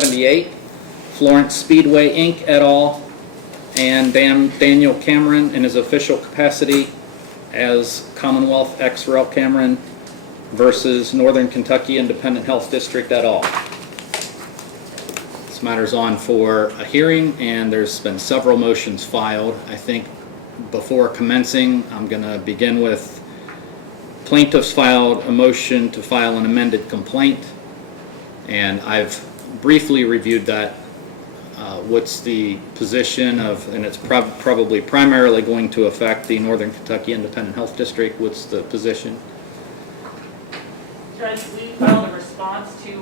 78, Florence Speedway, Inc. et al., and Daniel Cameron in his official capacity as Commonwealth ex Rel Cameron versus Northern Kentucky Independent Health District et al. This matter's on for a hearing, and there's been several motions filed. I think before commencing, I'm going to begin with plaintiffs filed a motion to file an amended complaint, and I've briefly reviewed that. What's the position of, and it's probably primarily going to affect the Northern Kentucky Independent Health District. What's the position? Judge, we filed a response to,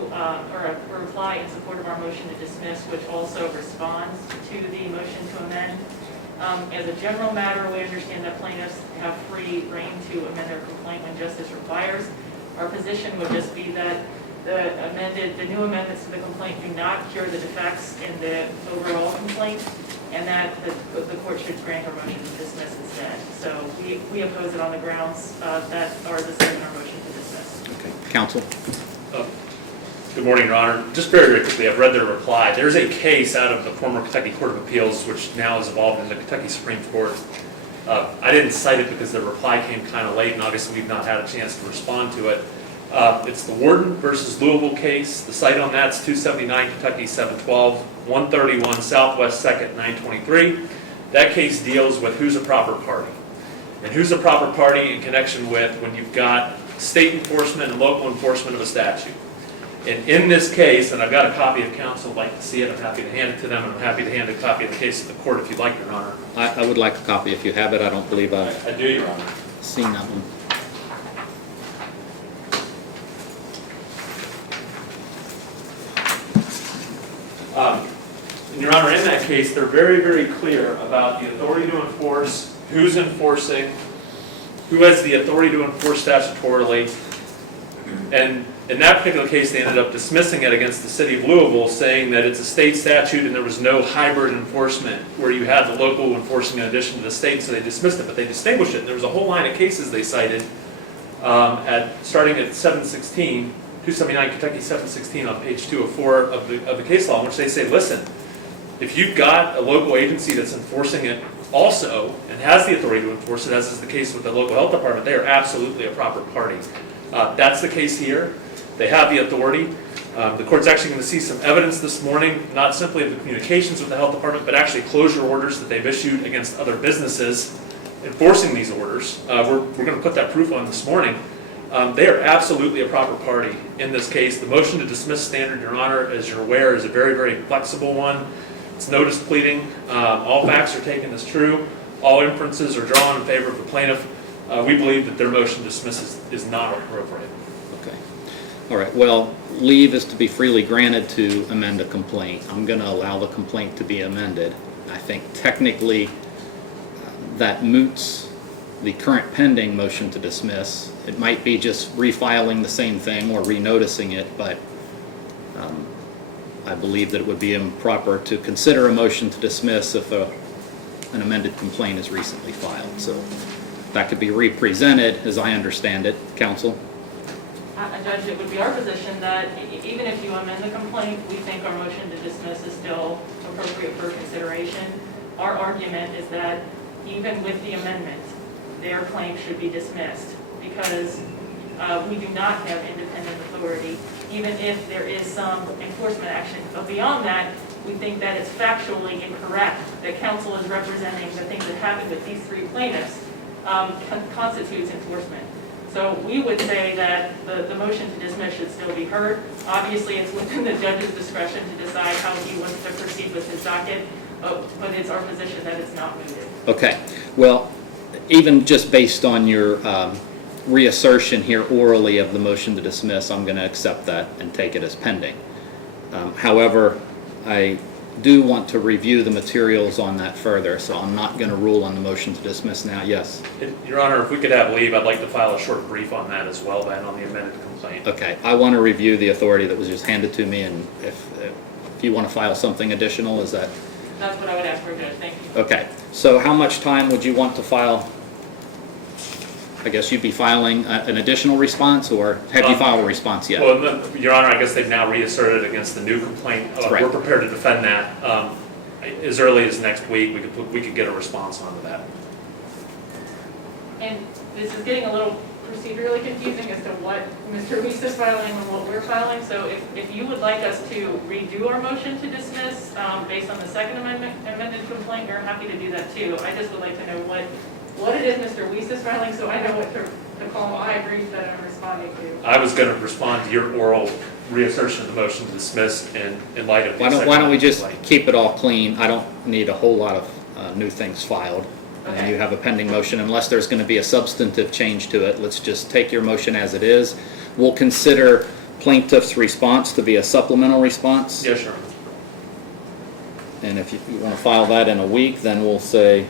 or a reply in support of our motion to dismiss, which also responds to the motion to amend. As a general matter, we understand that plaintiffs have free rein to amend their complaint when justice requires. Our position would just be that the new amendments to the complaint do not cure the defects in the overall complaint, and that the court should grant our motion to dismiss instead. So we oppose it on the grounds that are listed in our motion to dismiss. Okay, counsel. Good morning, Your Honor. Just very, very quickly, I've read their reply. There's a case out of the former Kentucky Court of Appeals, which now is evolved into the Kentucky Supreme Court. I didn't cite it because the reply came kind of late, and obviously we've not had a chance to respond to it. It's the Warden versus Louisville case. The site on that's 279 Kentucky 712, 131 Southwest 2nd 923. That case deals with who's a proper party. And who's a proper party in connection with when you've got state enforcement and local enforcement of a statute. And in this case, and I've got a copy of counsel, I'd like to see it, I'm happy to hand it to them, and I'm happy to hand a copy of the case to the court if you'd like, Your Honor. I would like a copy if you have it. I don't believe I've I do, Your Honor. seen that one. And Your Honor, in that case, they're very, very clear about the authority to enforce, who's enforcing, who has the authority to enforce statutorily. And in that particular case, they ended up dismissing it against the city of Louisville, saying that it's a state statute and there was no hybrid enforcement where you had the local enforcing in addition to the state, so they dismissed it, but they distinguished it. And there was a whole line of cases they cited starting at 716, 279 Kentucky 716 on page 204 of the case law, in which they say, listen, if you've got a local agency that's enforcing it also and has the authority to enforce it, as is the case with the local health department, they are absolutely a proper party. That's the case here. They have the authority. The court's actually going to see some evidence this morning, not simply of the communications with the health department, but actually closure orders that they've issued against other businesses enforcing these orders. We're going to put that proof on this morning. They are absolutely a proper party in this case. The motion to dismiss standard, Your Honor, as you're aware, is a very, very flexible one. It's notice pleading. All facts are taken as true. All inferences are drawn in favor of the plaintiff. We believe that their motion to dismiss is not appropriate. Okay. All right. Well, leave is to be freely granted to amend a complaint. I'm going to allow the complaint to be amended. I think technically that moots the current pending motion to dismiss. It might be just refiling the same thing or renoticing it, but I believe that it would be improper to consider a motion to dismiss if an amended complaint is recently filed. So that could be represented, as I understand it. Counsel? Judge, it would be our position that even if you amend the complaint, we think our motion to dismiss is still appropriate for consideration. Our argument is that even with the amendment, their claim should be dismissed because we do not have independent authority, even if there is some enforcement action. But beyond that, we think that it's factually incorrect that counsel is representing the things that happened with these three plaintiffs constitutes enforcement. So we would say that the motion to dismiss should still be heard. Obviously, it's within the judge's discretion to decide how he wants to proceed with his docket, but it's our position that it's not mooted. Okay. Well, even just based on your reassertion here orally of the motion to dismiss, I'm going to accept that and take it as pending. However, I do want to review the materials on that further, so I'm not going to rule on the motion to dismiss now. Yes? Your Honor, if we could have leave, I'd like to file a short brief on that as well, then, on the amended complaint. Okay. I want to review the authority that was just handed to me, and if you want to file something additional, is that? That's what I would ask for, Judge. Thank you. Okay. So how much time would you want to file I guess you'd be filing an additional response, or have you filed a response yet? Well, Your Honor, I guess they've now reasserted against the new complaint. Right. We're prepared to defend that. As early as next week, we could get a response onto that. And this is getting a little procedurally confusing as to what Mr. Weiss is filing and what we're filing. So if you would like us to redo our motion to dismiss based on the second amended complaint, we're happy to do that too. I just would like to know what it is Mr. Weiss is filing, so I know what to call my brief that I'm responding to. I was going to respond to your oral reassertion of the motion to dismiss in light of the Why don't we just complaint. keep it all clean? I don't need a whole lot of new things filed. And Okay. you have a pending motion, unless there's going to be a substantive change to it. Let's just take your motion as it is. We'll consider plaintiff's response to be a supplemental response. Yes, sir. And if you want to file that in a week, then we'll say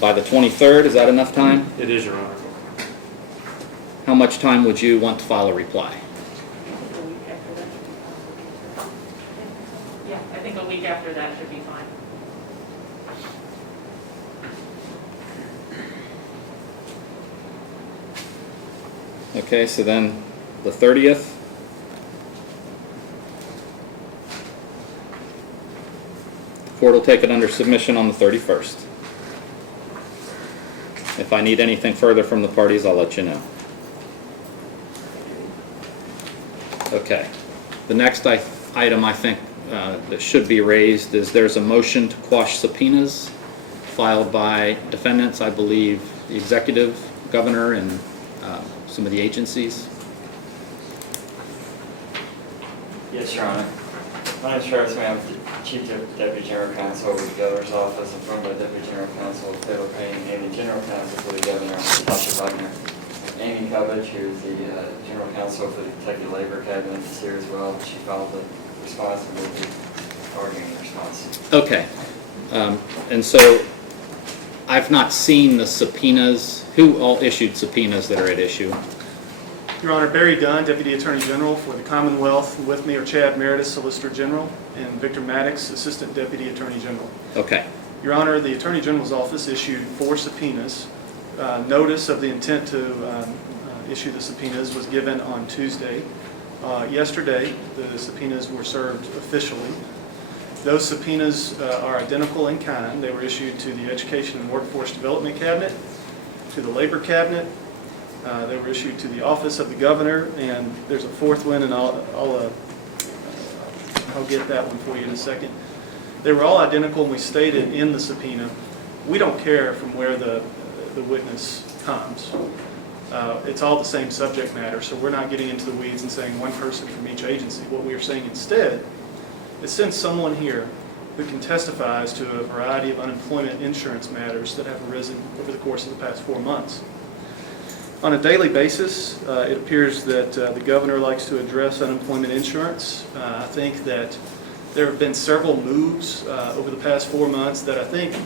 by the 23rd. Is that enough time? It is, Your Honor. How much time would you want to file a reply? A week after that should be fine. Yeah, I think a week after that should be fine. Okay, so then the 30th. The court will take it under submission on the 31st. If I need anything further from the parties, I'll let you know. Okay. The next item I think that should be raised is there's a motion to quash subpoenas filed by defendants, I believe, the executive, governor, and some of the agencies. Yes, Your Honor. My name is Florence Speedway. I'm the Chief Deputy General Counsel of the Governor's Office. I'm joined by Deputy General Counsel of Federal Payne and the General Counsel for the Governor, Tasha Wagner. Amy Covich, who is the General Counsel for the Kentucky Labor Cabinet, is here as well. She filed the response and will be arguing the response. Okay. And so I've not seen the subpoenas. Who all issued subpoenas that are at issue? Your Honor, Barry Dunn, Deputy Attorney General for the Commonwealth. With me are Chad Meredith, Solicitor General, and Victor Maddox, Assistant Deputy Attorney General. Okay. Your Honor, the Attorney General's office issued 4 subpoenas. Notice of the intent to issue the subpoenas was given on Tuesday. Yesterday, the subpoenas were served officially. Those subpoenas are identical in kind. They were issued to the Education and Workforce Development Cabinet, to the Labor Cabinet. They were issued to the Office of the Governor, and there's a 4th one, and I'll get that one for you in a second. They were all identical, and we stated in the subpoena, we don't care from where the witness comes. It's all the same subject matter, so we're not getting into the weeds and saying one person from each agency. What we are saying instead is send someone here who can testify as to a variety of unemployment insurance matters that have arisen over the course of the past 4 months. On a daily basis, it appears that the governor likes to address unemployment insurance. I think that there have been several moves over the past 4 months that I think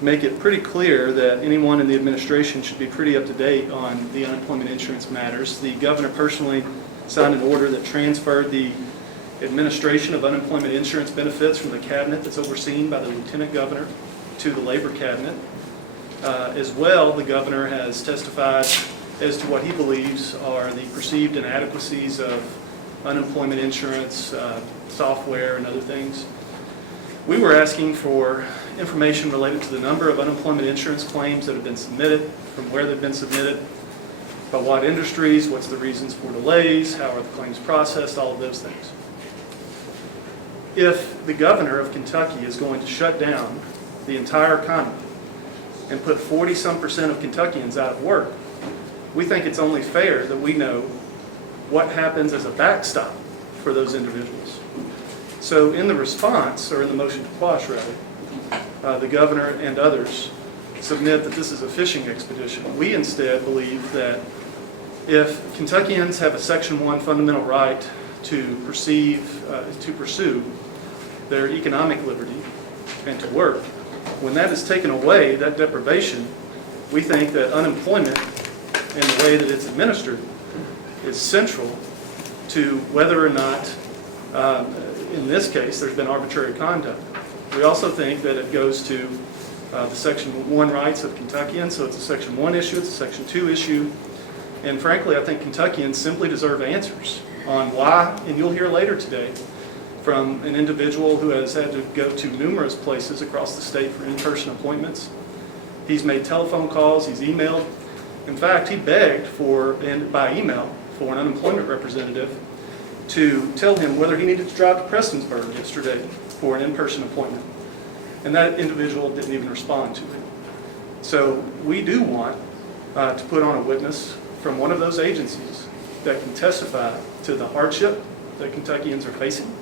make it pretty clear that anyone in the administration should be pretty up to date on the unemployment insurance matters. The governor personally signed an order that transferred the administration of unemployment insurance benefits from the cabinet that's overseen by the lieutenant governor to the labor cabinet. As well, the governor has testified as to what he believes are the perceived inadequacies of unemployment insurance software and other things. We were asking for information related to the number of unemployment insurance claims that have been submitted, from where they've been submitted, by what industries, what's the reasons for delays, how are the claims processed, all of those things. If the governor of Kentucky is going to shut down the entire economy and put 40-some% of Kentuckians out of work, we think it's only fair that we know what happens as a backstop for those individuals. So in the response, or in the motion to quash rather, the governor and others submit that this is a fishing expedition. We instead believe that if Kentuckians have a Section 1 fundamental right to pursue their economic liberty and to work, when that is taken away, that deprivation, we think that unemployment and the way that it's administered is central to whether or not, in this case, there's been arbitrary conduct. We also think that it goes to the Section 1 rights of Kentuckians. So it's a Section 1 issue, it's a Section 2 issue. And frankly, I think Kentuckians simply deserve answers on why, and you'll hear later today from an individual who has had to go to numerous places across the state for in-person appointments. He's made telephone calls, he's emailed. In fact, he begged by email for an unemployment representative to tell him whether he needed to drive to Prestonsburg yesterday for an in-person appointment. And that individual didn't even respond to him. So we do want to put on a witness from one of those agencies that can testify to the hardship that Kentuckians are facing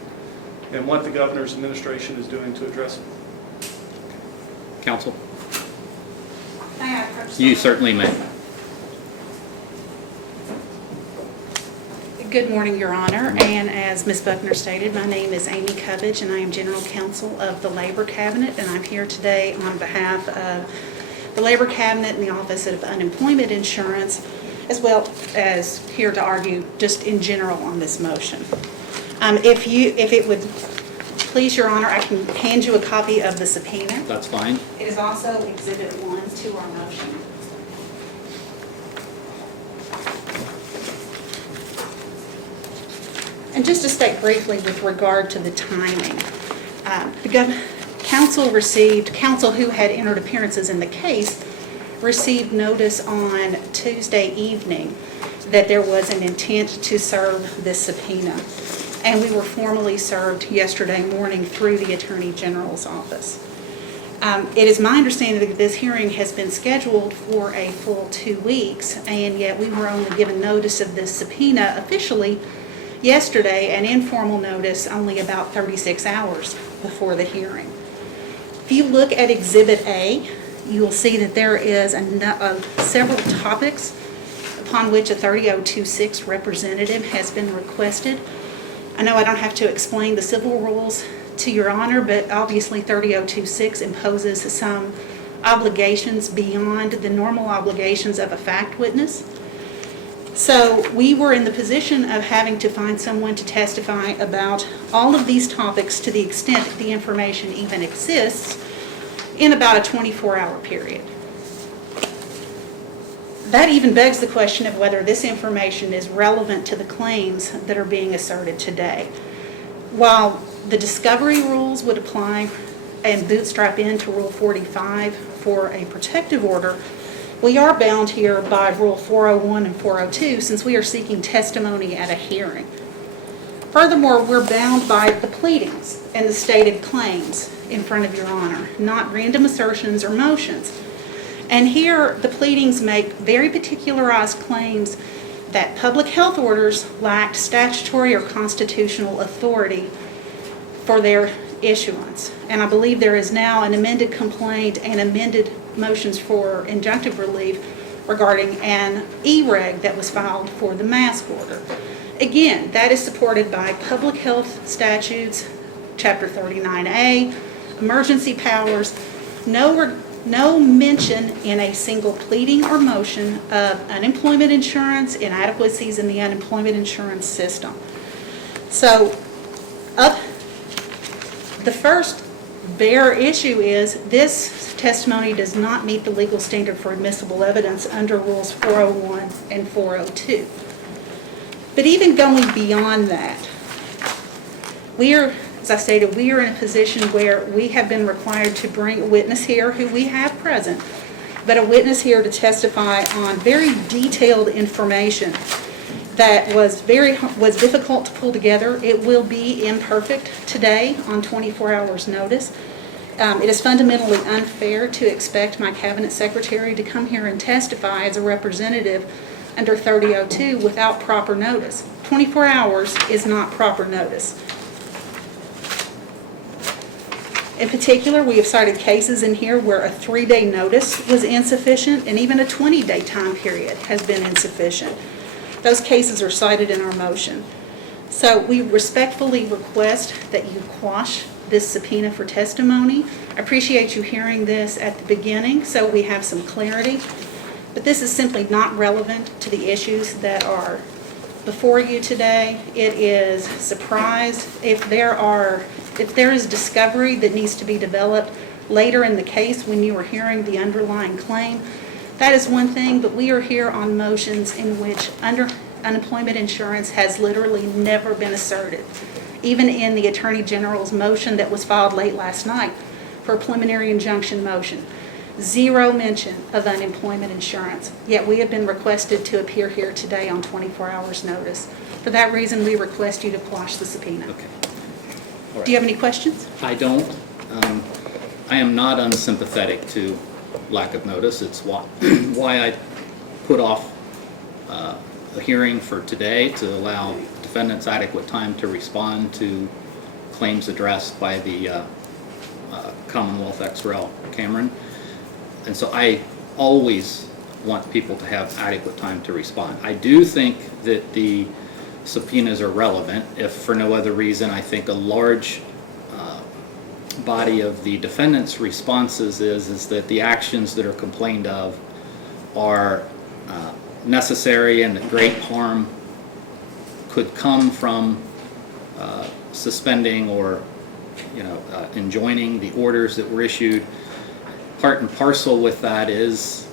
and what the governor's administration is doing to address it. Counsel? May I approach You the- certainly may. Good morning, Your Honor, and as Ms. Buckner stated, my name is Amy Cubbage, and I am General Counsel of the Labor Cabinet, and I'm here today on behalf of the Labor Cabinet and the Office of Unemployment Insurance, as well as here to argue just in general on this motion. If it would please, Your Honor, I can hand you a copy of the subpoena. That's fine. It is also Exhibit 1 to our motion. And just to state briefly with regard to the timing, counsel who had entered appearances in the case received notice on Tuesday evening that there was an intent to serve this subpoena. And we were formally served yesterday morning through the Attorney General's office. It is my understanding that this hearing has been scheduled for a full 2 weeks, and yet we were only given notice of this subpoena officially yesterday, an informal notice only about 36 hours before the hearing. If you look at Exhibit A, you will see that there is several topics upon which a 30026 representative has been requested. I know I don't have to explain the civil rules to Your Honor, but obviously 30026 imposes some obligations beyond the normal obligations of a fact witness. So we were in the position of having to find someone to testify about all of these topics to the extent the information even exists in about a 24-hour period. That even begs the question of whether this information is relevant to the claims that are being asserted today. While the discovery rules would apply and bootstrap into Rule 45 for a protective order, we are bound here by Rule 401 and 402 since we are seeking testimony at a hearing. Furthermore, we're bound by the pleadings and the stated claims in front of Your Honor, not random assertions or motions. And here, the pleadings make very particularized claims that public health orders lacked statutory or constitutional authority for their issuance. And I believe there is now an amended complaint and amended motions for injunctive relief regarding an E-reg that was filed for the mask order. Again, that is supported by public health statutes, Chapter 39A, emergency powers, no mention in a single pleading or motion of unemployment insurance, inadequacies in the unemployment insurance system. So, the first bare issue is this testimony does not meet the legal standard for admissible evidence under Rules 401 and 402. But even going beyond that, as I stated, we are in a position where we have been required to bring a witness here who we have present, but a witness here to testify on very detailed information that was difficult to pull together. It will be imperfect today on 24 hours notice. It is fundamentally unfair to expect my cabinet secretary to come here and testify as a representative under 3002 without proper notice. 24 hours is not proper notice. In particular, we have cited cases in here where a 3-day notice was insufficient and even a 20-day time period has been insufficient. Those cases are cited in our motion. So we respectfully request that you quash this subpoena for testimony. I appreciate you hearing this at the beginning so we have some clarity, but this is simply not relevant to the issues that are before you today. It is surprise. If there is discovery that needs to be developed, later in the case when you are hearing the underlying claim. That is one thing, but we are here on motions in which unemployment insurance has literally never been asserted. Even in the Attorney General's motion that was filed late last night for a preliminary injunction motion, zero mention of unemployment insurance, yet we have been requested to appear here today on 24 hours notice. For that reason, we request you to quash the subpoena. Okay. All Do you right. have any questions? I don't. I am not unsympathetic to lack of notice. It's why I put off a hearing for today to allow defendants adequate time to respond to claims addressed by the Commonwealth ex-rel Cameron. And so I always want people to have adequate time to respond. I do think that the subpoenas are relevant. If for no other reason, I think a large body of the defendant's responses is that the actions that are complained of are necessary and that great harm could come from suspending or enjoining the orders that were issued. Part and parcel with that is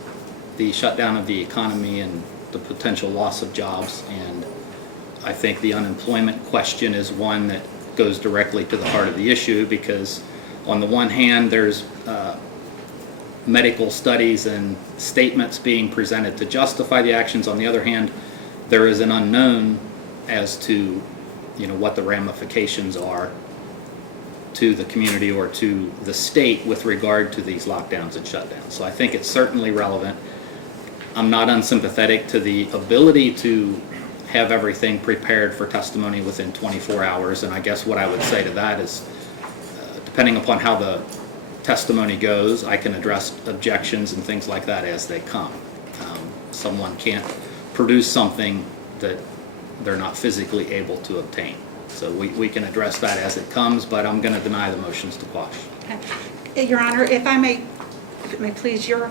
the shutdown of the economy and the potential loss of jobs, and I think the unemployment question is one that goes directly to the heart of the issue, because on the one hand there's medical studies and statements being presented to justify the actions. On the other hand, there is an unknown as to what the ramifications are to the community or to the state with regard to these lockdowns and shutdowns. So I think it's certainly relevant. I'm not unsympathetic to the ability to have everything prepared for testimony within 24 hours, and I guess what I would say to that is, depending upon how the testimony goes, I can address objections and things like that as they come. Someone can't produce something that they're not physically able to obtain. So we can address that as it comes, but I'm going to deny the motions to quash. Okay. Your Honor, if it may please You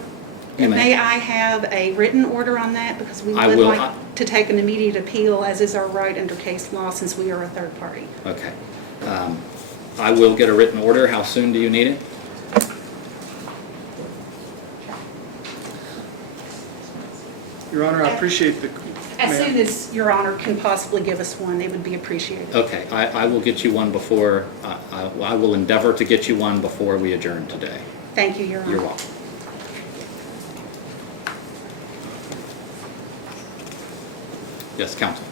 may. may I have a written order on that? Because we I would will. like to take an immediate appeal, as is our right under case law, since we are a third party. Okay. I will get a written order. How soon do you need it? Your Honor, I appreciate the... As Ma'am. soon as Your Honor can possibly give us one, it would be appreciated. Okay, I will get you one before, I will endeavor to get you one before we adjourn today. Thank you, Your Honor. You're welcome. Yes, counsel.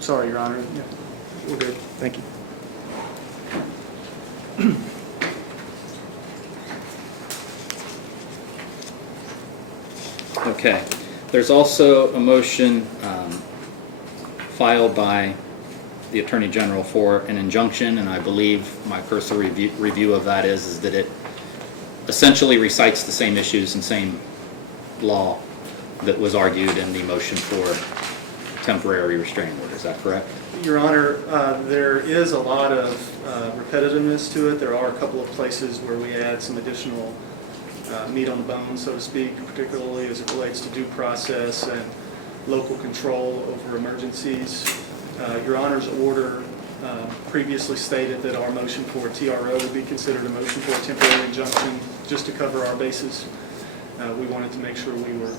Sorry, Your Honor. Yeah, we're good. Thank you. Okay. There's also a motion filed by the Attorney General for an injunction, and I believe my cursory review of that is that it essentially recites the same issues and same law that was argued in the motion for temporary restraining order. Is that correct? Your Honor, there is a lot of repetitiveness to it. There are a couple of places where we add some additional meat on the bone, so to speak, particularly as it relates to due process and local control over emergencies. Your Honor's order previously stated that our motion for TRO would be considered a motion for a temporary injunction, just to cover our bases. We wanted to make sure we were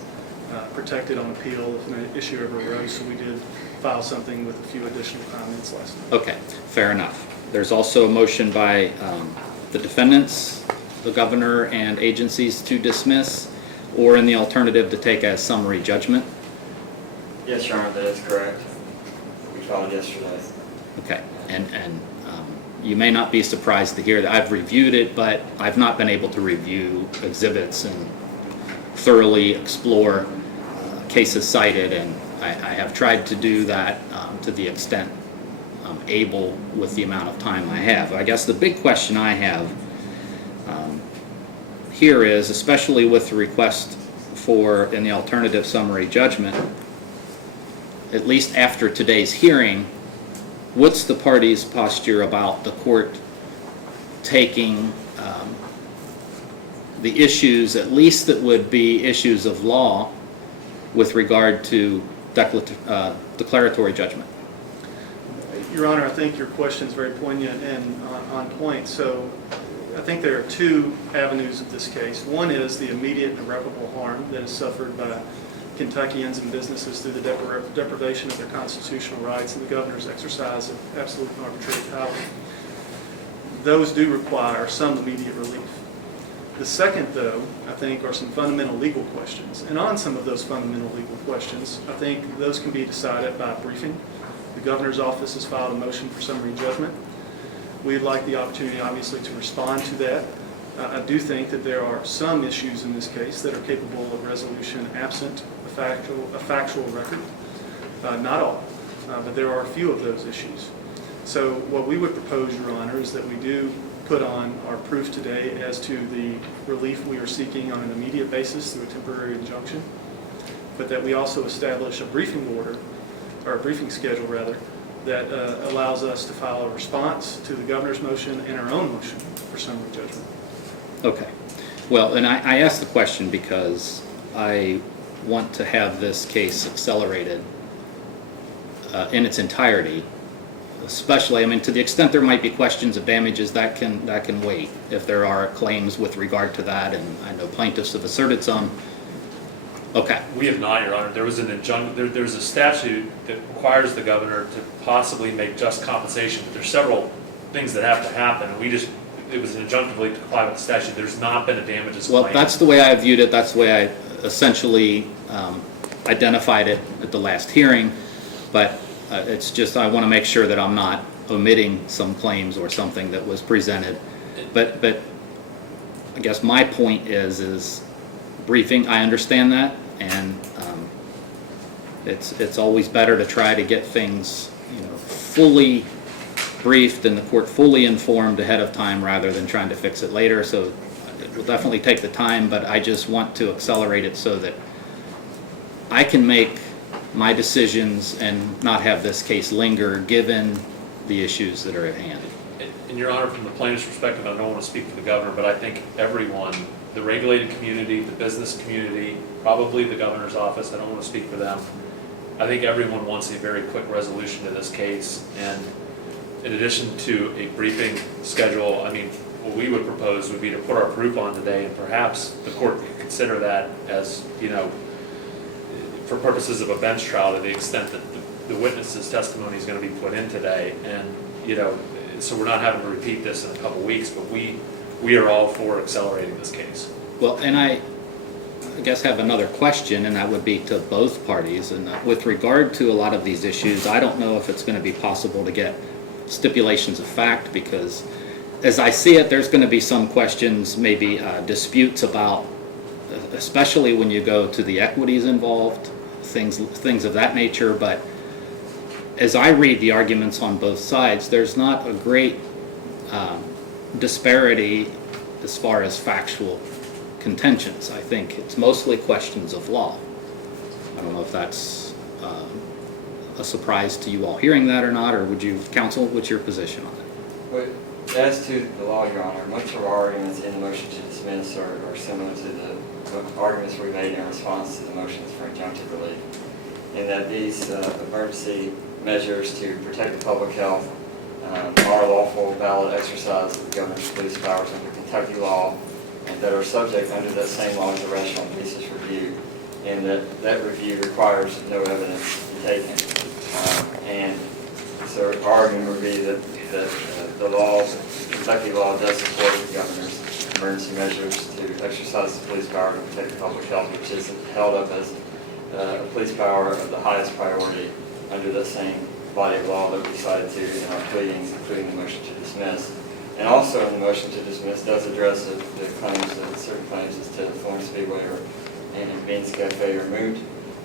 protected on appeal if an issue ever arose, so we did file something with a few additional comments last night. Okay, fair enough. There's also a motion by the defendants, the governor, and agencies to dismiss, or in the alternative to take as summary judgment. Yes, Your Honor, that is correct. We filed yesterday. Okay, and you may not be surprised to hear that I've reviewed it, but I've not been able to review exhibits and thoroughly explore cases cited, and I have tried to do that to the extent I'm able with the amount of time I have. I guess the big question I have here is, especially with the request for in the alternative summary judgment, at least after today's hearing, what's the party's posture about the court taking the issues, at least that would be issues of law, with regard to declaratory judgment? Your Honor, I think your question is very poignant and on point. So I think there are two avenues of this case. One is the immediate and irreparable harm that is suffered by Kentuckians and businesses through the deprivation of their constitutional rights and the governor's exercise of absolute and arbitrary power. Those do require some immediate relief. The second, though, I think, are some fundamental legal questions. And on some of those fundamental legal questions, I think those can be decided by briefing. The governor's office has filed a motion for summary judgment. We'd like the opportunity, obviously, to respond to that. I do think that there are some issues in this case that are capable of resolution absent a factual record. Not all, but there are a few of those issues. So what we would propose, Your Honor, is that we do put on our proof today as to the relief we are seeking on an immediate basis through a temporary injunction, but that we also establish a briefing order, or a briefing schedule rather, that allows us to file a response to the governor's motion and our own motion for summary judgment. Okay. Well, and I asked the question because I want to have this case accelerated in its entirety. Especially, I mean, to the extent there might be questions of damages, that can wait if there are claims with regard to that, and I know plaintiffs have asserted some. Okay. We have not, Your Honor. There was an there's a statute that requires the governor to possibly make just compensation, but there's several things that have to happen. It was an injunctively to comply with the statute. There's not been a damages claim. Well, that's the way I viewed it. That's the way I essentially identified it at the last hearing, but it's just I want to make sure that I'm not omitting some claims or something that was presented. But I guess my point is briefing. I understand that, and it's always better to try to get things fully briefed and the court fully informed ahead of time rather than trying to fix it later. So it will definitely take the time, but I just want to accelerate it so that I can make my decisions and not have this case linger given the issues that are at hand. And Your Honor, from the plaintiff's perspective, I don't want to speak for the governor, but I think everyone, the regulated community, the business community, probably the governor's office, I don't want to speak for them, I think everyone wants a very quick resolution to this case. And in addition to a briefing schedule, I mean, what we would propose would be to put our proof on today, and perhaps the court could consider that as, for purposes of a bench trial, to the extent that the witness's testimony is going to be put in today. And, so we're not having to repeat this in a couple weeks, but we are all for accelerating this case. Well, and I guess have another question, and that would be to both parties. And with regard to a lot of these issues, I don't know if it's going to be possible to get stipulations of fact, because as I see it, there's going to be some questions, maybe disputes about, especially when you go to the equities involved, things of that nature. But as I read the arguments on both sides, there's not a great disparity as far as factual contentions. I think it's mostly questions of law. I don't know if that's a surprise to you all hearing that or not, or would you, counsel, what's your position on it? But as to the law, Your Honor, much of our arguments in the motion to dismiss are similar to the arguments we made in response to the motions for injunctive relief, in that these emergency measures to protect the public health are lawful, valid exercise of the governor's police powers under Kentucky law, and that are subject under that same law as a rational basis review, and that review requires no evidence to be taken. And so our argument would be that the law, Kentucky law, does support the governor's emergency measures to exercise the police power to protect the public health, which is held up as a police power of the highest priority under the same body of law that we cited to in our pleadings, including the motion to dismiss. And also in the motion to dismiss does address the claims, certain claims as to Florence Speedway and Beans Cafe are moot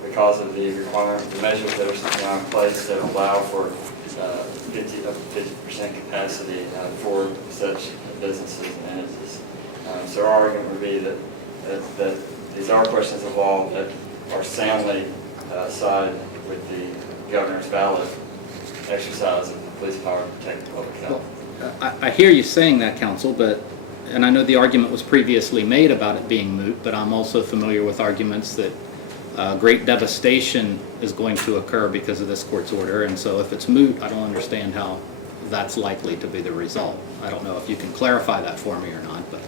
because of the measures that are now in place that allow for 50% capacity for such businesses and entities. So our argument would be that these are questions of law that are soundly sided with the governor's valid exercise of the police power to protect the public health. I hear you saying that, counsel, and I know the argument was previously made about it being moot, but I'm also familiar with arguments that great devastation is going to occur because of this court's order, and so if it's moot, I don't understand how that's likely to be the result. I don't know if you can clarify that for me or not, but,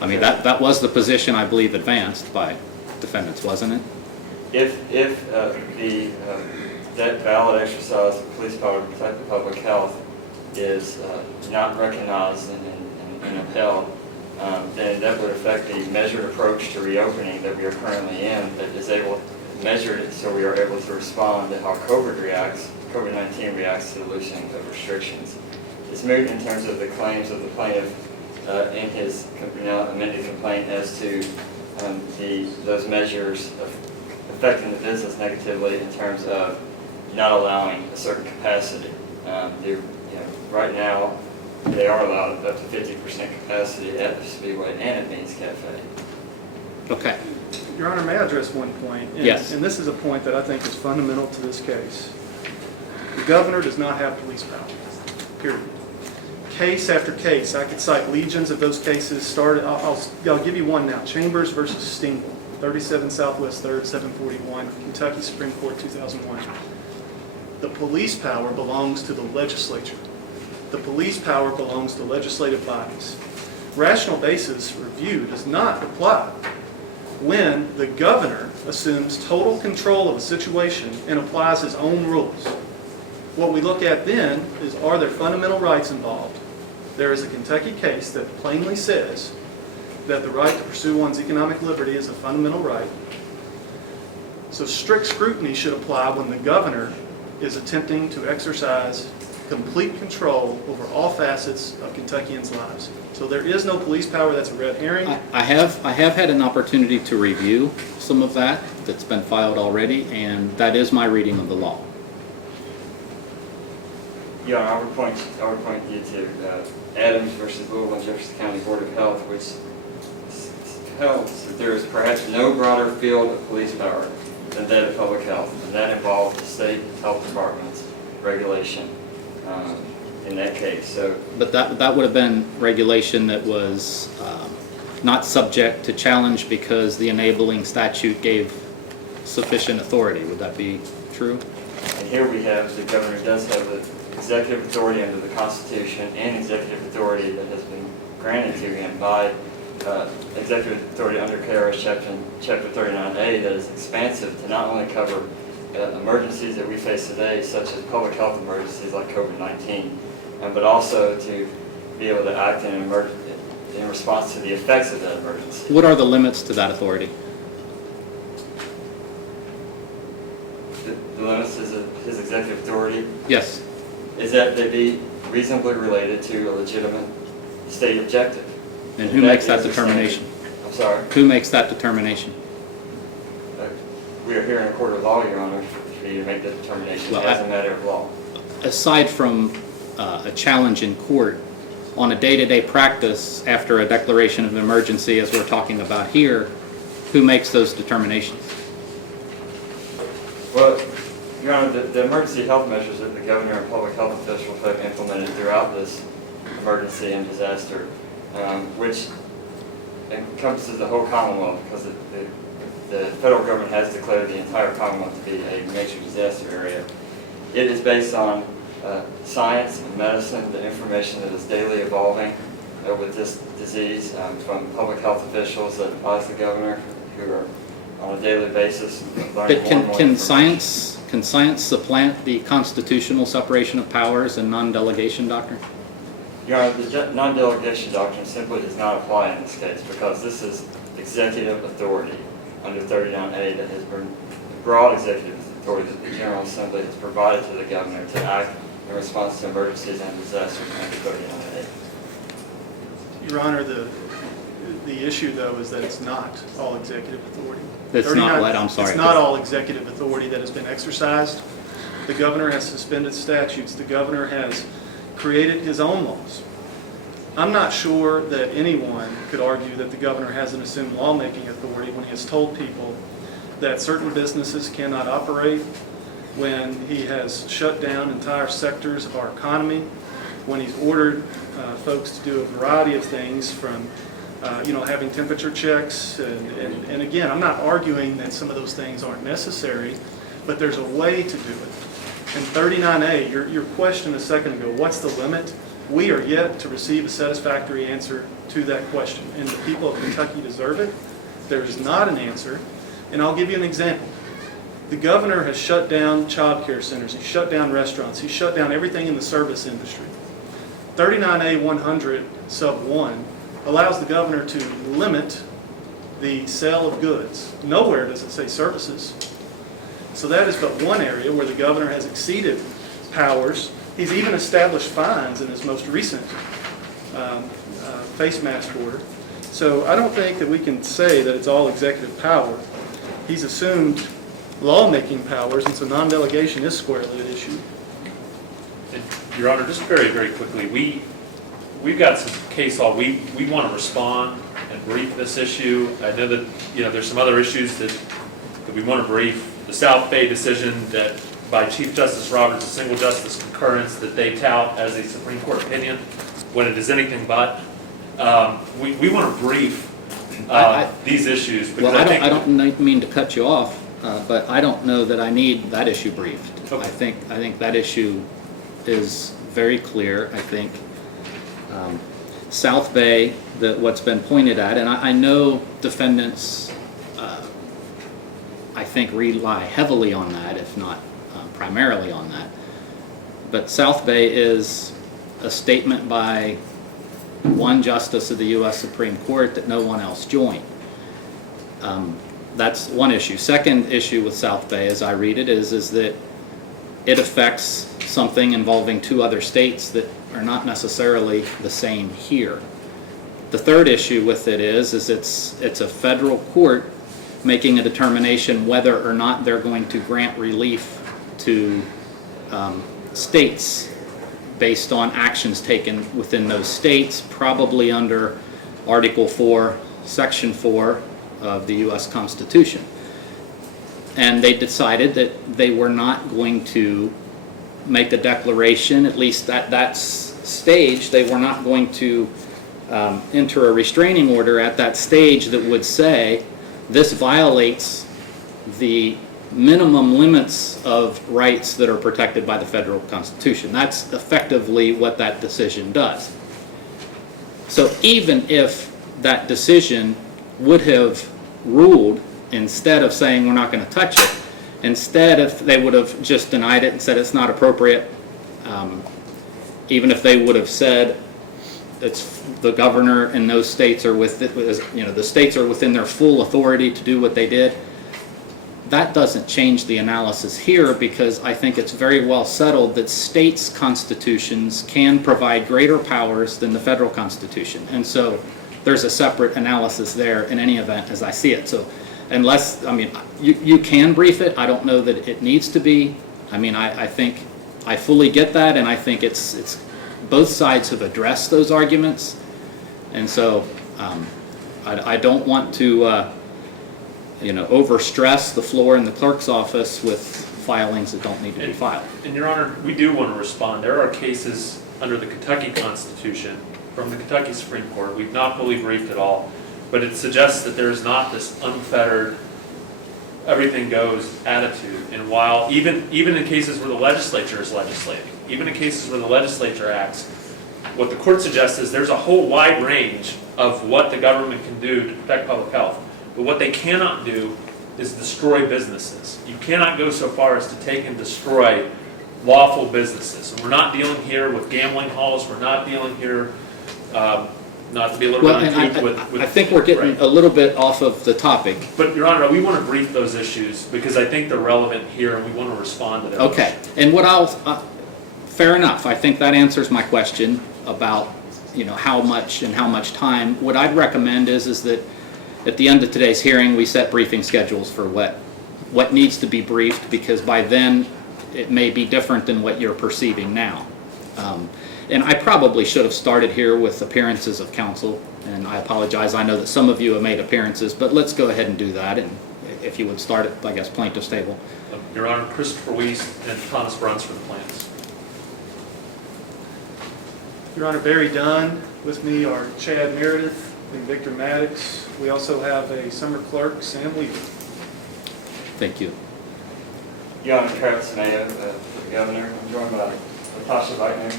I mean, that was the position I believe advanced by defendants, wasn't it? If that valid exercise of police power to protect the public health is not recognized and upheld, then that would affect the measured approach to reopening that we are currently in, that is able to measure it so we are able to respond to how COVID-19 reacts to the loosening of restrictions. It's moot in terms of the claims of the plaintiff in his now amended complaint as to those measures affecting the business negatively in terms of not allowing a certain capacity. Right now, they are allowed up to 50% capacity at the Speedway and at Beans Cafe. Okay. Your Honor, may I address one point? Yes. And this is a point that I think is fundamental to this case. The governor does not have police power, period. Case after case, I could cite legions of those cases. I'll give you one now. Chambers versus Stingle, 37 Southwest 3rd, 741, Kentucky Supreme Court, 2001. The police power belongs to the legislature. The police power belongs to legislative bodies. Rational basis review does not apply when the governor assumes total control of a situation and applies his own rules. What we look at then is, are there fundamental rights involved? There is a Kentucky case that plainly says that the right to pursue one's economic liberty is a fundamental right. So strict scrutiny should apply when the governor is attempting to exercise complete control over all facets of Kentuckians' lives. So there is no police power. That's a red herring. I have had an opportunity to review some of that's been filed already, and that is my reading of the law. Yeah, I would point you to Adams versus Louisville and Jefferson County Board of Health, which tells that there is perhaps no broader field of police power than that of public health, and that involved the state health department's regulation in that case. So, But that would have been regulation that was not subject to challenge because the enabling statute gave sufficient authority. Would that be true? and here we have, the governor does have the executive authority under the Constitution and executive authority that has been granted to him by executive authority under KRS Chapter 39A that is expansive to not only cover emergencies that we face today, such as public health emergencies like COVID-19, but also to be able to act in response to the effects of that emergency. What are the limits to that authority? The limits is his executive authority Yes. is that they be reasonably related to a legitimate state objective. And who makes that determination? I'm sorry. Who makes that determination? We are here in a court of law, Your Honor, for you to make that determination Well, as a matter of law. Aside from a challenge in court, on a day-to-day practice after a declaration of emergency, as we're talking about here, who makes those determinations? Well, Your Honor, the emergency health measures that the governor and public health officials have implemented throughout this emergency and disaster, which encompasses the whole Commonwealth, because the federal government has declared the entire Commonwealth to be a major disaster area. It is based on science and medicine, the information that is daily evolving with this disease from public health officials that advise the governor, who are on a daily basis learning But more and more can information. science supplant the constitutional separation of powers and non-delegation doctrine? Your Honor, the non-delegation doctrine simply does not apply in this case because this is executive authority under 39A that has been broad executive authority that the General Assembly has provided to the governor to act in response to emergencies and disasters under 39A. Your Honor, the issue, though, is that it's not all executive authority. It's not what? I'm sorry. It's not all executive authority that has been exercised. The governor has suspended statutes. The governor has created his own laws. I'm not sure that anyone could argue that the governor hasn't assumed lawmaking authority when he has told people that certain businesses cannot operate, when he has shut down entire sectors of our economy, when he's ordered folks to do a variety of things from having temperature checks. And again, I'm not arguing that some of those things aren't necessary, but there's a way to do it. And 39A, your question a second ago, what's the limit? We are yet to receive a satisfactory answer to that question, and the people of Kentucky deserve it. There is not an answer, and I'll give you an example. The governor has shut down child care centers, he's shut down restaurants, he's shut down everything in the service industry. 39A 100 sub 1 allows the governor to limit the sale of goods. Nowhere does it say services. So that is but one area where the governor has exceeded powers. He's even established fines in his most recent face mask order. So I don't think that we can say that it's all executive power. He's assumed lawmaking powers, and so non-delegation is squarely at issue. And, Your Honor, just very, very quickly, we've got some case law. We want to respond and brief this issue. I know that, there's some other issues that we want to brief. The South Bay decision that by Chief Justice Roberts, a single justice concurrence that they tout as a Supreme Court opinion when it is anything but. We want to brief these issues because Well, I don't mean to cut you off, but I don't know that I need that issue briefed. Okay. I think that issue is very clear. I think South Bay, what's been pointed at, and I know defendants, I think, rely heavily on that, if not primarily on that. But South Bay is a statement by one justice of the U.S. Supreme Court that no one else joined. That's one issue. Second issue with South Bay, as I read it, is that it affects something involving two other states that are not necessarily the same here. The third issue with it is it's a federal court making a determination whether or not they're going to grant relief to states based on actions taken within those states, probably under Article 4, Section 4 of the U.S. Constitution. And they decided that they were not going to make a declaration, at least at that stage, they were not going to enter a restraining order at that stage that would say this violates the minimum limits of rights that are protected by the federal Constitution. That's effectively what that decision does. So even if that decision would have ruled, instead of saying we're not going to touch it, instead if they would have just denied it and said it's not appropriate, even if they would have said it's the governor and those states are the states are within their full authority to do what they did, that doesn't change the analysis here, because I think it's very well settled that states' constitutions can provide greater powers than the federal Constitution. And so there's a separate analysis there in any event as I see it. So unless, you can brief it. I don't know that it needs to be. I think I fully get that, and I think it's both sides have addressed those arguments. And so I don't want to overstress the floor in the clerk's office with filings that don't need to be filed. And Your Honor, we do want to respond. There are cases under the Kentucky Constitution from the Kentucky Supreme Court. We've not fully briefed it all, but it suggests that there is not this unfettered, everything goes attitude. And while even in cases where the legislature is legislating, even in cases where the legislature acts, what the court suggests is there's a whole wide range of what the government can do to protect public health. But what they cannot do is destroy businesses. You cannot go so far as to take and destroy lawful businesses. And we're not dealing here with gambling halls. We're not dealing here, not to be a little bit uncouth with... I think we're getting a little bit off of the topic. But, Your Honor, we want to brief those issues because I think they're relevant here and we want to respond to them. Okay. And fair enough. I think that answers my question about, how much time. What I'd recommend is that at the end of today's hearing, we set briefing schedules for what needs to be briefed, because by then it may be different than what you're perceiving now. And I probably should have started here with appearances of counsel, and I apologize. I know that some of you have made appearances, but let's go ahead and do that. And if you would start at, plaintiff's table. Your Honor, Christopher Weiss and Thomas Bruns for the plans. Your Honor, Barry Dunn. With me are Chad Meredith and Victor Maddox. We also have a summer clerk, Sam Weaver. Thank you. Your Honor, Travis Mayo for the governor. I'm joined by Natasha Wagner,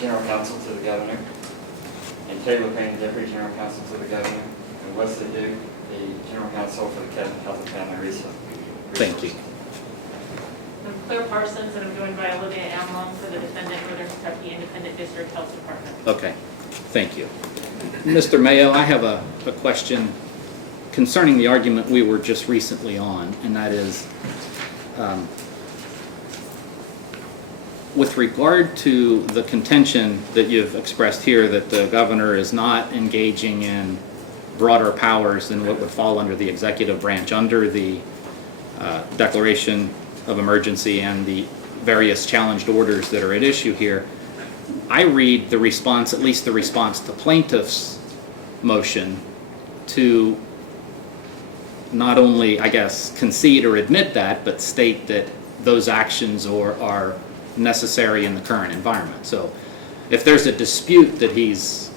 General Counsel to the governor, and Taylor Payne, Deputy General Counsel to the governor, and Wesley Duke, the General Counsel for the Cabinet Health and Family Resources. Thank you. I'm Claire Parsons, and I'm joined by Olivia Amlong for the defendant, Northern Kentucky Independent District Health Department. Okay, thank you. Mr. Mayo, I have a question concerning the argument we were just recently on, and that is, with regard to the contention that you've expressed here that the governor is not engaging in broader powers than what would fall under the executive branch under the declaration of emergency and the various challenged orders that are at issue here, I read the response, at least the response to plaintiff's motion, to not only, I guess, concede or admit that, but state that those actions are necessary in the current environment. So if there's a dispute that he's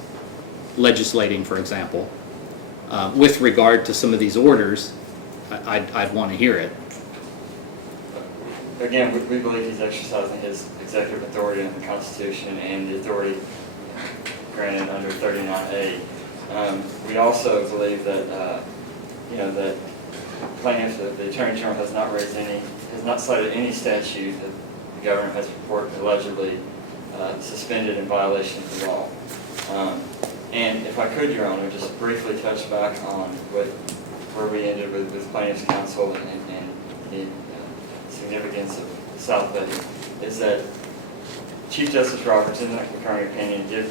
legislating, for example, with regard to some of these orders, I'd want to hear it. Again, we believe he's exercising his executive authority under the Constitution and the authority granted under 39A. We also believe that, that plaintiff, the Attorney General has not cited any statute that the governor has allegedly suspended in violation of the law. And if I could, Your Honor, just briefly touch back on where we ended with plaintiff's counsel and the significance of South Bay, is that Chief Justice Roberts, in that concurring opinion, did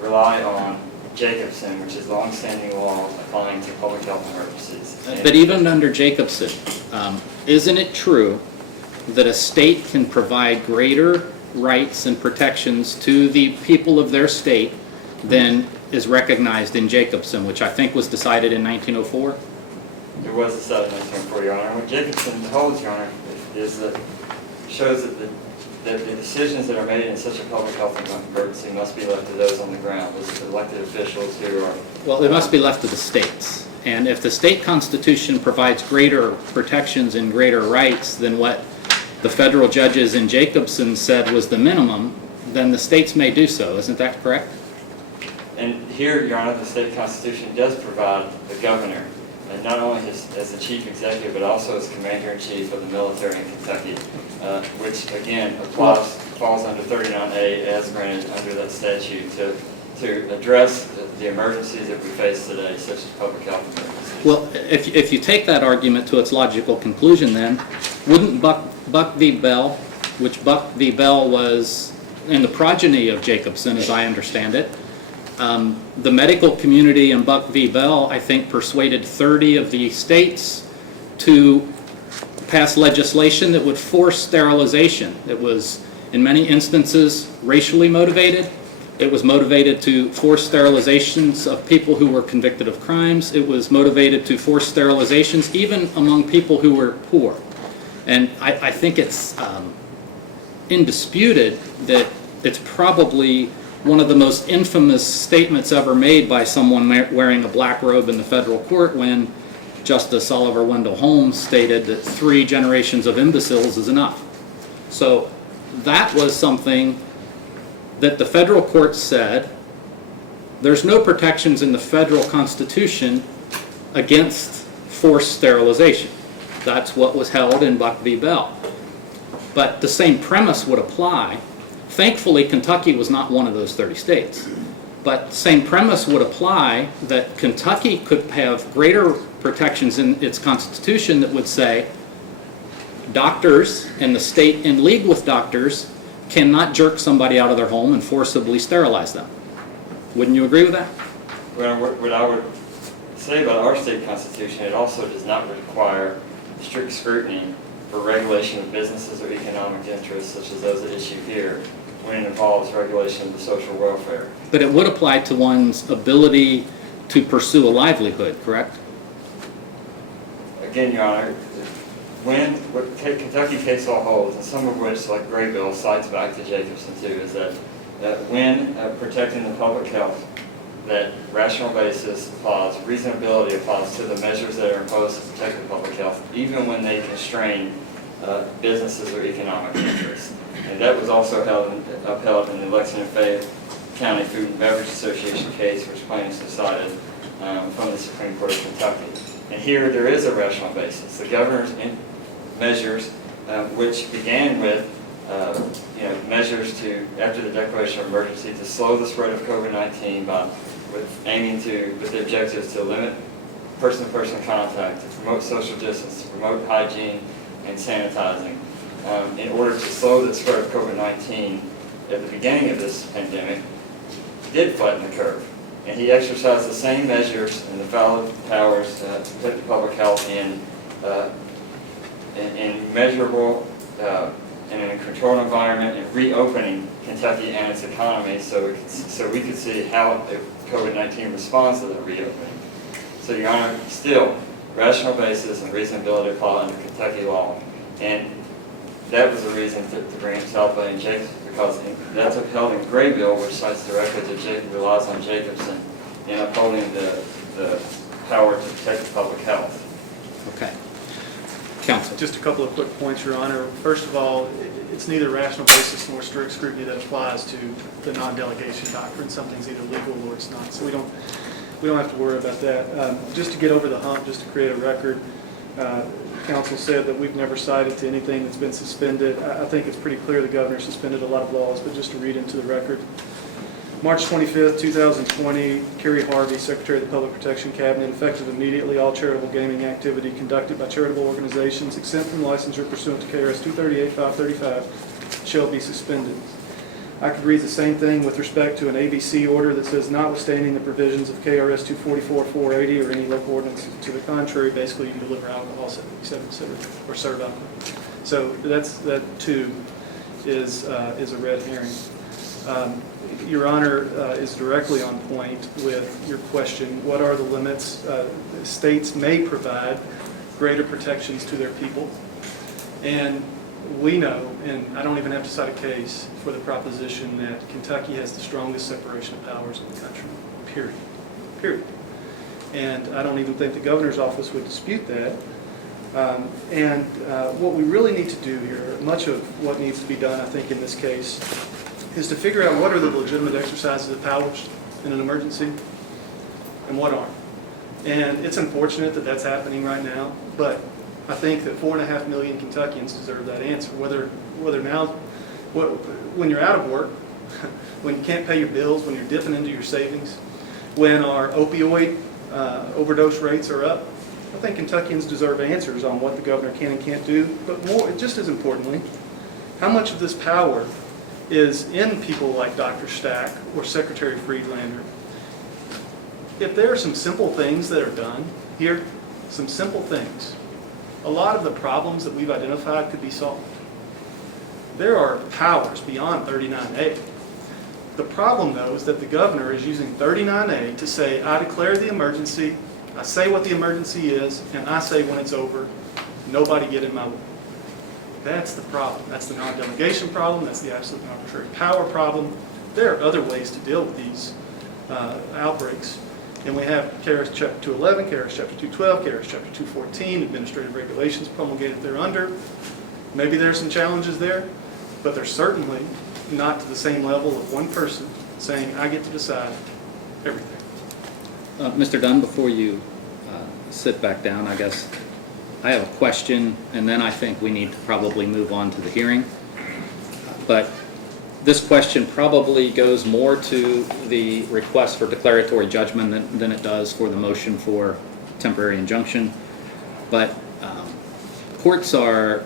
rely on Jacobson, which is long-standing law applying to public health emergencies. But even under Jacobson, isn't it true that a state can provide greater rights and protections to the people of their state than is recognized in Jacobson, which I think was decided in 1904? It was decided in 1904, Your Honor. What Jacobson holds, Your Honor, is that shows that the decisions that are made in such a public health emergency must be left to those on the ground, those elected officials who are... Well, it must be left to the states. And if the state constitution provides greater protections and greater rights than what the federal judges in Jacobson said was the minimum, then the states may do so. Isn't that correct? And here, Your Honor, the state constitution does provide the governor, and not only as the chief executive, but also as commander-in-chief of the military in Kentucky, which again falls under 39A as granted under that statute to address the emergencies that we face today, such as public health emergencies. Well, if you take that argument to its logical conclusion, then wouldn't Buck v. Bell, which Buck v. Bell was in the progeny of Jacobson, as I understand it, the medical community in Buck v. Bell, I think, persuaded 30 of the states to pass legislation that would force sterilization. It was, in many instances, racially motivated. It was motivated to force sterilizations of people who were convicted of crimes. It was motivated to force sterilizations even among people who were poor. And I think it's indisputed that it's probably one of the most infamous statements ever made by someone wearing a black robe in the federal court when Justice Oliver Wendell Holmes stated that 3 generations of imbeciles is enough. So that was something that the federal court said there's no protections in the federal constitution against forced sterilization. That's what was held in Buck v. Bell. But the same premise would apply. Thankfully, Kentucky was not one of those 30 states. But the same premise would apply that Kentucky could have greater protections in its constitution that would say doctors and the state in league with doctors cannot jerk somebody out of their home and forcibly sterilize them. Wouldn't you agree with that? Well, what I would say about our state constitution, it also does not require strict scrutiny for regulation of businesses or economic interests such as those at issue here when it involves regulation of the social welfare. But it would apply to one's ability to pursue a livelihood, correct? Again, Your Honor, what Kentucky case law holds, and some of which, like Graybill, cites back to Jacobson too, is that when protecting the public health, that rational basis applies, reasonability applies to the measures that are imposed to protect the public health, even when they constrain businesses or economic interests. And that was also upheld in the election of Fayette County Food and Beverage Association case, which plaintiffs decided from the Supreme Court of Kentucky. And here there is a rational basis. The governor's measures, which began with measures after the declaration of emergency, to slow the spread of COVID-19 with the objectives to limit person-to-person contact, to promote social distance, to promote hygiene and sanitizing. In order to slow the spread of COVID-19 at the beginning of this pandemic, did flatten the curve. And he exercised the same measures and the valid powers to protect the public health in measurable in a controlled environment and reopening Kentucky and its economy so we could see how the COVID-19 responds to the reopening. So, Your Honor, still, rational basis and reasonability apply under Kentucky law. And that was the reason to bring South Bay and Jacobs, because that's upheld in Graybill, which cites directly to relies on Jacobson in upholding the power to protect the public health. Okay. Counsel. Just a couple of quick points, Your Honor. First of all, it's neither rational basis nor strict scrutiny that applies to the non-delegation doctrine. Something's either legal or it's not. So we don't have to worry about that. Just to get over the hump, just to create a record, counsel said that we've never cited to anything that's been suspended. I think it's pretty clear the governor suspended a lot of laws, but just to read into the record. March 25th, 2020, Kerry Harvey, Secretary of the Public Protection Cabinet, effective immediately, all charitable gaming activity conducted by charitable organizations exempt from licensure pursuant to KRS 238-535 shall be suspended. I could read the same thing with respect to an ABC order that says, notwithstanding the provisions of KRS 244-480 or any local ordinance to the contrary, basically you can deliver alcohol, etc., or serve alcohol. So that too is a red herring. Your Honor is directly on point with your question. What are the limits? States may provide greater protections to their people. And we know, and I don't even have to cite a case for the proposition that Kentucky has the strongest separation of powers in the country, period. Period. And I don't even think the governor's office would dispute that. What we really need to do here, much of what needs to be done, I think, in this case, is to figure out what are the legitimate exercises of powers in an emergency and what aren't. And it's unfortunate that that's happening right now, but I think that 4.5 million Kentuckians deserve that answer. Whether now, when you're out of work, when you can't pay your bills, when you're dipping into your savings, when our opioid overdose rates are up, I think Kentuckians deserve answers on what the governor can and can't do. But more, just as importantly, how much of this power is in people like Dr. Stack or Secretary Friedlander. If there are some simple things that are done here, some simple things, a lot of the problems that we've identified could be solved. There are powers beyond 39A. The problem, though, is that the governor is using 39A to say, I declare the emergency, I say what the emergency is, and I say when it's over, nobody get in my way. That's the problem. That's the non-delegation problem. That's the absolute and arbitrary power problem. There are other ways to deal with these outbreaks. And we have KRS Chapter 211, KRS Chapter 212, KRS Chapter 214, administrative regulations promulgated thereunder. Maybe there's some challenges there, but they're certainly not to the same level of one person saying, I get to decide everything. Mr. Dunn, before you sit back down, I guess I have a question, and then I think we need to probably move on to the hearing. But this question probably goes more to the request for declaratory judgment than it does for the motion for temporary injunction. But courts are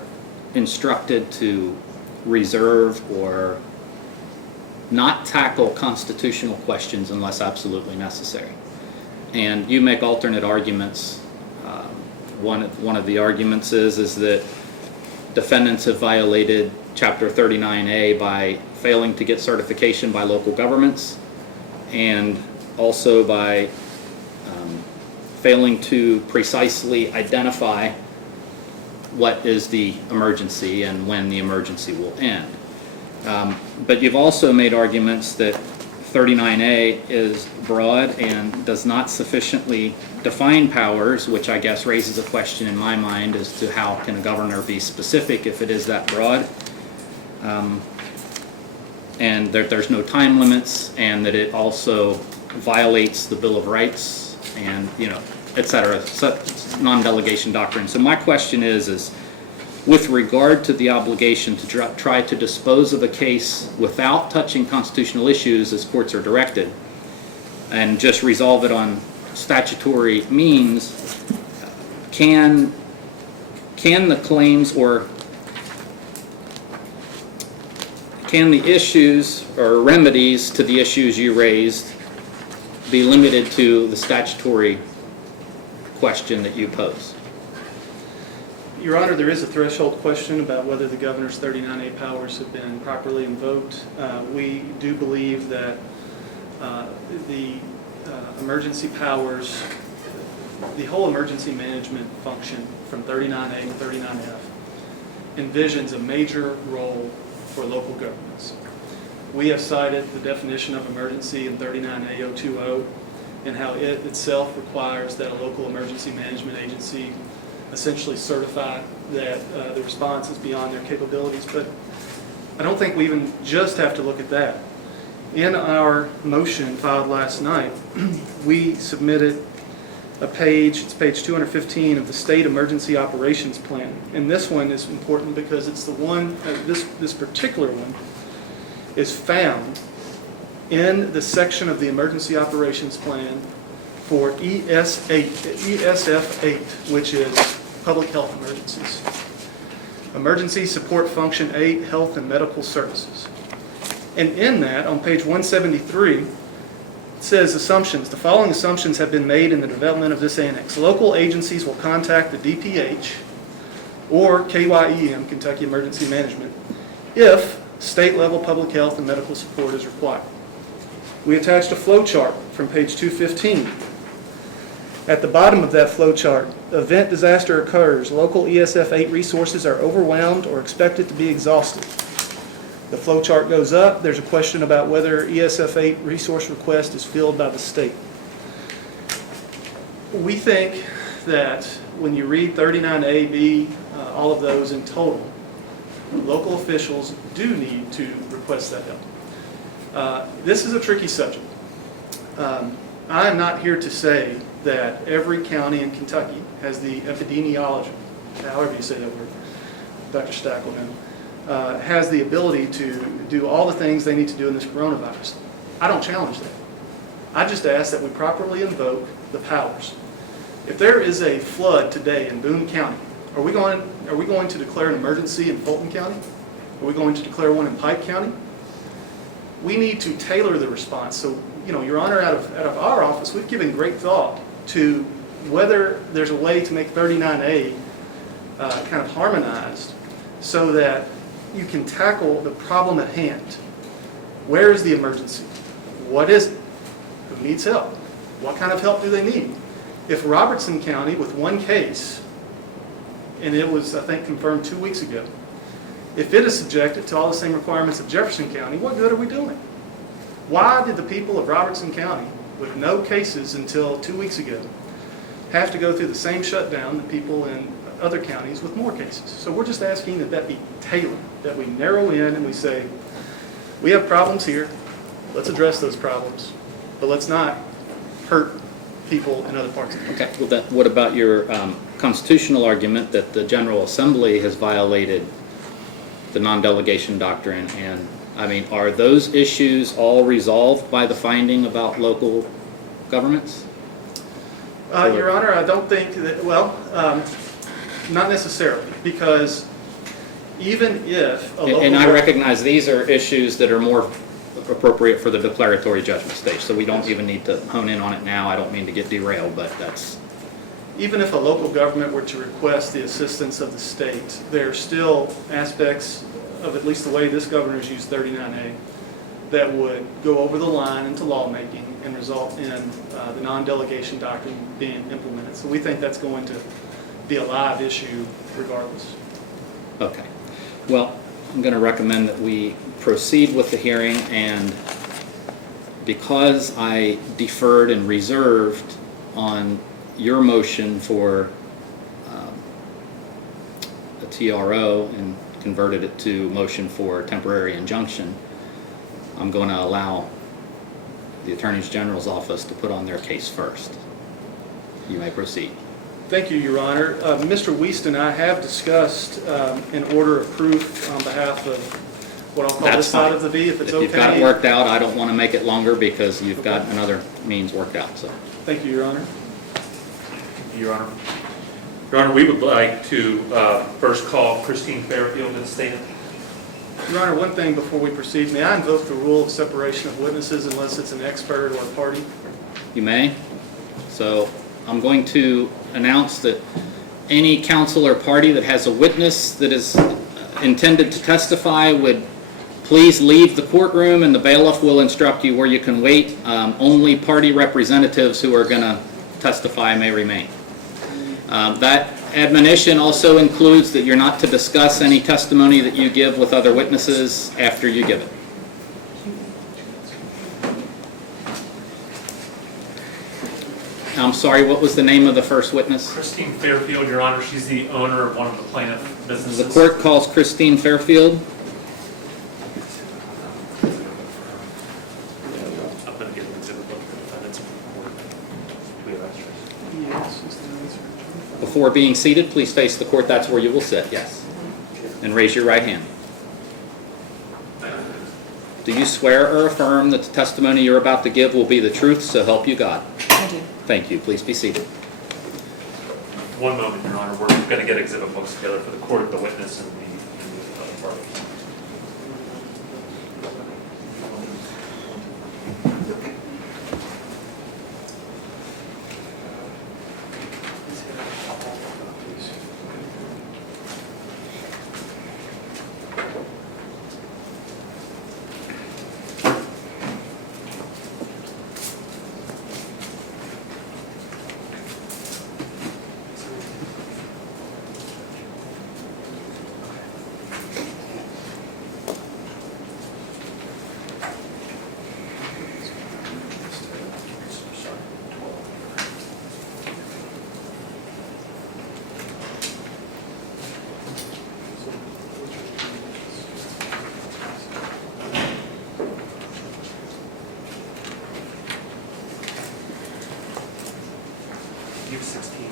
instructed to reserve or not tackle constitutional questions unless absolutely necessary. And you make alternate arguments. One of the arguments is that defendants have violated Chapter 39A by failing to get certification by local governments and also by failing to precisely identify what is the emergency and when the emergency will end. But you've also made arguments that 39A is broad and does not sufficiently define powers, which I guess raises a question in my mind as to how can a governor be specific if it is that broad. And there's no time limits, and that it also violates the Bill of Rights and, et cetera, so non-delegation doctrine. So my question is with regard to the obligation to try to dispose of a case without touching constitutional issues as courts are directed, and just resolve it on statutory means, can the claims or can the issues or remedies to the issues you raised be limited to the statutory question that you pose? Your Honor, there is a threshold question about whether the governor's 39A powers have been properly invoked. We do believe that the emergency powers, the whole emergency management function from 39A to 39F envisions a major role for local governments. We have cited the definition of emergency in 39A020 and how it itself requires that a local emergency management agency essentially certify that the response is beyond their capabilities. But I don't think we even just have to look at that. In our motion filed last night, we submitted a page, it's page 215 of the State Emergency Operations Plan. And this one is important because it's the one, this particular one is found in the section of the Emergency Operations Plan for ESF 8, which is Public Health Emergencies. Emergency Support Function 8, Health and Medical Services. And in that, on page 173, it says assumptions. The following assumptions have been made in the development of this annex. Local agencies will contact the DPH or KYEM, Kentucky Emergency Management, if state-level public health and medical support is required. We attached a flow chart from page 215. At the bottom of that flow chart, event disaster occurs. Local ESF 8 resources are overwhelmed or expected to be exhausted. The flow chart goes up. There's a question about whether ESF 8 resource request is filled by the state. We think that when you read 39A, B, all of those in total, local officials do need to request that help. This is a tricky subject. I am not here to say that every county in Kentucky has the epidemiology, however you say that word, Dr. Stackelman, has the ability to do all the things they need to do in this coronavirus. I don't challenge that. I just ask that we properly invoke the powers. If there is a flood today in Boone County, are we going to declare an emergency in Fulton County? Are we going to declare one in Pike County? We need to tailor the response. So, Your Honor, out of our office, we've given great thought to whether there's a way to make 39A kind of harmonized so that you can tackle the problem at hand. Where is the emergency? What is it? Who needs help? What kind of help do they need? If Robertson County, with one case, and it was, I think, confirmed 2 weeks ago, if it is subjected to all the same requirements of Jefferson County, what good are we doing? Why did the people of Robertson County, with no cases until 2 weeks ago, have to go through the same shutdown that people in other counties with more cases? So we're just asking that that be tailored, that we narrow in and we say, we have problems here, let's address those problems, but let's not hurt people in other parts of the country. Okay, well, what about your constitutional argument that the General Assembly has violated the non-delegation doctrine? And I mean, are those issues all resolved by the finding about local governments? Your Honor, I don't think that, not necessarily, because even if a local... And I recognize these are issues that are more appropriate for the declaratory judgment stage, so we don't even need to hone in on it now. I don't mean to get derailed, but that's... Even if a local government were to request the assistance of the state, there are still aspects of at least the way this governor's used 39A that would go over the line into lawmaking and result in the non-delegation doctrine being implemented. So we think that's going to be a live issue regardless. Okay. Well, I'm going to recommend that we proceed with the hearing, and because I deferred and reserved on your motion for a TRO and converted it to motion for temporary injunction, I'm going to allow the Attorney General's office to put on their case first. You may proceed. Thank you, Your Honor. Mr. Wiest and I have discussed an order of proof on behalf of what I'll call That's this side fine. of the V, if it's okay. If you've got it worked out, I don't want to make it longer because you've got another means worked out, so. Thank you, Your Honor. Your Honor. Your Honor, we would like to first call Christine Fairfield and stand. Your Honor, one thing before we proceed, may I invoke the rule of separation of witnesses unless it's an expert or a party? You may. So I'm going to announce that any council or party that has a witness that is intended to testify would please leave the courtroom, and the bailiff will instruct you where you can wait. Only party representatives who are going to testify may remain. That admonition also includes that you're not to discuss any testimony that you give with other witnesses after you give it. I'm sorry, what was the name of the first witness? Christine Fairfield, Your Honor, she's the owner of one of the plaintiff businesses. The court calls Christine Fairfield. I'm going to give an exhibit book to the defendants. Do we have extras? Yes, is the answer. Before being seated, please face the court. That's where you will sit, yes. And raise your right hand. Do you swear or affirm that the testimony you're about to give will be the truth, so help you God? I do. Thank you. Please be seated. One moment, Your Honor, we're going to get exhibit books together for the court, the witness, and the other parties. You have 16.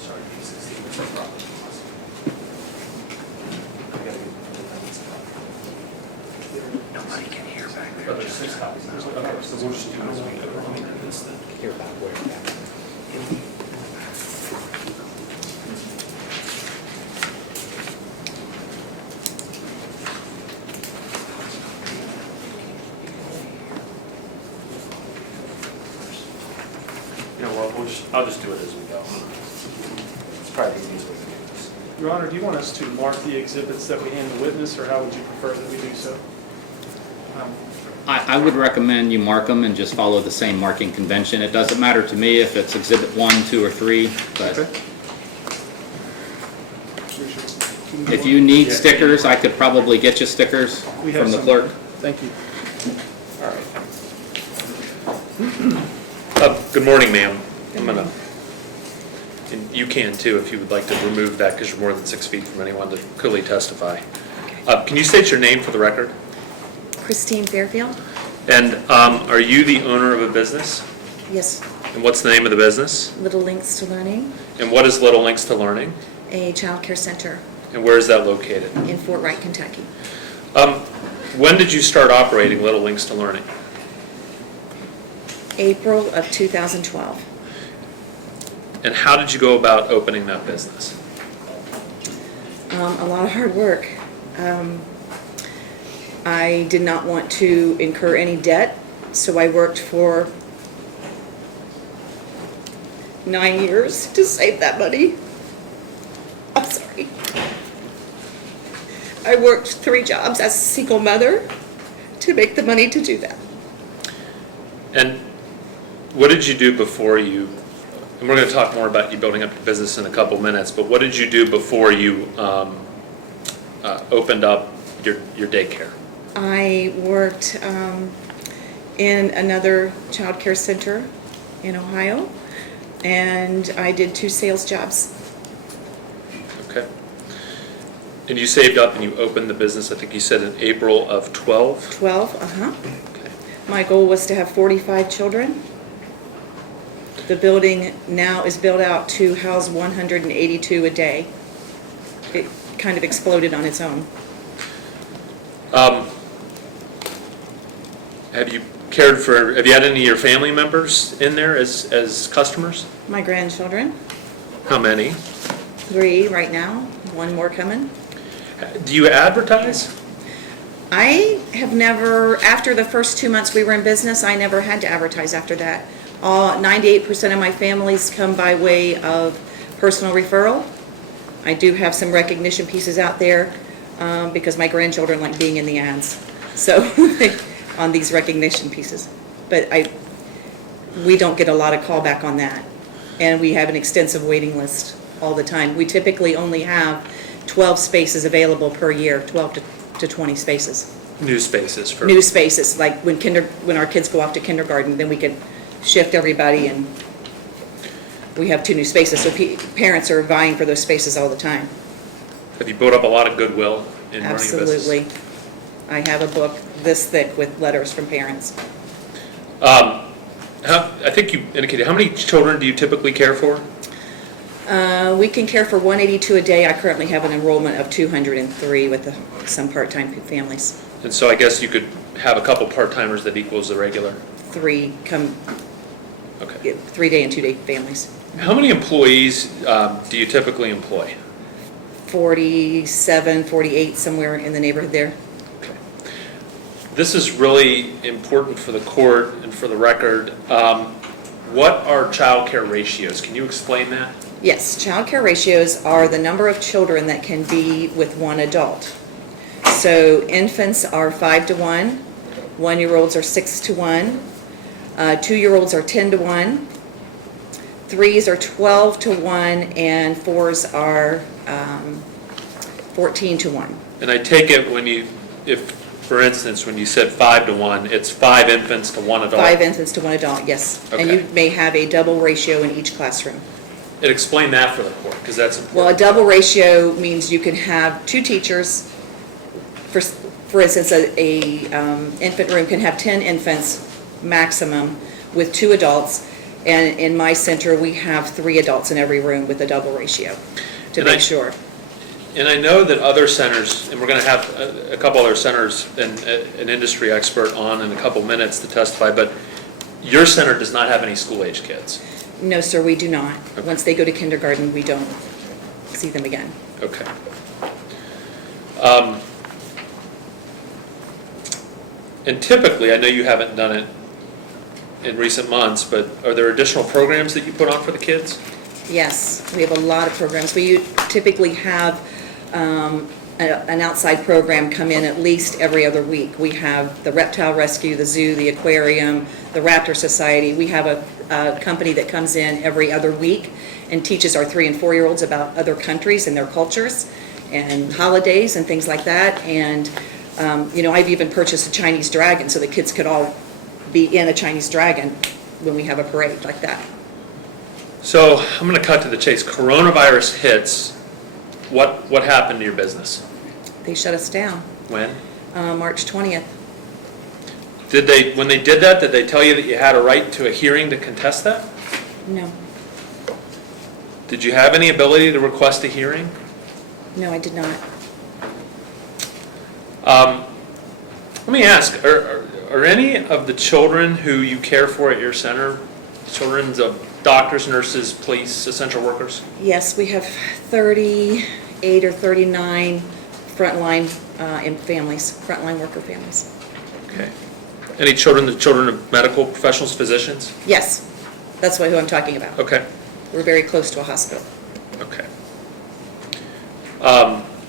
Sorry, you have 16. That's no problem. I gotta get the defendants a copy. Nobody can hear back there. Oh, there's 6 copies. Okay, so we'll just do this one. Hear back where? You know what, I'll just do it as we go. It's probably the easiest way to do this. Your Honor, do you want us to mark the exhibits that we hand the witness, or how would you prefer that we do so? I would recommend you mark them and just follow the same marking convention. It doesn't matter to me if it's exhibit 1, 2, or 3, but Okay. if you need stickers, I could probably get you stickers We have from the some. clerk. Thank you. All right. Good morning, ma'am. I'm gonna, and you can too if you would like to remove that because you're more than 6 feet from anyone to clearly testify. Can you state your name for the record? Christine Fairfield? And are you the owner of a business? Yes. And what's the name of the business? Little Links to Learning, And what is Little Links to Learning? a child care center And where is that located? in Fort Wright, Kentucky. When did you start operating Little Links to Learning? April of 2012. And how did you go about opening that business? A lot of hard work. I did not want to incur any debt, so I worked for 9 years to save that money. I'm sorry. I worked 3 jobs as a single mother to make the money to do that. And what did you do before you, and we're going to talk more about you building up your business in a couple minutes, but what did you do before you opened up your daycare? I worked in another child care center in Ohio, and I did 2 sales jobs. Okay. And you saved up and you opened the business, I think you said in April of 12? 12, Okay. My goal was to have 45 children. The building now is built out to house 182 a day. It kind of exploded on its own. Have you had any of your family members in there as customers? My grandchildren, How many? 3 right now, 1 more coming. Do you advertise? I have never, after the first 2 months we were in business, I never had to advertise after that. 98% of my families come by way of personal referral. I do have some recognition pieces out there because my grandchildren like being in the ads. So, on these recognition pieces. But we don't get a lot of callback on that. And we have an extensive waiting list all the time. We typically only have 12 spaces available per year, 12 to 20 spaces. New spaces for... New spaces, like when our kids go off to kindergarten, then we can shift everybody and we have 2 new spaces. So parents are vying for those spaces all the time. Have you built up a lot of goodwill in running a business? Absolutely. I have a book this thick with letters from parents. I think you indicated, how many children do you typically care for? We can care for 182 a day. I currently have an enrollment of 203 with some part-time families. And so I guess you could have a couple part-timers that equals the regular. 3 come, Okay. 3-day and 2-day families. How many employees do you typically employ? 47, 48, somewhere in the neighborhood there. Okay. This is really important for the court and for the record. What are child care ratios? Can you explain that? Yes, child care ratios are the number of children that can be with 1 adult. So infants are 5 to 1, 1-year-olds are 6 to 1, 2-year-olds are 10 to 1, 3s are 12 to 1, and 4s are 14 to 1. And I take it for instance, when you said 5 to 1, it's 5 infants to 1 adult? 5 infants to 1 adult, yes. And Okay. you may have a double ratio in each classroom. And explain that for the court, because that's Well, a important. double ratio means you can have 2 teachers. For instance, a infant room can have 10 infants maximum with 2 adults. And in my center, we have 3 adults in every room with a double ratio to And I- make sure. And I know that other centers, and we're going to have a couple other centers and an industry expert on in a couple minutes to testify, but your center does not have any school-age kids. No, sir, we do not. Okay. Once they go to kindergarten, we don't see them again. Okay. And typically, I know you haven't done it in recent months, but are there additional programs that you put on for the kids? Yes, we have a lot of programs. We typically have an outside program come in at least every other week. We have the reptile rescue, the zoo, the aquarium, the Raptor Society. We have a company that comes in every other week and teaches our 3- and 4-year-olds about other countries and their cultures and holidays and things like that. And, I've even purchased a Chinese dragon so the kids could all be in a Chinese dragon when we have a parade like that. So I'm going to cut to the chase. Coronavirus hits. What happened to your business? They shut us down When? March 20th. When they did that, did they tell you that you had a right to a hearing to contest that? No, Did you have any ability to request a hearing? no, I did not. Let me ask, are any of the children who you care for at your center, children of doctors, nurses, police, essential workers? Yes, we have 38 or 39 frontline frontline worker families. Okay. Any children of medical professionals, physicians? Yes, that's who I'm talking about. Okay, We're very close to a hospital. okay.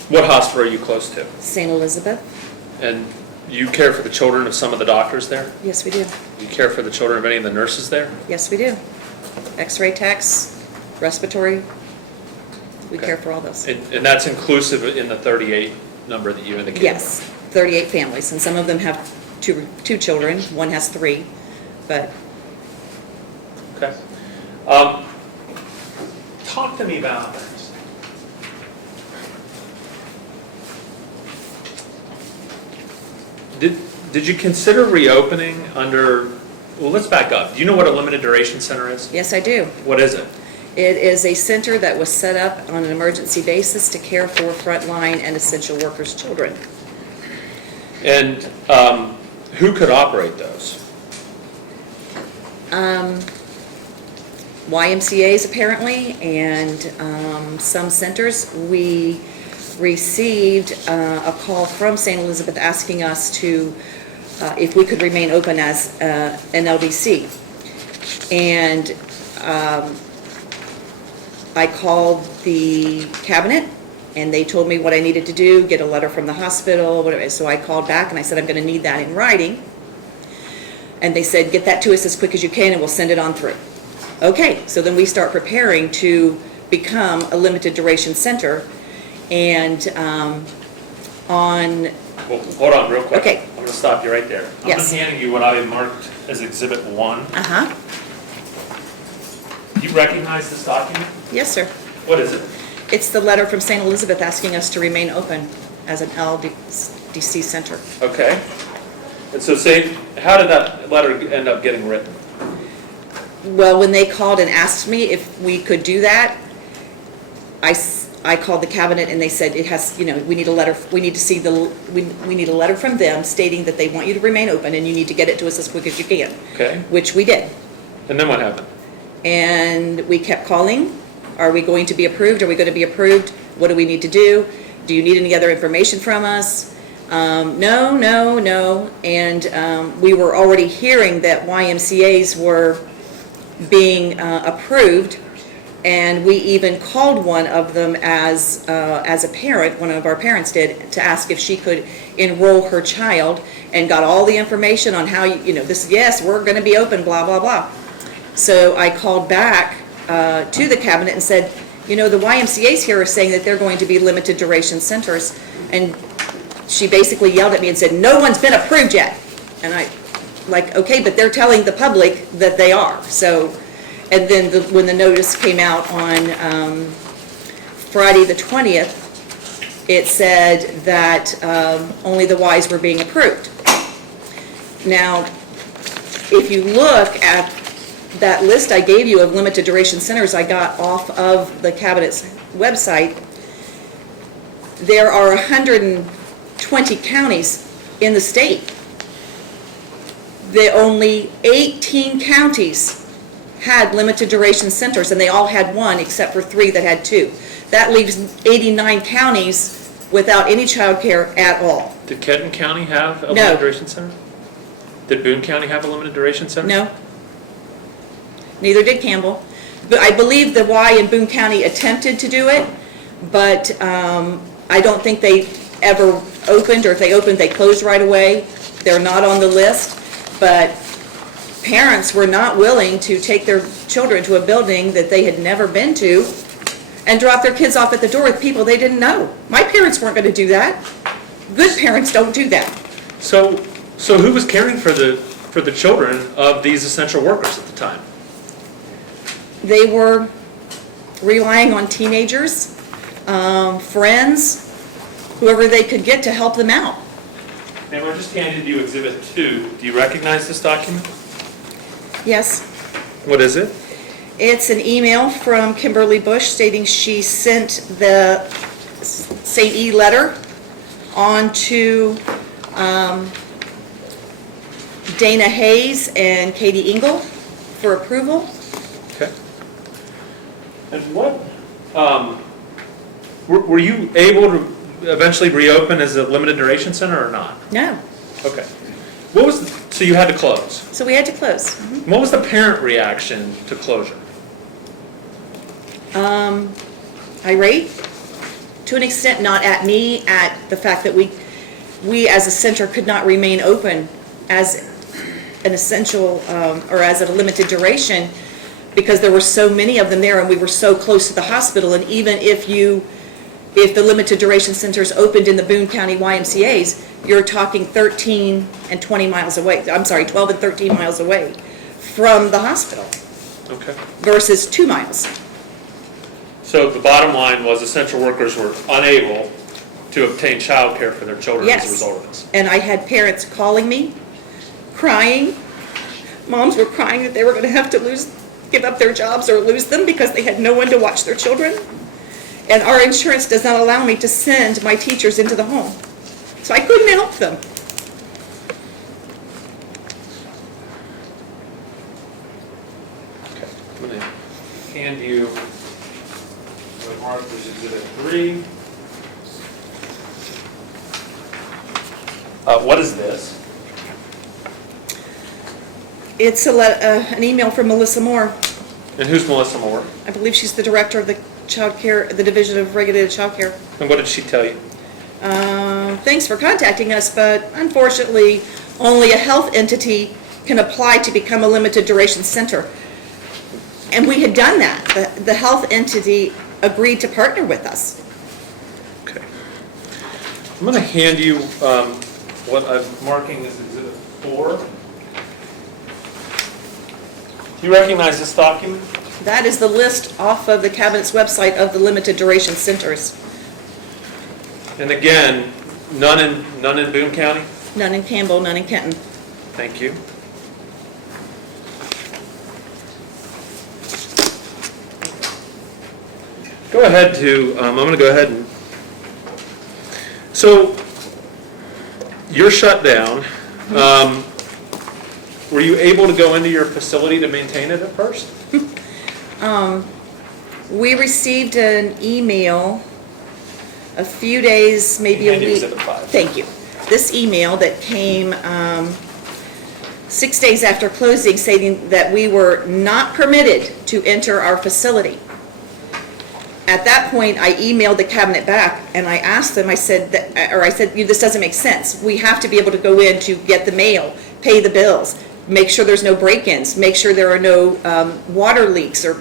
What hospital are you close to? St. Elizabeth? And you care for the children of some of the doctors there? Yes, we do. You care for the children of any of the nurses there? Yes, we do. X-ray techs, respiratory, we Okay. care for all those. And that's inclusive in the 38 number that you indicated? Yes, 38 families, and some of them have two children, one has 3, but Okay. Talk to me about, did you consider reopening under, well, let's back up. Do you know what a limited duration center is? yes, I do. What is it? It is a center that was set up on an emergency basis to care for frontline and essential workers' children. And who could operate those? YMCA's apparently, and some centers. We received a call from St. Elizabeth asking us to, if we could remain open as an LDC. And I called the cabinet, and they told me what I needed to do, get a letter from the hospital, whatever. So I called back and I said, I'm going to need that in writing. And they said, get that to us as quick as you can and we'll send it on through. Okay, so then we start preparing to become a limited duration center. And on, Well, hold on real quick. Okay. I'm going to stop you right there. Yes. I'm handing you what I marked as Exhibit 1. Do you recognize this document? Yes, sir. What is it? It's the letter from St. Elizabeth asking us to remain open as an LDC center. Okay. And so say, how did that letter end up getting written? Well, when they called and asked me if we could do that, I called the cabinet and they said it has, you know, we need a letter, we need to see we need a letter from them stating that they want you to remain open and you need to get it to us as quick as you can. Okay. Which we did. And then what happened? And we kept calling. Are we going to be approved? Are we going to be approved? What do we need to do? Do you need any other information from us? No. And we were already hearing that YMCAs were being approved, and we even called one of them as a parent, one of our parents did, to ask if she could enroll her child, and got all the information on how, yes, we're going to be open, blah, blah, blah. So I called back to the cabinet and said, the YMCAs here are saying that they're going to be limited duration centers, and she basically yelled at me and said, no one's been approved yet. And I, okay, but they're telling the public that they are. So, and then when the notice came out on Friday the 20th, it said that only the Ys were being approved. Now, if you look at that list I gave you of limited duration centers I got off of the cabinet's website, there are 120 counties in the state. Only 18 counties had limited duration centers, and they all had one except for 3 that had 2. That leaves 89 counties without any child care at all. Did Kenton County have a No. limited duration center? Did Boone County have a limited duration center? No. Neither did Campbell. But I believe the Y in Boone County attempted to do it, but I don't think they ever opened, or if they opened, they closed right away. They're not on the list, but parents were not willing to take their children to a building that they had never been to and drop their kids off at the door with people they didn't know. My parents weren't going to do that. Good parents don't do that. So who was caring for the children of these essential workers at the time? They were relying on teenagers, friends, whoever they could get to help them out. Ma'am, I just handed you Exhibit 2. Do you recognize this document? Yes. What is it? It's an email from Kimberly Bush stating she sent the St. E letter on to Dana Hayes and Katie Engel for approval. Okay. And what, were you able to eventually reopen as a limited duration center or not? No. Okay. So you had to close. So we had to close. What was the parent reaction to closure? Irate, to an extent, not at me, at the fact that we as a center could not remain open as an essential or as a limited duration, because there were so many of them there and we were so close to the hospital. And even if the limited duration centers opened in the Boone County YMCAs, you're talking 13 and 20 miles away, I'm sorry, 12 and 13 miles away from the hospital Okay. versus 2 miles. So the bottom line was essential workers were unable to obtain childcare for their children as a Yes. result of this. And I had parents calling me, crying. Moms were crying that they were going to have to give up their jobs or lose them because they had no one to watch their children. And our insurance does not allow me to send my teachers into the home. So I couldn't help them. Okay. I'm going to hand you what marked as Exhibit 3. What is this? It's an email from Melissa Moore. And who's Melissa Moore? I believe she's the director of the the Division of Regulated Child Care. And what did she tell you? Thanks for contacting us, but unfortunately, only a health entity can apply to become a limited duration center. And we had done that. The health entity agreed to partner with us. Okay. I'm going to hand you what I'm marking as Exhibit 4. Do you recognize this document? That is the list off of the Cabinet's website of the limited duration centers. And again, none in Boone County? None in Campbell, none in Kenton. Thank you. Go ahead to, I'm going to go ahead and, so you're shut down. Were you able to go into your facility to maintain it at first? We received an email a few days, maybe a Hand you week. Exhibit 5. Thank you. This email that came 6 days after closing stating that we were not permitted to enter our facility. At that point, I emailed the cabinet back and I asked them, I said, this doesn't make sense. We have to be able to go in to get the mail, pay the bills, make sure there's no break-ins, make sure there are no water leaks or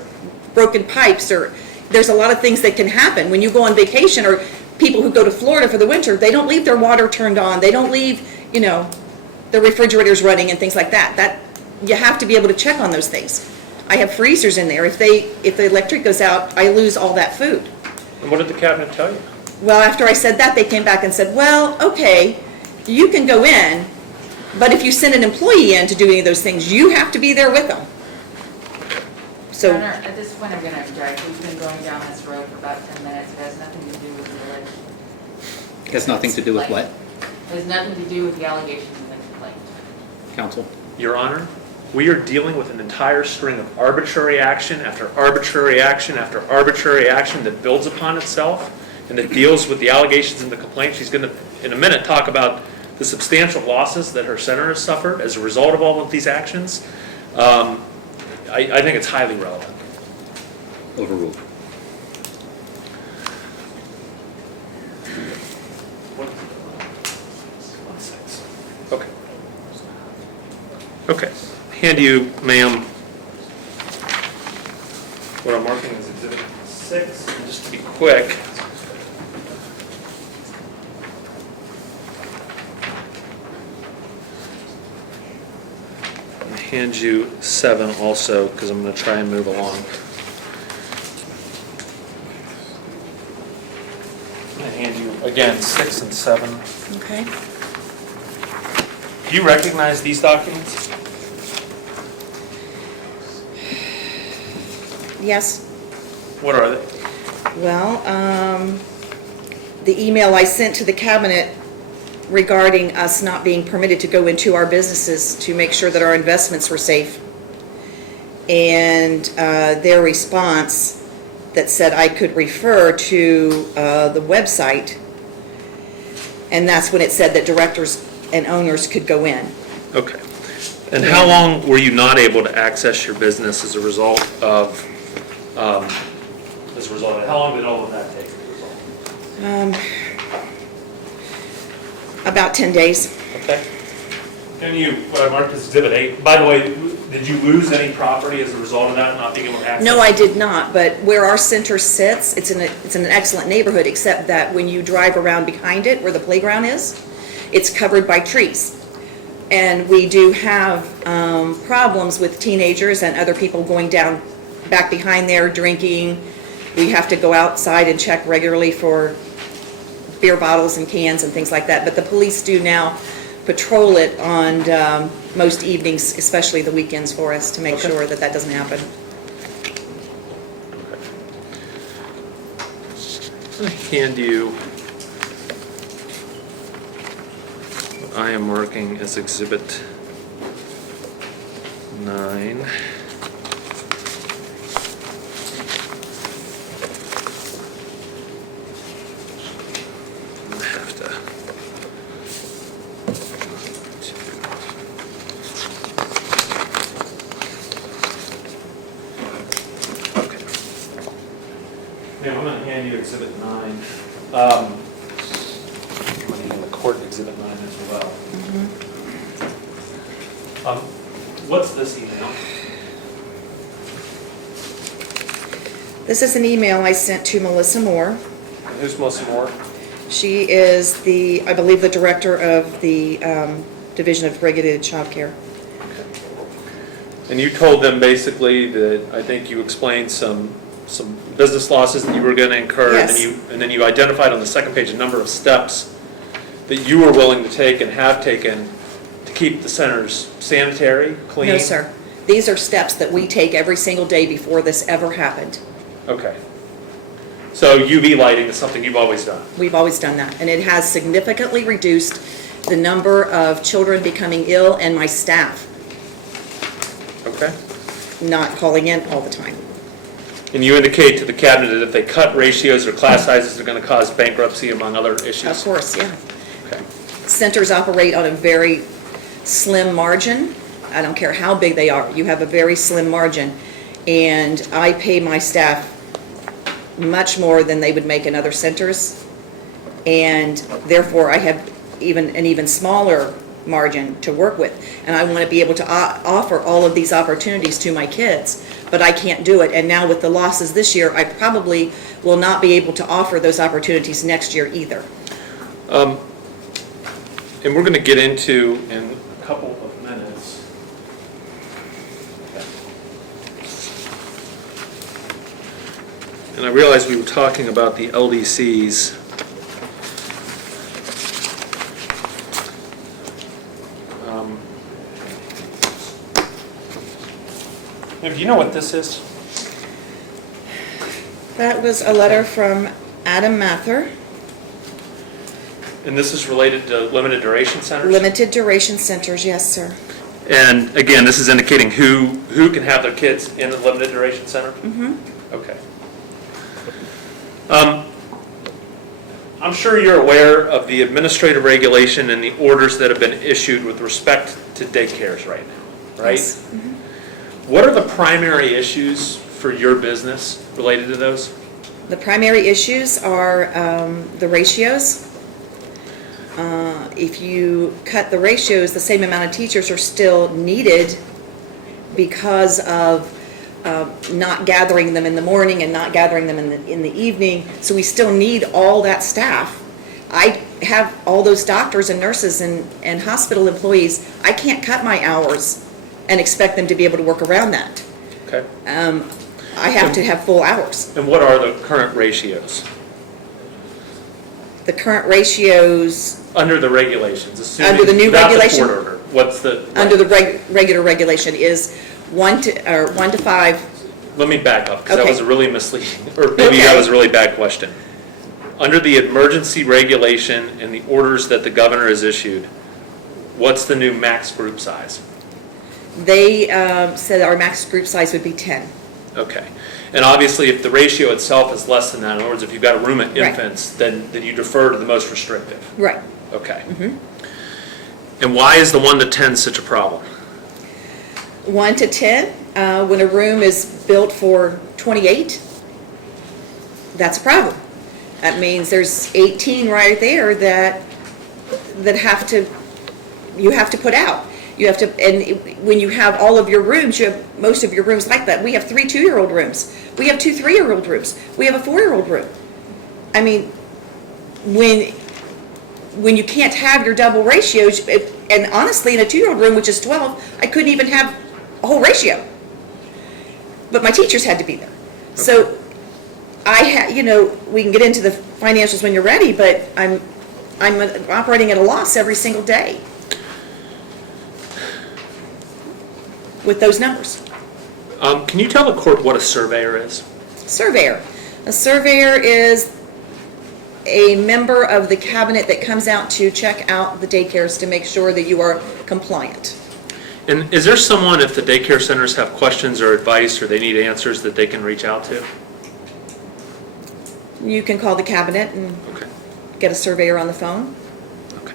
broken pipes, or there's a lot of things that can happen when you go on vacation, or people who go to Florida for the winter, they don't leave their water turned on, they don't leave, the refrigerators running and things like that. That you have to be able to check on those things. I have freezers in there. If the electric goes out, I lose all that food. And what did the cabinet tell you? Well, after I said that, they came back and said, well, okay, you can go in, but if you send an employee in to do any of those things, you have to be there with them. So, Your Honor, at this point, I'm going to object. We've been going down this road for about 10 minutes. It has nothing to do with the alleged. It has nothing to do with what? It has nothing to do with the allegations in the complaint. Counsel? Your Honor, we are dealing with an entire string of arbitrary action after arbitrary action after arbitrary action that builds upon itself and that deals with the allegations in the complaint. She's going to, in a minute, talk about the substantial losses that her center has suffered as a result of all of these actions. I think it's highly relevant. Overruled. Okay. Okay. Hand you, ma'am, what I'm marking as Exhibit 6. And just to be quick, I'm going to hand you 7 also, because I'm going to try and move along. I'm going to hand you, again, 6 and 7. okay. Do you recognize these documents? Yes. What are they? Well, the email I sent to the cabinet regarding us not being permitted to go into our businesses to make sure that our investments were safe. And their response that said I could refer to the website, and that's when it said that directors and owners could go in. Okay. And how long were you not able to access your business as a result of, how long did all of that take? About 10 days. Okay. And you, what I marked as Exhibit 8, by the way, did you lose any property as a result of that, not being able to access? No, I did not, but where our center sits, it's in an excellent neighborhood, except that when you drive around behind it, where the playground is, it's covered by trees. And we do have problems with teenagers and other people going down back behind there drinking. We have to go outside and check regularly for beer bottles and cans and things like that. But the police do now patrol it on most evenings, especially the weekends for us, to make sure that that doesn't happen. I'm going to hand you, I am marking as Exhibit 9. Yeah, I'm going to hand you Exhibit 9. I'm going to hand the court Exhibit 9 as well. What's this email? This is an email I sent to Melissa Moore. And who's Melissa Moore? She is the, I believe, the director of the Division of Regulated Child Care. And you told them basically that, I think you explained some business losses that you were going to incur. Yes. And then you identified on the second page a number of steps that you were willing to take and have taken to keep the centers sanitary, clean? No, sir. These are steps that we take every single day before this ever happened. Okay. So UV lighting is something you've always done? We've always done that, and it has significantly reduced the number of children becoming ill and my staff Okay. not calling in all the time. And you indicate to the cabinet that if they cut ratios or class sizes, they're going to cause bankruptcy among other issues? Of course, yeah. Okay. Centers operate on a very slim margin. I don't care how big they are. You have a very slim margin. And I pay my staff much more than they would make in other centers. And therefore, I have an even smaller margin to work with. And I want to be able to offer all of these opportunities to my kids, but I can't do it. And now with the losses this year, I probably will not be able to offer those opportunities next year either. And we're going to get into, in a couple of minutes, and I realized we were talking about the LDCs. Do you know what this is? That was a letter from Adam Mather, And this is related to limited duration centers? limited duration centers, yes, sir. And again, this is indicating who can have their kids in the limited duration center? Mm-hmm. Okay. I'm sure you're aware of the administrative regulation and the orders that have been issued with respect to daycares right now, right? Yes. Mhm. What are the primary issues for your business related to those? The primary issues are the ratios. If you cut the ratios, the same amount of teachers are still needed because of not gathering them in the morning and not gathering them in the evening. So we still need all that staff. I have all those doctors and nurses and hospital employees. I can't cut my hours and expect them to be able to work around that. Okay. I have to have full hours. And what are the current ratios? The current ratios Under the regulations, assuming Under the new without regulation? the court order, what's the? under the regular regulation is 1 to 5. Let me back up, because that Okay. was a really misleading, or maybe that Okay. was a really bad question. Under the emergency regulation and the orders that the governor has issued, what's the new max group size? They said our max group size would be 10. Okay. And obviously, if the ratio itself is less than that, in other words, if you've got a room at Right. infants, then you defer to the most restrictive. Right. Okay. And why is the 1 to 10 such a problem? 1 to 10, when a room is built for 28, that's a problem. That means there's 18 right there that you have to put out. You have to, and when you have all of your rooms, you have most of your rooms like that. We have 3 2-year-old rooms. We have 2 3-year-old rooms. We have a 4-year-old room. I mean, when when you can't have your double ratios, and honestly, in a 2-year-old room, which is 12, I couldn't even have a whole ratio. But my teachers had to be there. So we can get into the financials when you're ready, but I'm operating at a loss every single day with those numbers. Can you tell the court what a surveyor is? Surveyor. A surveyor is a member of the cabinet that comes out to check out the daycares to make sure that you are compliant. And is there someone, if the daycare centers have questions or advice or they need answers, that they can reach out to? You can call the cabinet and Okay. get a surveyor on the phone. Okay.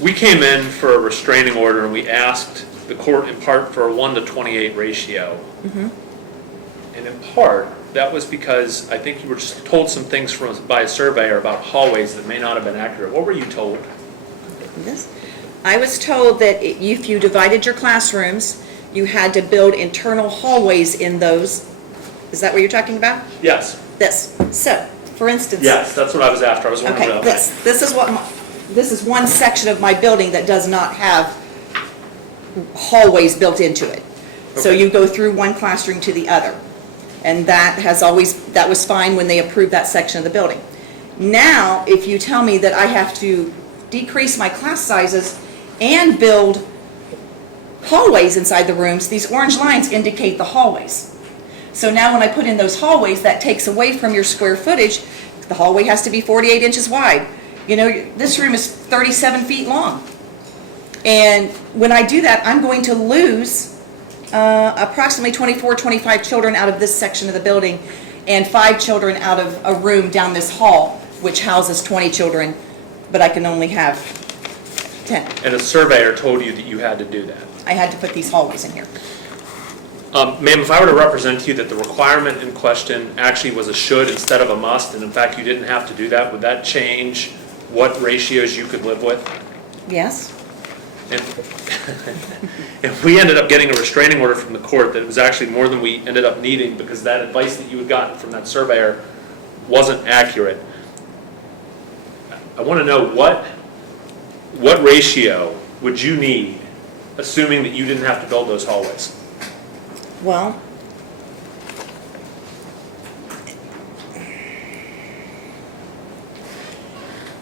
We came in for a restraining order and we asked the court in part for a 1:28 ratio. And in part, that was because I think you were just told some things by a surveyor about hallways that may not have been accurate. What were you told? This. I was told that if you divided your classrooms, you had to build internal hallways in those. Is that what you're talking about? Yes. This. So, for instance. Yes, that's what I was after. I was wondering Okay, about this is one section of my building that does not have hallways built into it. So Okay. you go through one classroom to the other. And that was fine when they approved that section of the building. Now, if you tell me that I have to decrease my class sizes and build hallways inside the rooms, these orange lines indicate the hallways. So now when I put in those hallways, that takes away from your square footage. The hallway has to be 48 inches wide. This room is 37 feet long. And when I do that, I'm going to lose approximately 24, 25 children out of this section of the building and 5 children out of a room down this hall, which houses 20 children, but I can only have 10. And a surveyor told you that you had to do that. I had to put these hallways in here. Ma'am, if I were to represent to you that the requirement in question actually was a should instead of a must, and in fact you didn't have to do that, would that change what ratios you could live with? Yes? If we ended up getting a restraining order from the court that was actually more than we ended up needing because that advice that you had gotten from that surveyor wasn't accurate, I want to know what ratio would you need, assuming that you didn't have to build those hallways? Well,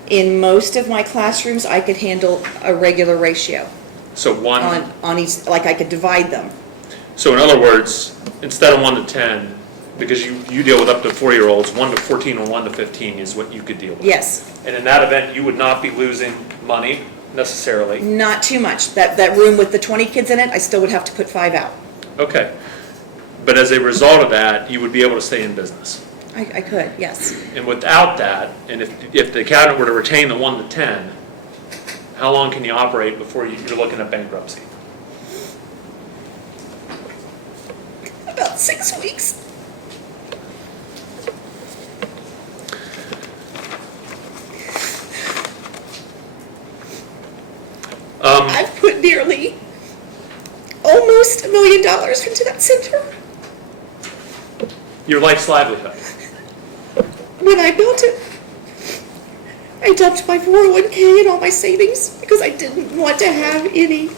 in most of my classrooms, I could handle a regular ratio So one. on each, like I could divide them. So in other words, instead of 1 to 10, because you deal with up to 4-year-olds, 1 to 14 or 1 to 15 is what you could deal with. Yes, And in that event, you would not be losing money necessarily. not too much. That room with the 20 kids in it, I still would have to put 5 out. Okay. But as a result of that, you would be able to stay in business. I could, yes. And without that, and if the cabinet were to retain the 1 to 10, how long can you operate before you're looking at bankruptcy? About 6 weeks. I've put nearly almost $1 million into that center. Your life's livelihood. When I built it, I dumped my 401k and all my savings because I didn't want to have any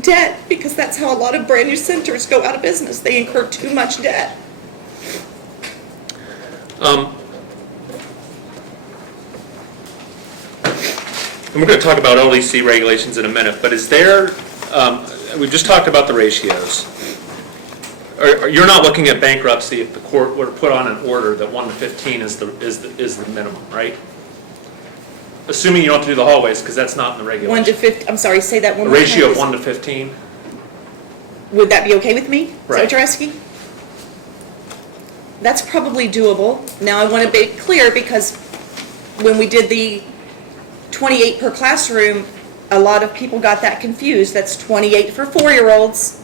debt, because that's how a lot of brand new centers go out of business. They incur too much debt. And we're going to talk about LDC regulations in a minute, but is there, we've just talked about the ratios. You're not looking at bankruptcy if the court were to put on an order that 1 to 15 is the minimum, right? Assuming you don't have to do the hallways, because that's not in the 1 regulation. to 50, I'm sorry, say that one A more time. ratio of please. 1 to 15? Would that be okay with me? Is that Right. what you're asking? That's probably doable. Now, I want to be clear, because when we did the 28 per classroom, a lot of people got that confused. That's 28 for 4-year-olds.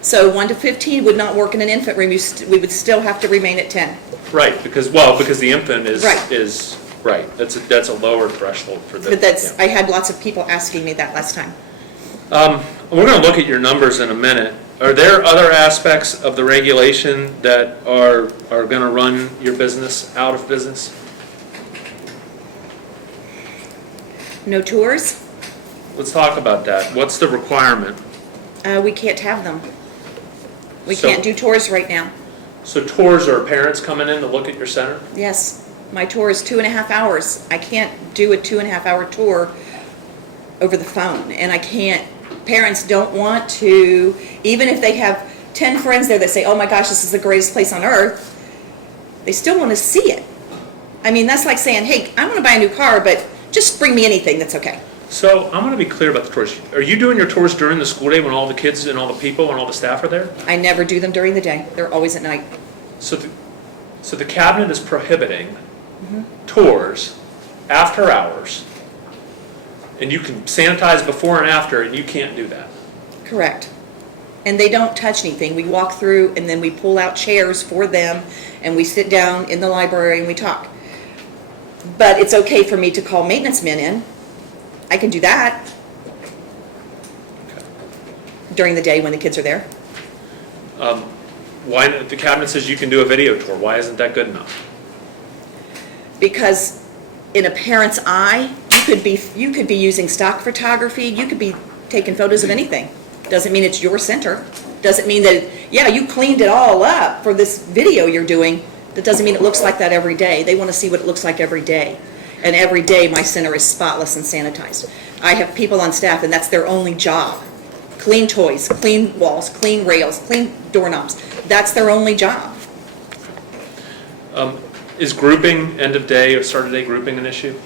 So 1 to 15 would not work in an infant room. We would still have to remain at 10. Right, because the infant is, Right. right, that's a lower threshold for the. But that's, yeah. I had lots of people asking me that last time. We're going to look at your numbers in a minute. Are there other aspects of the regulation that are going to run your business out of business? No tours? Let's talk about that. What's the requirement? We can't have them. We So- can't do tours right now. So tours are parents coming in to look at your center? Yes, my tour is 2.5 hours. I can't do a 2.5-hour tour over the phone, and I can't, parents don't want to, even if they have 10 friends there that say, oh my gosh, this is the greatest place on earth, they still want to see it. I mean, that's like saying, hey, I want to buy a new car, but just bring me anything, that's okay. So I'm going to be clear about the tours. Are you doing your tours during the school day when all the kids and all the people and all the staff are there? I never do them during the day. They're always at night. So the cabinet is prohibiting tours after hours, and you can sanitize before and after, and you can't do that. Correct. And they don't touch anything. We walk through and then we pull out chairs for them and we sit down in the library and we talk. But it's okay for me to call maintenance men in. I can do that during the day when the kids are there. Why, the cabinet says you can do a video tour. Why isn't that good enough? Because in a parent's eye, you could be using stock photography, you could be taking photos of anything. Doesn't mean it's your center. Doesn't mean that, yeah, you cleaned it all up for this video you're doing. That doesn't mean it looks like that every day. They want to see what it looks like every day. And every day my center is spotless and sanitized. I have people on staff and that's their only job. Clean toys, clean walls, clean rails, clean doorknobs. That's their only job. Is grouping, end of day or start of day grouping an issue?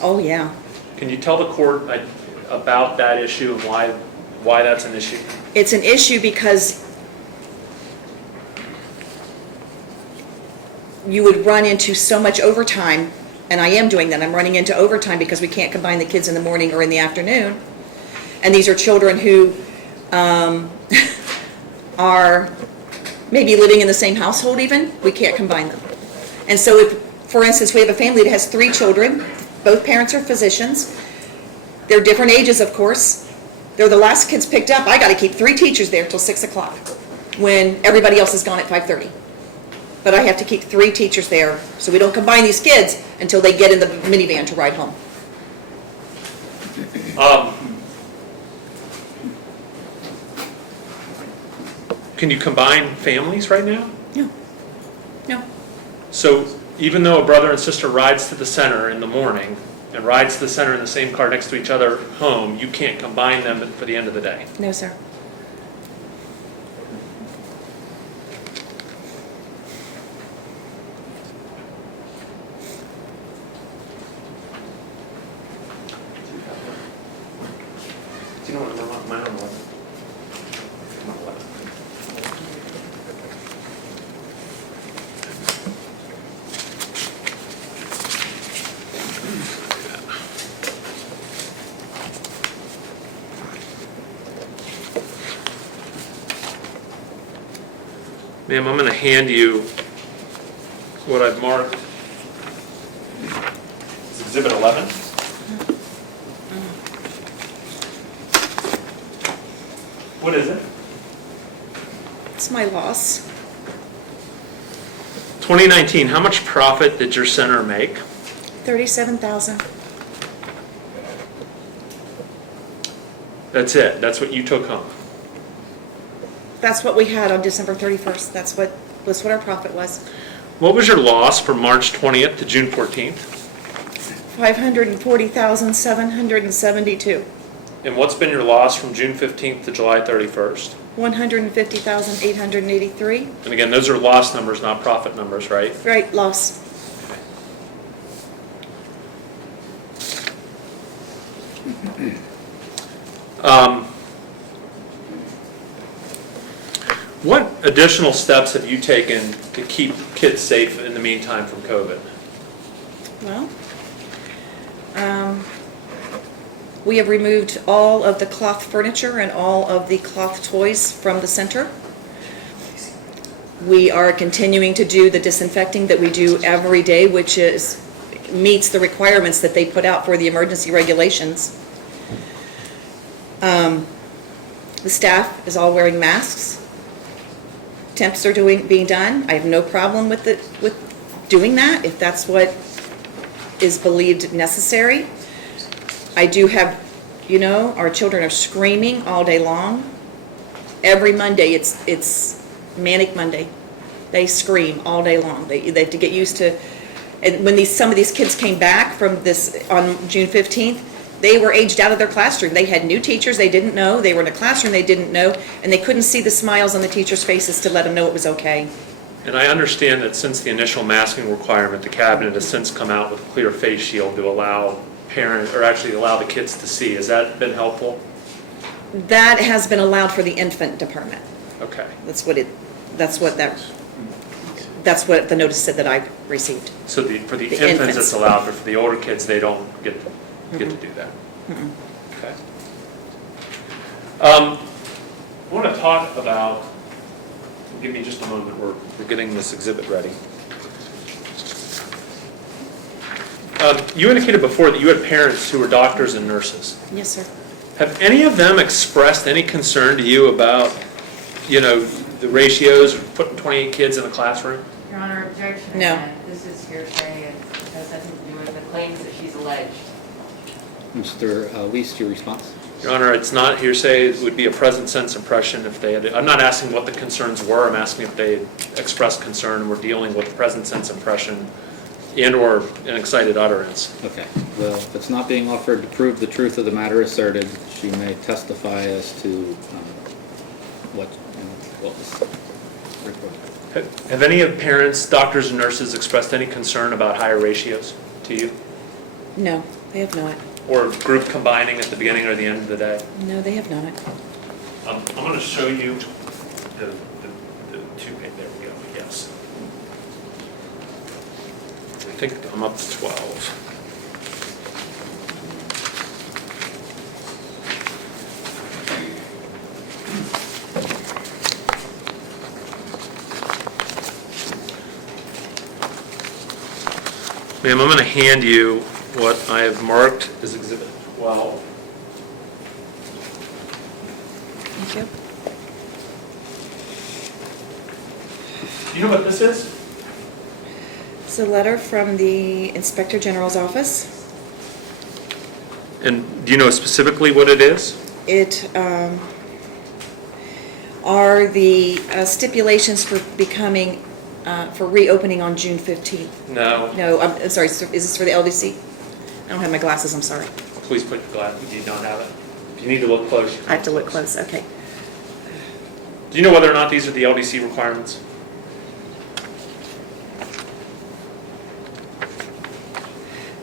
Oh, yeah. Can you tell the court about that issue and why that's an issue? It's an issue because you would run into so much overtime, and I am doing that. I'm running into overtime because we can't combine the kids in the morning or in the afternoon. And these are children who are maybe living in the same household even. We can't combine them. And so if, for instance, we have a family that has 3 children, both parents are physicians. They're different ages, of course. They're the last kids picked up. I got to keep 3 teachers there till 6 o'clock when everybody else is gone at 5:30. But I have to keep 3 teachers there so we don't combine these kids until they get in the minivan to ride home. Can you combine families right now? No. No. So even though a brother and sister rides to the center in the morning and rides to the center in the same car next to each other home, you can't combine them for the end of the day? No, sir. Do you know what mine on what? Ma'am, I'm going to hand you what I've marked. It's Exhibit 11. What is it? It's my loss. 2019, how much profit did your center make? $37,000. That's it. That's what you took home. That's what we had on December 31st. That's what our profit was. What was your loss from March 20th to June 14th? $540,772. And what's been your loss from June 15th to July 31st? $150,883. And again, those are loss numbers, not profit numbers, right? Right, loss. What additional steps have you taken to keep kids safe in the meantime from COVID? Well, we have removed all of the cloth furniture and all of the cloth toys from the center. We are continuing to do the disinfecting that we do every day, which meets the requirements that they put out for the emergency regulations. The staff is all wearing masks. temps are being done. I have no problem with doing that, if that's what is believed necessary. I do have, our children are screaming all day long. Every Monday, it's Manic Monday. They scream all day long. They have to get used to, and when some of these kids came back from this on June 15th, they were aged out of their classroom. They had new teachers they didn't know. They were in a classroom they didn't know, and they couldn't see the smiles on the teachers' faces to let them know it was okay. And I understand that since the initial masking requirement, the cabinet has since come out with a clear face shield to allow parents, or actually allow the kids to see. Has that been helpful? That has been allowed for the infant department. Okay. That's what the notice said that I received. So for the The infants, infants. it's allowed, but for the older kids, they don't get to do that. Okay. I want to talk about, give me just a moment, we're getting this exhibit ready. You indicated before that you had parents who were doctors and nurses. Yes, sir. Have any of them expressed any concern to you about, the ratios of putting 28 kids in a classroom? Your Honor, objection No. again. This is hearsay and has nothing to do with the claims that she's alleged. Mr. Least, your response? Your Honor, it's not hearsay. It would be a present sense impression if they had, I'm not asking what the concerns were. I'm asking if they had expressed concern. We're dealing with present sense impression and/or an excited utterance. Okay. Well, if it's not being offered to prove the truth of the matter asserted, she may testify as to what was reported. Have any of parents, doctors, and nurses expressed any concern about higher ratios to you? No, they have not. Or group combining at the beginning or the end of the day? No, they have not. I'm going to show you the two, there we go, yes. I think I'm up to 12. Ma'am, I'm going to hand you what I have marked as Exhibit 12. Thank you. Do you know what this is? It's a letter from the Inspector General's office. And do you know specifically what it is? It are the stipulations for for reopening on June 15th. No. No, I'm sorry, is this for the LDC? I don't have my glasses, I'm sorry. Please put your glasses. Do you not have it? If you need to look close. I have to look close, okay. Do you know whether or not these are the LDC requirements?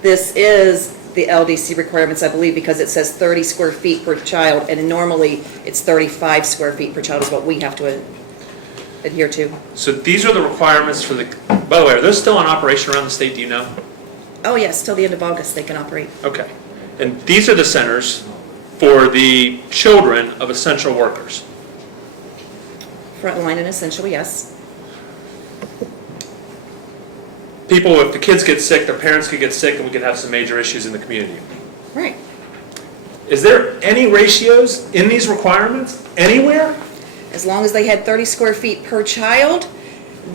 This is the LDC requirements, I believe, because it says 30 square feet per child, and normally it's 35 square feet per child is what we have to adhere to. So these are the requirements for the, by the way, are those still in operation around the state, do you know? Oh, yes, till the end of August they can operate. Okay. And these are the centers for the children of essential workers. Frontline and essential, yes. People, if the kids get sick, their parents could get sick, and we could have some major issues in the community. Right. Is there any ratios in these requirements anywhere? As long as they had 30 square feet per child,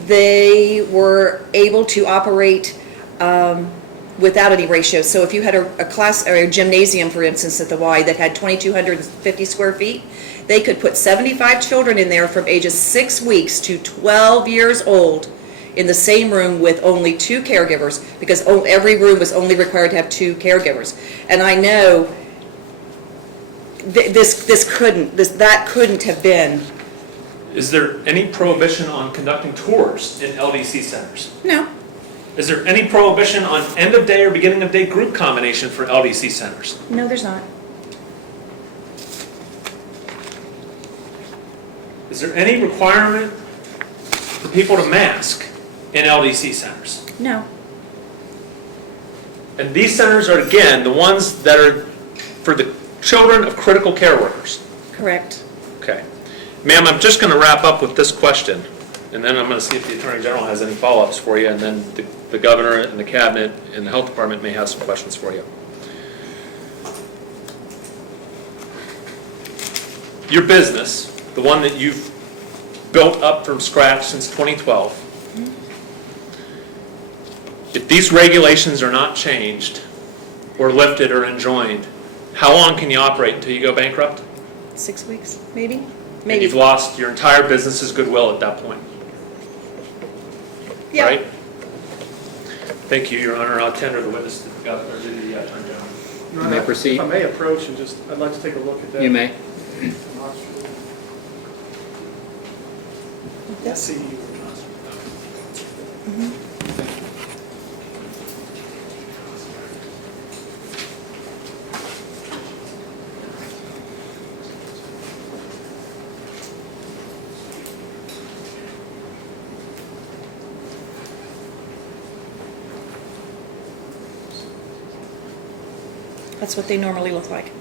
they were able to operate without any ratios. So if you had a class or a gymnasium, for instance, at the Y that had 2,250 square feet, they could put 75 children in there from ages 6 weeks to 12 years old in the same room with only 2 caregivers, because every room was only required to have 2 caregivers. And I know that couldn't have been. Is there any prohibition on conducting tours in LDC centers? No. Is there any prohibition on end of day or beginning of day group combination for LDC centers? No, there's not. Is there any requirement for people to mask in LDC centers? No. And these centers are, again, the ones that are for the children of critical care workers. Correct. Okay. Ma'am, I'm just going to wrap up with this question, and then I'm going to see if the Attorney General has any follow-ups for you, and then the Governor and the Cabinet and the Health Department may have some questions for you. Your business, the one that you've built up from scratch since 2012. If these regulations are not changed or lifted or enjoined, how long can you operate until you go bankrupt? 6 weeks, maybe? And Maybe. you've lost your entire business's goodwill at that point, Yeah. right? Thank you, Your Honor. I'll tender the witness to the governor, to the Attorney General. You may proceed. If I may approach and just, I'd like to take a look at that. You may. I see you. That's what they normally look like.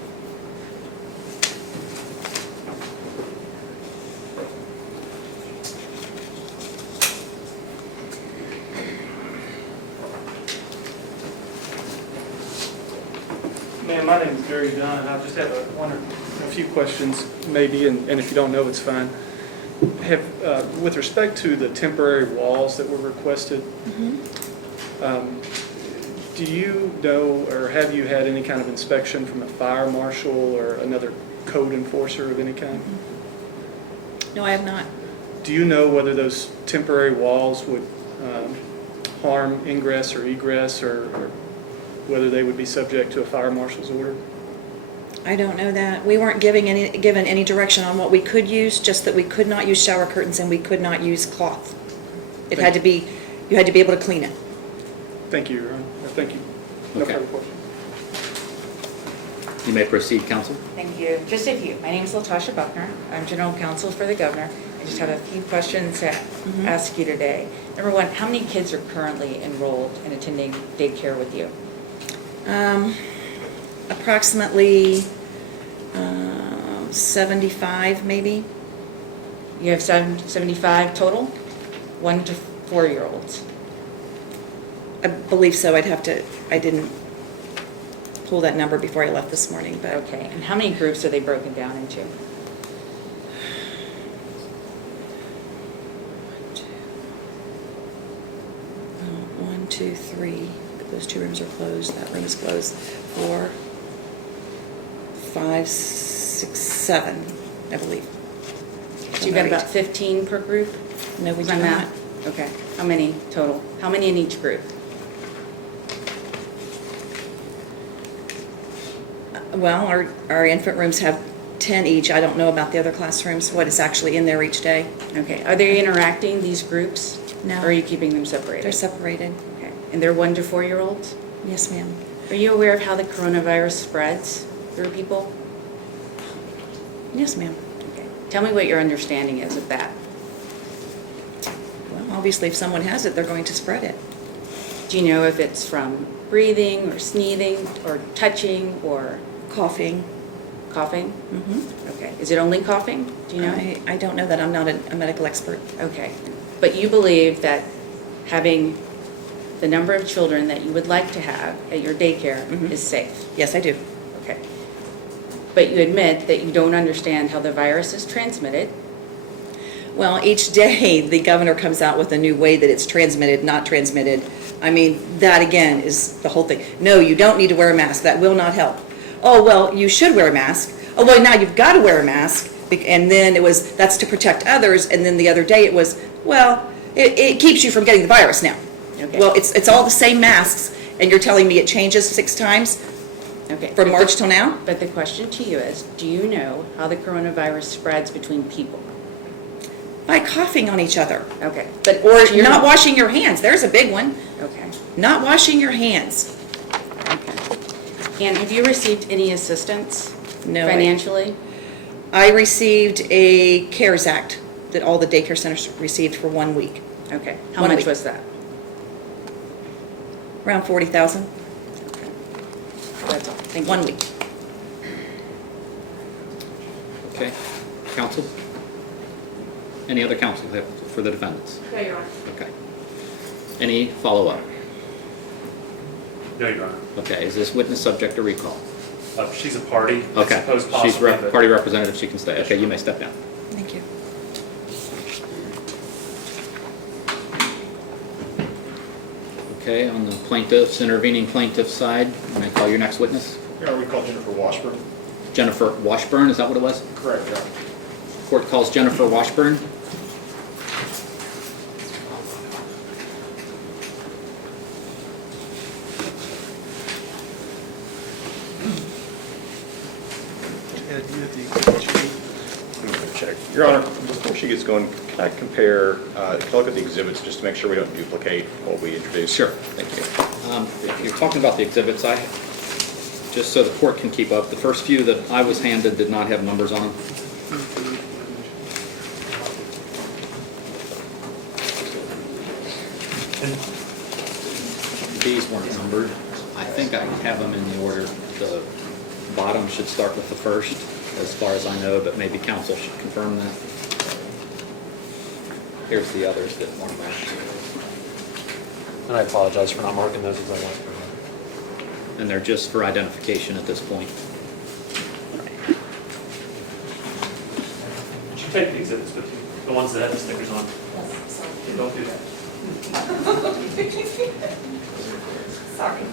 Ma'am, my name is Barry Dunn. I just have a few questions, maybe, and if you don't know, it's fine. With respect to the temporary walls that were requested, do you know, or have you had any kind of inspection from a fire marshal or another code enforcer of any kind? No, I have not. Do you know whether those temporary walls would harm ingress or egress, or whether they would be subject to a fire marshal's order? I don't know that. We weren't given any direction on what we could use, just that we could not use shower curtains and we could not use cloth. It had to be, you had to be able to clean it. Thank you, Your Honor. Thank you. No Okay. further questions. You may proceed, counsel. Thank you. Just a few. My name is Latasha Buckner. I'm General Counsel for the Governor. I just have a few questions to ask you today. Number one, how many kids are currently enrolled and attending daycare with you? Approximately 75, maybe. You have 75 total? 1 to 4-year-olds? I believe so. I didn't pull that number before I left this morning, but Okay. And how many groups are they broken down into? 1, 2, 3. Those 2 rooms are closed. That room is closed. 4, 5, 6, 7, I believe. So you've got about 15 per group? No, we Is do my not. math? Okay. How many total? How many in each group? Well, our infant rooms have 10 each. I don't know about the other classrooms, what is actually in there each day. Okay. Are they interacting, these groups? No. Or are you keeping them separated? They're separated. Okay. And they're 1 to 4-year-olds? Yes, ma'am. Are you aware of how the coronavirus spreads through people? Yes, ma'am. Okay. Tell me what your understanding is of that. Well, obviously, if someone has it, they're going to spread it. Do you know if it's from breathing or sneezing or touching or Coughing. coughing? Mm-hmm. Okay. Is it only coughing? Do you know? I don't know that. I'm not a medical expert. Okay. But you believe that having the number of children that you would like to have at your daycare is safe? Yes, I do. Okay. But you admit that you don't understand how the virus is transmitted? Well, each day, the governor comes out with a new way that it's transmitted, not transmitted. I mean, that again is the whole thing. No, you don't need to wear a mask. That will not help. Oh, well, you should wear a mask. Oh, well, now you've got to wear a mask. And then it was, that's to protect others. And then the other day it was, well, it keeps you from getting the virus now. Okay. Well, it's all the same masks, and you're telling me it changes 6 times Okay. from March till now? But the question to you is, do you know how the coronavirus spreads between people? By coughing on each other. Okay. But Or to your not knowledge- washing your hands. There's a big one. Okay. Not washing your hands. Okay. And have you received any assistance No. financially? I received a CARES Act that all the daycare centers received for 1 week. Okay. How 1 much week. was that? Around 40,000. That's all. Thank you. 1 week. Okay. Counsel? Any other counsel for the defendants? Okay, Your Honor. Okay. Any follow-up? No, Your Honor. Okay, is this witness subject to recall? She's a party. I Okay, suppose she's possibly, but- party representative, she can stay. Okay, you may step down. Thank you. Okay, on the plaintiff's, intervening plaintiff's side, may I call your next witness? Your Honor, we call Jennifer Washburn. Jennifer Washburn, is that what it was? Correct, Your Honor. Court calls Jennifer Washburn. Ed, you have the exhibit sheet. I'm going to check. Your Honor, before she gets going, can I compare, can I look at the exhibits just to make sure we don't duplicate what we introduced? Sure. Thank you. If you're talking about the exhibits, just so the court can keep up, the first few that I was handed did not have numbers on them. These weren't numbered. I think I have them in the order. The bottom should start with the first, as far as I know, but maybe counsel should confirm that. Here's the others that weren't marked. And I apologize for not marking those as I went through. And they're just for identification at this point. You should take the exhibits with you, the ones that have the stickers on. Yeah, don't do that. Sorry.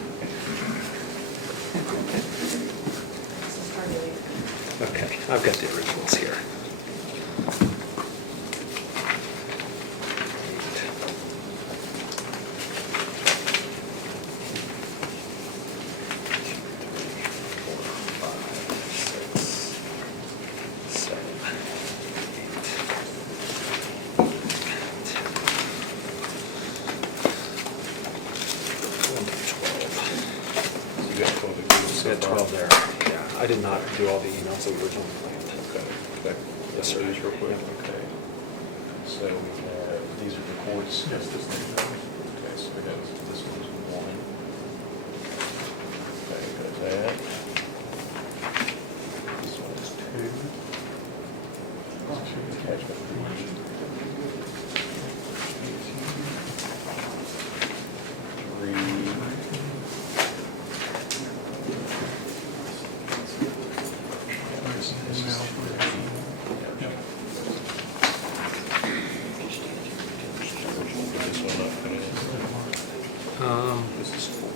Okay, I've got the originals here. You got 12 exhibits We had 12 there. Yeah, I did not do all the emails that we originally planned. Okay. Yes, sir. These real quick. Okay. So we have, these are the courts. Yes, this one. Okay, so we got, this one's one. Okay, got that. This one's two. Attachment three. This is four.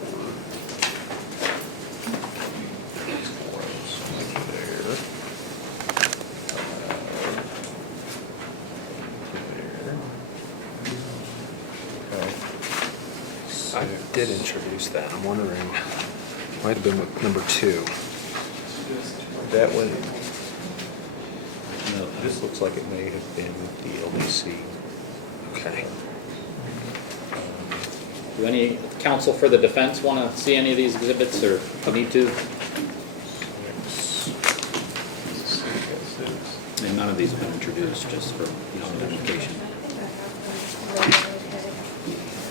There's four of those there. There. Okay. I did introduce that. I'm wondering, might have been with number 2. That one, no, this looks like it may have been the LDC. Okay. Do any counsel for the defense want to see any of these exhibits, or need to? And none of these have been introduced, just for identification.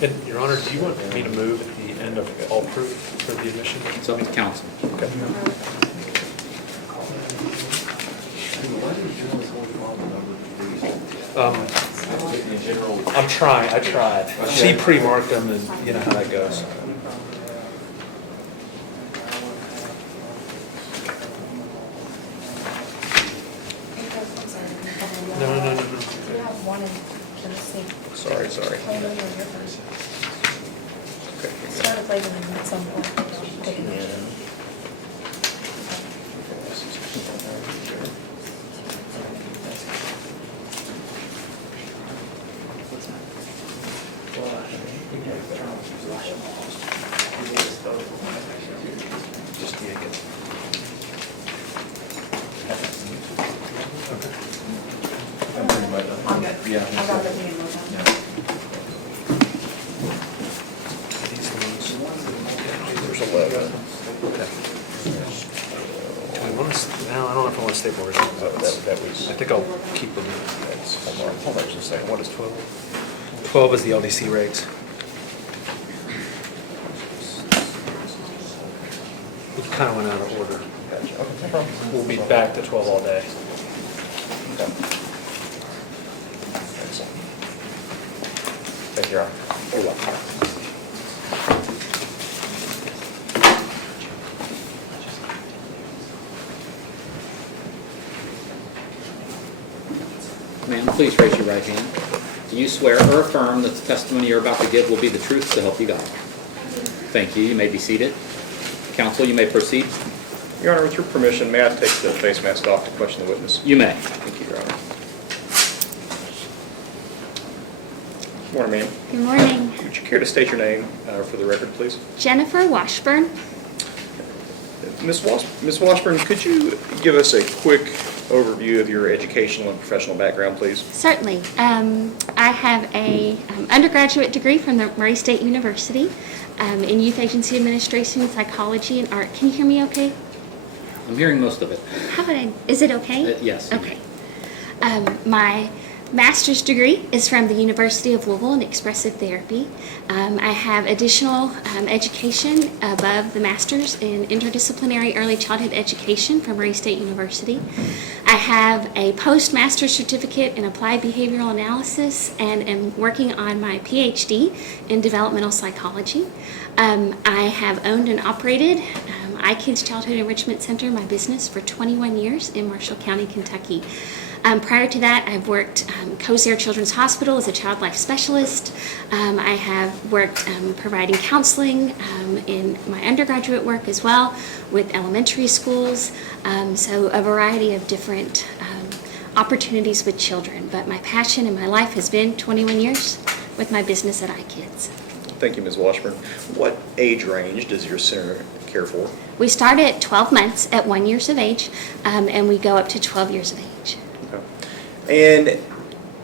And, Your Honor, do you want me to move at the end of all proof for the admission? It's up to counsel. Okay. I'm trying, I tried. She pre-marked them, and you know how that goes. No. We have one in Tennessee. Sorry. Play them when you're first. Okay. Started playing them at some point. Just yank it. I'm good. Yeah. I got everything in one. There's 11. Do we want to, no, I don't know if I want to staple original notes. That was, I think I'll keep them. that's, hold on just a second. What is 12? 12 is the LDC rates. We kind of went out of order. Gotcha. Okay, no problem. We'll be back to 12 all day. Okay. Excellent. Thank you, Your Honor. You're welcome. Ma'am, please raise your right hand. Do you swear or affirm that the testimony you're about to give will be the truth to help you God? Thank you. You may be seated. Counsel, you may proceed. Your Honor, with your permission, may I take the face mask off to question the witness? You may. Thank you, Your Honor. Morning, ma'am. Good morning. Would you care to state your name for the record, please? Jennifer Washburn. Ms. Washburn, could you give us a quick overview of your educational and professional background, please? Certainly. I have a undergraduate degree from the Murray State University in Youth Agency Administration, Psychology, and Art. Can you hear me okay? I'm hearing most of it. How about is it okay? Yes. Okay. My master's degree is from the University of Louisville in expressive therapy. I have additional education above the master's in interdisciplinary early childhood education from Murray State University. I have a postmaster's certificate in applied behavioral analysis and am working on my PhD in developmental psychology. I have owned and operated iKids Childhood Enrichment Center, my business, for 21 years in Marshall County, Kentucky. Prior to that, I've worked Cosair Children's Hospital as a child life specialist. I have worked providing counseling in my undergraduate work as well with elementary schools. So a variety of different opportunities with children. But my passion in my life has been 21 years with my business at iKids. Thank you, Ms. Washburn. What age range does your center care for? We start at 12 months at 1 year of age, and we go up to 12 years of age. And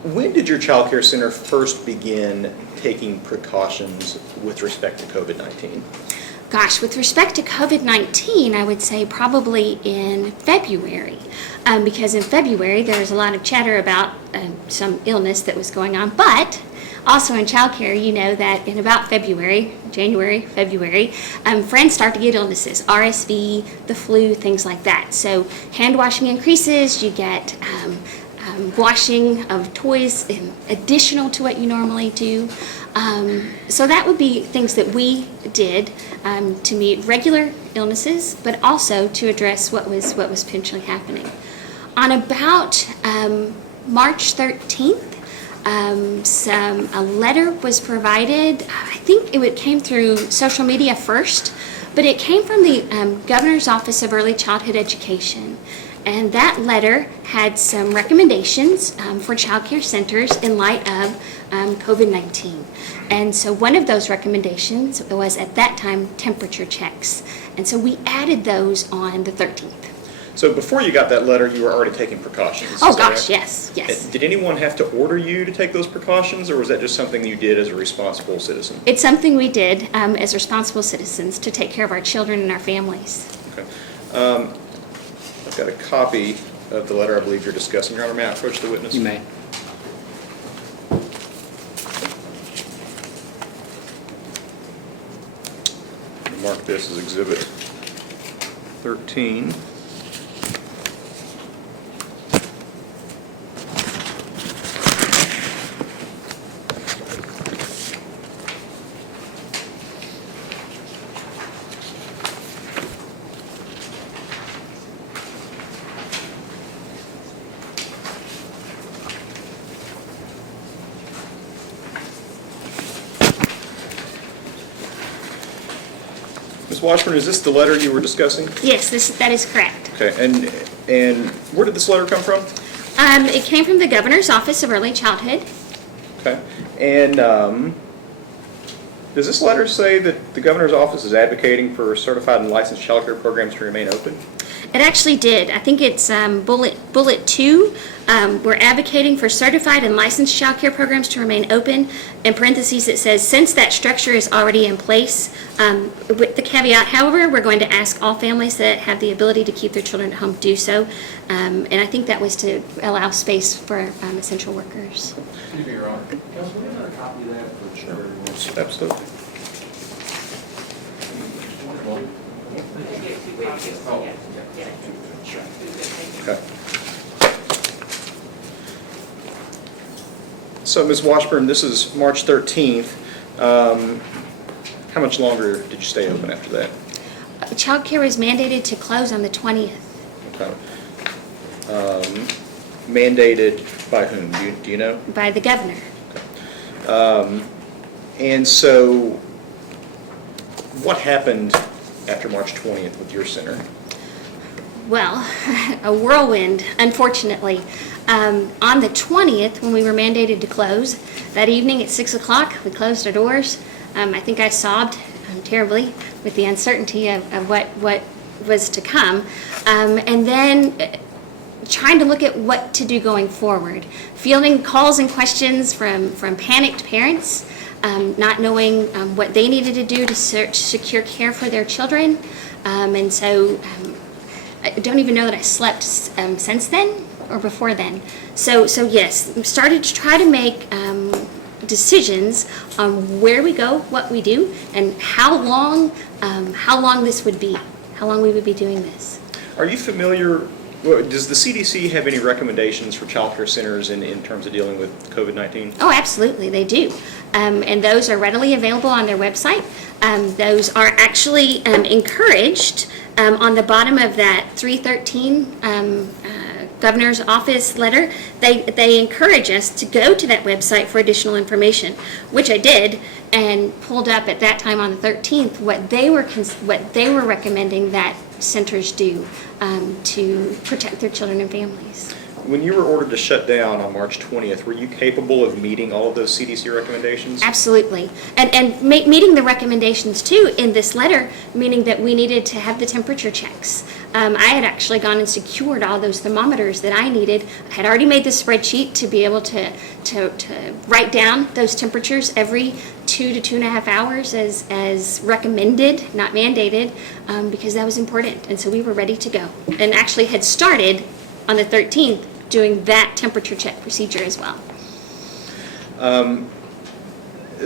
when did your child care center first begin taking precautions with respect to COVID-19? Gosh, with respect to COVID-19, I would say probably in February, because in February there was a lot of chatter about some illness that was going on, but also in childcare, you know that in about January, February, friends start to get illnesses, RSV, the flu, things like that. So hand washing increases, you get washing of toys additional to what you normally do. So that would be things that we did to meet regular illnesses, but also to address what was potentially happening. On about March 13th, a letter was provided. I think it came through social media first, but it came from the Governor's Office of Early Childhood Education. And that letter had some recommendations for child care centers in light of COVID-19. And so one of those recommendations was at that time temperature checks. And so we added those on the 13th. So before you got that letter, you were already taking precautions? Oh is that gosh, right? yes. Did anyone have to order you to take those precautions, or was that just something you did as a responsible citizen? It's something we did as responsible citizens to take care of our children and our families. Okay. I've got a copy of the letter I believe you're discussing. Your Honor, may I approach the witness? You may. Mark this as Exhibit 13. Ms. Washburn, is this the letter you were discussing? Yes, that is correct. Okay, and where did this letter come from? It came from the Governor's Office of Early Childhood. Okay, and does this letter say that the Governor's Office is advocating for certified and licensed child care programs to remain open? It actually did. I think it's bullet 2. We're advocating for certified and licensed child care programs to remain open. In parentheses, it says, since that structure is already in place, with the caveat, however, we're going to ask all families that have the ability to keep their children at home do so. And I think that was to allow space for essential workers. Excuse me, Your Honor. Counsel, we have another copy of that for sure. Absolutely. Okay. So, Ms. Washburn, this is March 13th. How much longer did you stay open after that? Child care was mandated to close on the 20th. Okay. Mandated by whom? Do you know? By the governor. And so What happened after March 20th with your center? Well, a whirlwind, unfortunately. On the 20th, when we were mandated to close, that evening at 6 o'clock, we closed our doors. I think I sobbed terribly with the uncertainty of what was to come. And then trying to look at what to do going forward. Fielding calls and questions from panicked parents, not knowing what they needed to do to secure care for their children. And so I don't even know that I slept since then or before then. So yes, we started to try to make decisions on where we go, what we do, and how long this would be, how long we would be doing this. Are you familiar, does the CDC have any recommendations for child care centers in terms of dealing with COVID-19? Oh, absolutely, they do. And those are readily available on their website. Those are actually encouraged on the bottom of that 313 governor's office letter. They encourage us to go to that website for additional information, which I did, and pulled up at that time on the 13th what they were recommending that centers do to protect their children and families. When you were ordered to shut down on March 20th, were you capable of meeting all of those CDC recommendations? Absolutely. And meeting the recommendations too in this letter, meaning that we needed to have the temperature checks. I had actually gone and secured all those thermometers that I needed. I had already made the spreadsheet to be able to write down those temperatures every 2 to 2.5 hours as recommended, not mandated, because that was important. And so we were ready to go and actually had started on the 13th doing that temperature check procedure as well.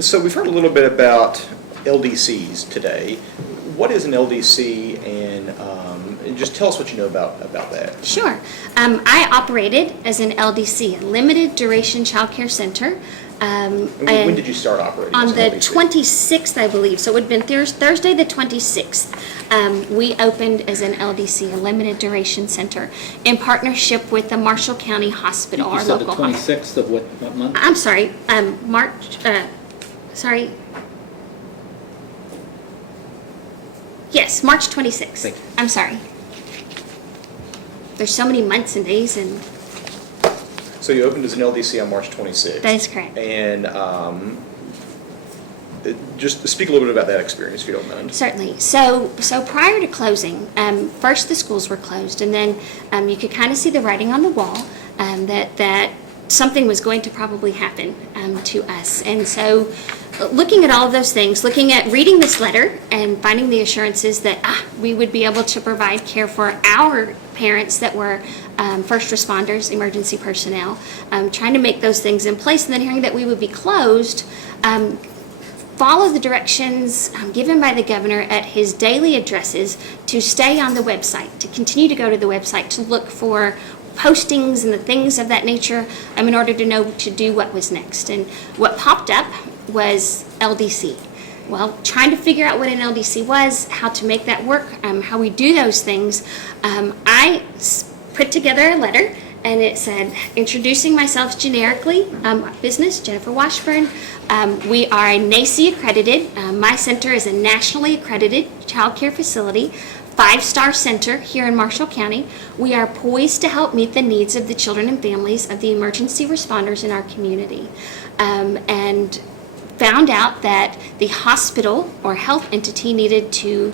So we've heard a little bit about LDCs today. What is an LDC, and just tell us what you know about that. Sure. I operated as an LDC, a limited duration child care center. When did you start operating On as the an LDC? 26th, I believe. So it would have been Thursday the 26th. We opened as an LDC, a limited duration center, in partnership with the Marshall County Hospital, You our said the local hospital. 26th of what month? I'm sorry, March, sorry. Yes, March 26th. Thank you. I'm sorry. There's so many months and days, and So you opened as an LDC on March 26th. that is correct. And just speak a little bit about that experience, if you don't mind. Certainly. So prior to closing, first the schools were closed, and then you could kind of see the writing on the wall that something was going to probably happen to us. And so looking at all of those things, looking at reading this letter and finding the assurances that we would be able to provide care for our parents that were first responders, emergency personnel, trying to make those things in place, and then hearing that we would be closed, follow the directions given by the governor at his daily addresses to stay on the website, to continue to go to the website, to look for postings and the things of that nature in order to know to do what was next. And what popped up was LDC. Well, trying to figure out what an LDC was, how to make that work, how we do those things, I put together a letter, and it said, introducing myself generically, business, Jennifer Washburn. We are a NACI accredited, my center is a nationally accredited child care facility, 5-star center here in Marshall County. We are poised to help meet the needs of the children and families of the emergency responders in our community. And found out that the hospital or health entity needed to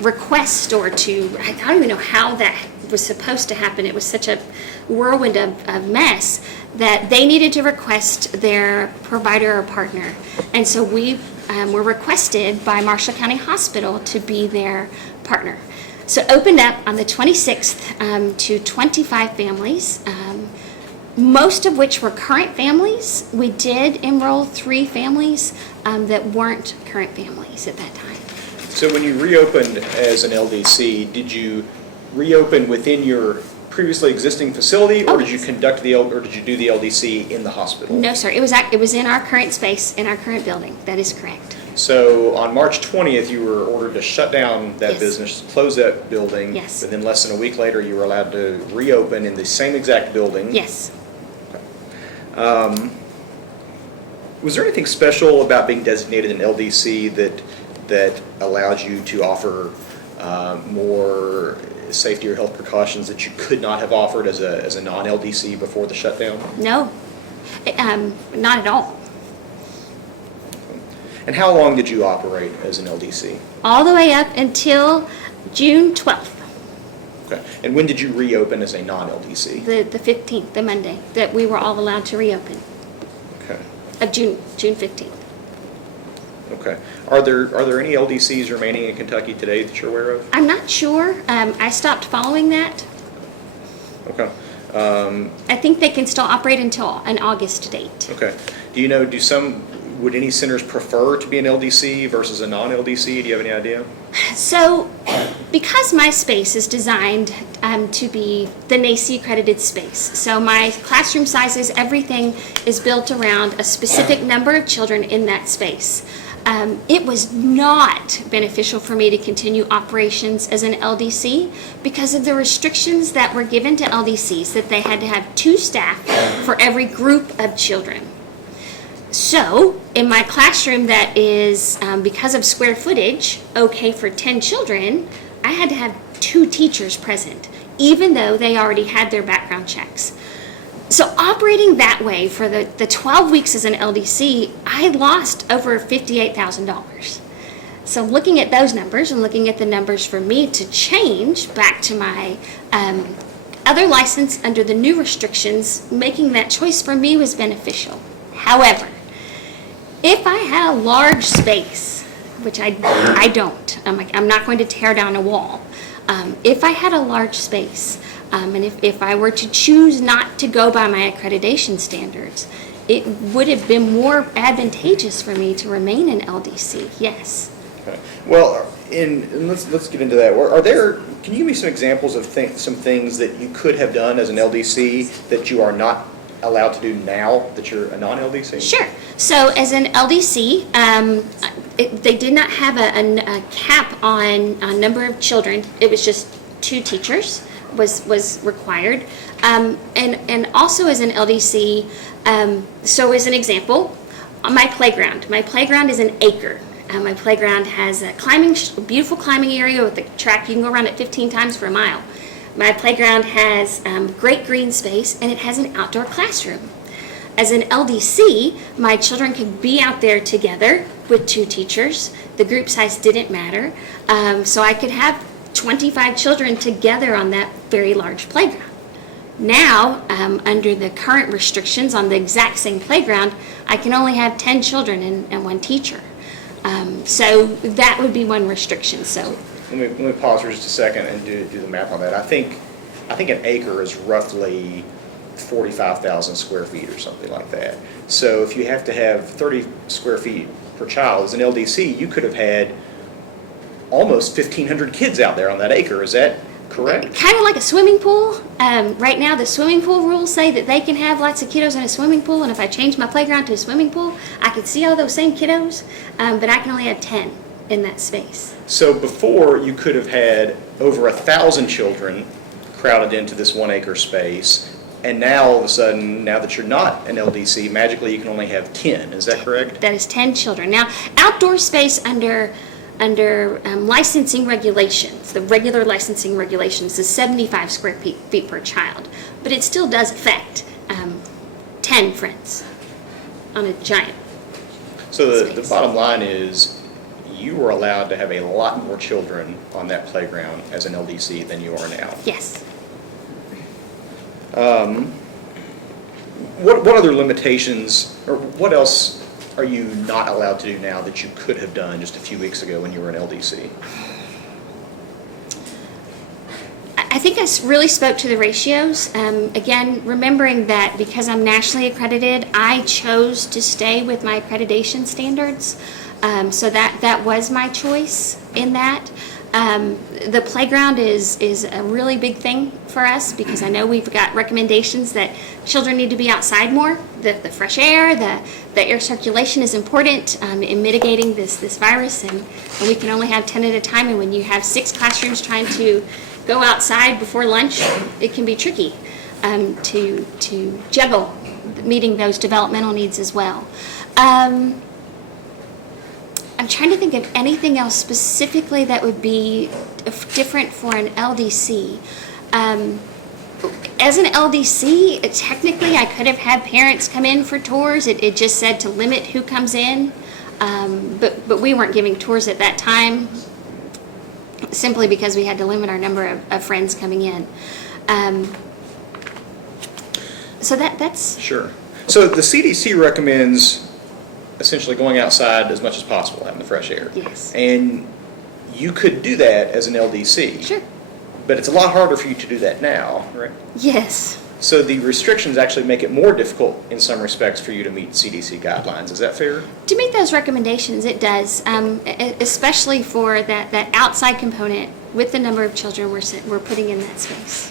request or to, I don't even know how that was supposed to happen. It was such a whirlwind of mess that they needed to request their provider or partner. And so we were requested by Marshall County Hospital to be their partner. So opened up on the 26th to 25 families, most of which were current families. We did enroll 3 families that weren't current families at that time. So when you reopened as an LDC, did you reopen within your previously existing facility, or did you conduct or did you do the LDC in the hospital? No, sir. It was in our current space, in our current building. That is correct. So on March 20th, you were ordered to shut down that Yes. business, close that building. Yes. But then less than a week later, you were allowed to reopen in the same exact building. Yes. Was there anything special about being designated an LDC that that allowed you to offer more safety or health precautions that you could not have offered as a non-LDC before the shutdown? No, not at all. And how long did you operate as an LDC? All the way up until June 12th, Okay. And when did you reopen as a non-LDC? the 15th, the Monday, that we were all allowed to reopen, Okay. of June 15th. Okay. Are there any LDCs remaining in Kentucky today that you're aware of? I'm not sure. I stopped following that. Okay. I think they can still operate until an August date. Okay. Do you know, would any centers prefer to be an LDC versus a non-LDC? Do you have any idea? So, because my space is designed to be the NACE accredited space, so my classroom sizes, everything is built around a specific number of children in that space. It was not beneficial for me to continue operations as an LDC because of the restrictions that were given to LDCs, that they had to have 2 staff for every group of children. So, in my classroom that is, because of square footage, okay for 10 children, I had to have 2 teachers present, even though they already had their background checks. So operating that way for the 12 weeks as an LDC, I lost over $58,000. So looking at those numbers and looking at the numbers for me to change back to my other license under the new restrictions, making that choice for me was beneficial. However, if I had a large space, which I don't, I'm not going to tear down a wall. If I had a large space, and if I were to choose not to go by my accreditation standards, it would have been more advantageous for me to remain an LDC, yes. Okay. Well, and let's get into that. Can you give me some examples of some things that you could have done as an LDC that you are not allowed to do now that you're a non-LDC? Sure. So as an LDC, they did not have a cap on number of children. It was just 2 teachers was required. And also as an LDC, so as an example, my playground is an acre. My playground has a beautiful climbing area with a track. You can go around it 15 times for a mile. My playground has great green space, and it has an outdoor classroom. As an LDC, my children could be out there together with 2 teachers. The group size didn't matter. So I could have 25 children together on that very large playground. Now, under the current restrictions on the exact same playground, I can only have 10 children and 1 teacher. So that would be one restriction. So Let me pause for just a second and do the math on that. I think an acre is roughly 45,000 square feet or something like that. So if you have to have 30 square feet per child, as an LDC, you could have had almost 1,500 kids out there on that acre. Is that correct? kind of like a swimming pool. Right now, the swimming pool rules say that they can have lots of kiddos in a swimming pool, and if I change my playground to a swimming pool, I could see all those same kiddos, but I can only have 10 in that space. So before, you could have had over 1,000 children crowded into this 1 acre space, and now all of a sudden, now that you're not an LDC, magically you can only have 10. Is that correct? That is 10 children. Now, outdoor space under licensing regulations, the regular licensing regulations is 75 square feet per child, but it still does affect 10 friends on a giant So the space. bottom line is, you were allowed to have a lot more children on that playground as an LDC than you are now. Yes. What other limitations, or what else are you not allowed to do now that you could have done just a few weeks ago when you were an LDC? I think I really spoke to the ratios. Again, remembering that because I'm nationally accredited, I chose to stay with my accreditation standards. So that was my choice in that. The playground is a really big thing for us because I know we've got recommendations that children need to be outside more. The fresh air, the air circulation is important in mitigating this virus, and we can only have 10 at a time. And when you have 6 classrooms trying to go outside before lunch, it can be tricky to juggle meeting those developmental needs as well. I'm trying to think of anything else specifically that would be different for an LDC. As an LDC, technically, I could have had parents come in for tours. It just said to limit who comes in, but we weren't giving tours at that time, simply because we had to limit our number of friends coming in. So that's Sure. So the CDC recommends essentially going outside as much as possible, having the fresh air. yes, And you could do that as an LDC. sure, But it's a lot harder for you to do that now, right? yes. So the restrictions actually make it more difficult in some respects for you to meet CDC guidelines. Is that fair? To meet those recommendations, it does, especially for that outside component with the number of children we're putting in that space.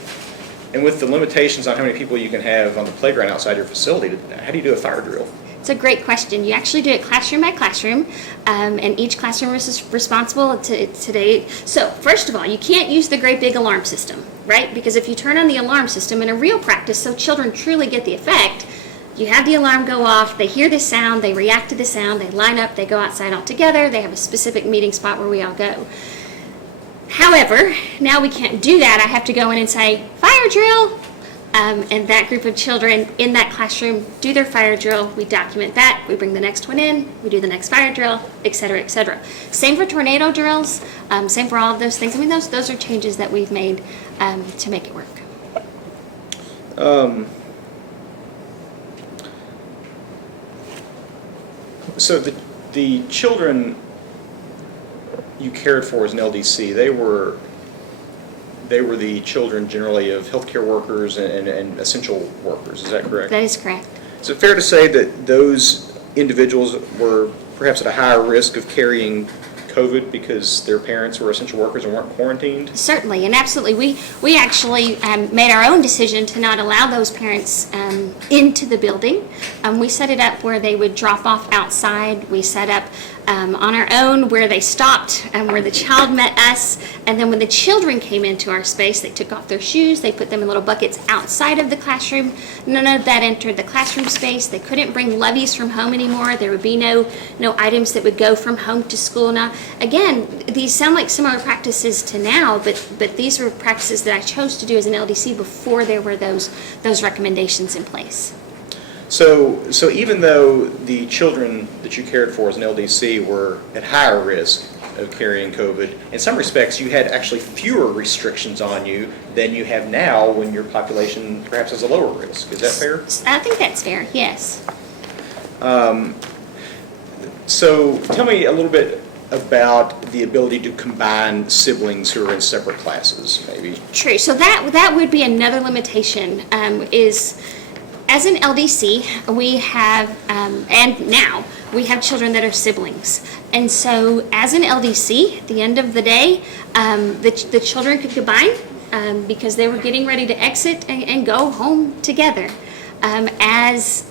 And with the limitations on how many people you can have on the playground outside your facility, how do you do a fire drill? It's a great question. You actually do it classroom by classroom, and each classroom is responsible today. So first of all, you can't use the great big alarm system, right? Because if you turn on the alarm system in a real practice, so children truly get the effect, you have the alarm go off, they hear the sound, they react to the sound, they line up, they go outside all together, they have a specific meeting spot where we all go. However, now we can't do that. I have to go in and say, fire drill. And that group of children in that classroom do their fire drill. We document that. We bring the next one in. We do the next fire drill, et cetera, et cetera. Same for tornado drills. Same for all of those things. I mean, those are changes that we've made to make it work. So the children you cared for as an LDC, they were the children generally of healthcare workers and essential workers, is that correct? That is correct. Is it fair to say that those individuals were perhaps at a higher risk of carrying COVID because their parents were essential workers and weren't quarantined? Certainly, and absolutely. We actually made our own decision to not allow those parents into the building. We set it up where they would drop off outside. We set up on our own where they stopped and where the child met us. And then when the children came into our space, they took off their shoes. They put them in little buckets outside of the classroom. None of that entered the classroom space. They couldn't bring levies from home anymore. There would be no items that would go from home to school. Now, again, these sound like similar practices to now, but these were practices that I chose to do as an LDC before there were those recommendations in place. So even though the children that you cared for as an LDC were at higher risk of carrying COVID, in some respects you had actually fewer restrictions on you than you have now when your population perhaps has a lower risk. Is that fair? I think that's fair, yes. So tell me a little bit about the ability to combine siblings who are in separate classes, maybe. True. So that would be another limitation, is as an LDC, we have, and now, we have children that are siblings. And so as an LDC, at the end of the day, the children could combine because they were getting ready to exit and go home together. As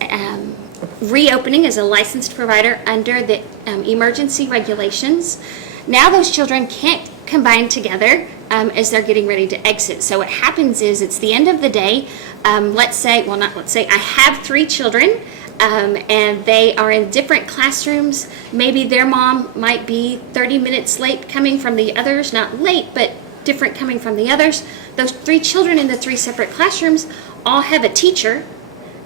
reopening as a licensed provider under the emergency regulations, now those children can't combine together as they're getting ready to exit. So what happens is it's the end of the day. I have 3 children and they are in different classrooms. Maybe their mom might be 30 minutes late coming from the others, not late, but different coming from the others. Those 3 children in the 3 separate classrooms all have a teacher.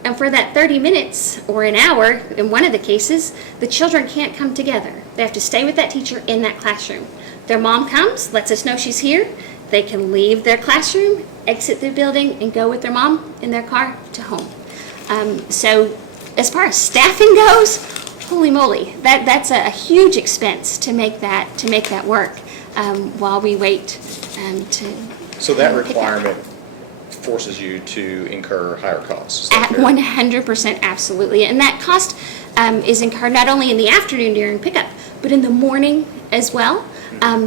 And for that 30 minutes or an hour, in one of the cases, the children can't come together. They have to stay with that teacher in that classroom. Their mom comes, lets us know she's here. They can leave their classroom, exit the building, and go with their mom in their car to home. So as far as staffing goes, holy moly, that's a huge expense to make that work while we wait to. So that requirement forces you to incur higher costs. Is that At fair? 100%, absolutely. And that cost is incurred not only in the afternoon during pickup, but in the morning as well.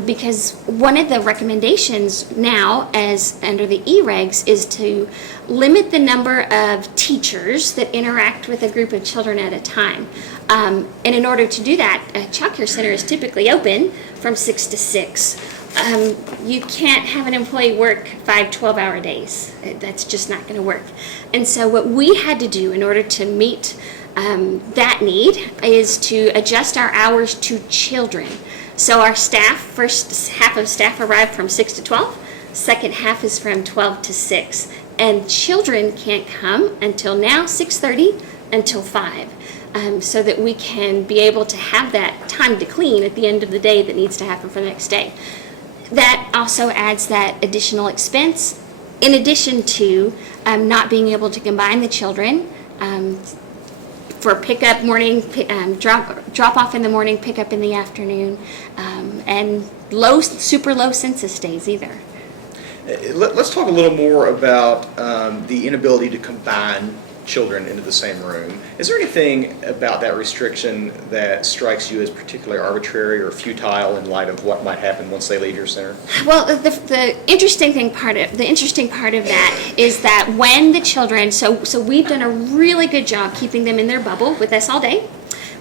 Because one of the recommendations now, as under the e-regs, is to limit the number of teachers that interact with a group of children at a time. And in order to do that, a child care center is typically open from 6 to 6. You can't have an employee work 5 12-hour days. That's just not going to work. And so what we had to do in order to meet that need is to adjust our hours to children. So our staff, first half of staff arrive from 6 to 12, second half is from 12 to 6. And children can't come until now, 6:30 until 5. So that we can be able to have that time to clean at the end of the day that needs to happen for the next day. That also adds that additional expense, in addition to not being able to combine the children for pickup morning, drop off in the morning, pickup in the afternoon, and super low census days either. Let's talk a little more about the inability to combine children into the same room. Is there anything about that restriction that strikes you as particularly arbitrary or futile in light of what might happen once they leave your center? Well, the interesting part of that is that when the children, so we've done a really good job keeping them in their bubble with us all day.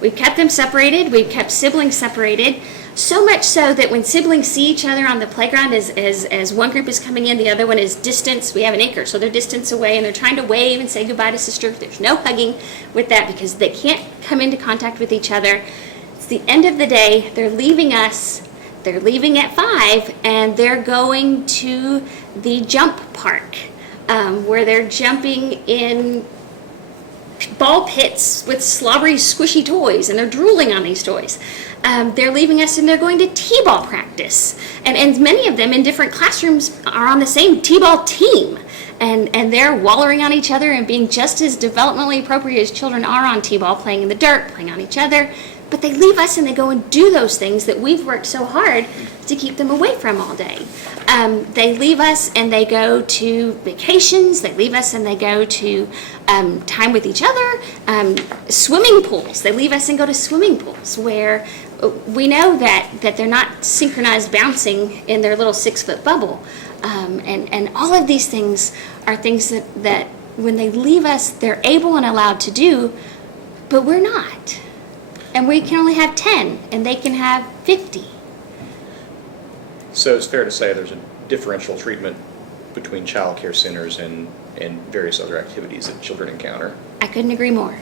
We've kept them separated. We've kept siblings separated. So much so that when siblings see each other on the playground, as one group is coming in, the other one is distance. We have an acre, so they're distance away, and they're trying to wave and say goodbye to sister. There's no hugging with that because they can't come into contact with each other. It's the end of the day. They're leaving us. They're leaving at 5, and they're going to the jump park, where they're jumping in ball pits with slobbery, squishy toys, and they're drooling on these toys. They're leaving us and they're going to t-ball practice. And many of them in different classrooms are on the same t-ball team. And they're wallering on each other and being just as developmentally appropriate as children are on t-ball, playing in the dirt, playing on each other. But they leave us and they go and do those things that we've worked so hard to keep them away from all day. They leave us and they go to vacations. They leave us and they go to time with each other. Swimming pools. They leave us and go to swimming pools where we know that they're not synchronized bouncing in their little 6-foot bubble. And all of these things are things that when they leave us, they're able and allowed to do, but we're not. And we can only have 10, and they can have 50. So it's fair to say there's a differential treatment between child care centers and various other activities that children encounter. I couldn't agree more.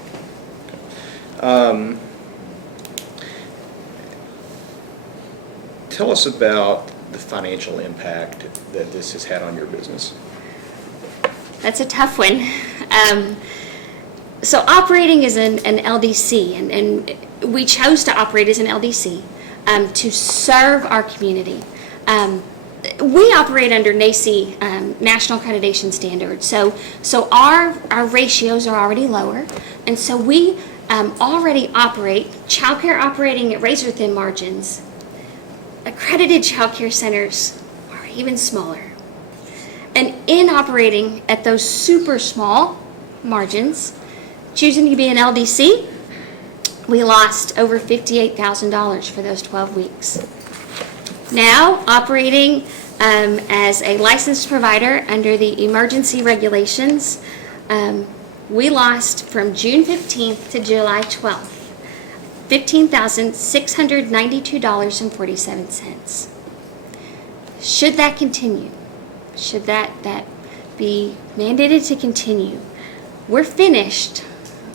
Tell us about the financial impact that this has had on your business. That's a tough one. So operating as an LDC, and we chose to operate as an LDC to serve our community. We operate under NACI, National Accreditation Standards, so our ratios are already lower, and so we already operate childcare operating at razor-thin margins. Accredited childcare centers are even smaller. And in operating at those super small margins, choosing to be an LDC, we lost over $58,000 for those 12 weeks. Now, operating as a licensed provider under the emergency regulations, we lost from June 15th to July 12th, $15,692.47. Should that continue? Should that be mandated to continue? We're finished.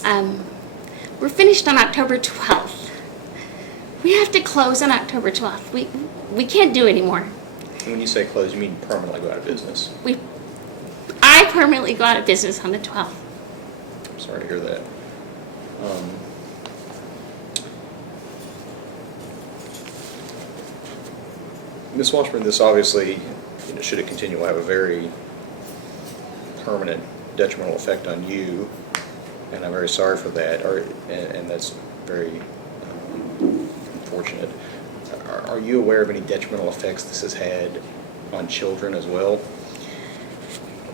We're finished on October 12th. We have to close on October 12th. We can't do anymore. And when you say close, you mean permanently go out of business? I permanently go out of business on the 12th. I'm sorry to hear that. Ms. Washburn, this obviously, should it continue, will have a very permanent detrimental effect on you, and I'm very sorry for that, and that's very unfortunate. Are you aware of any detrimental effects this has had on children as well?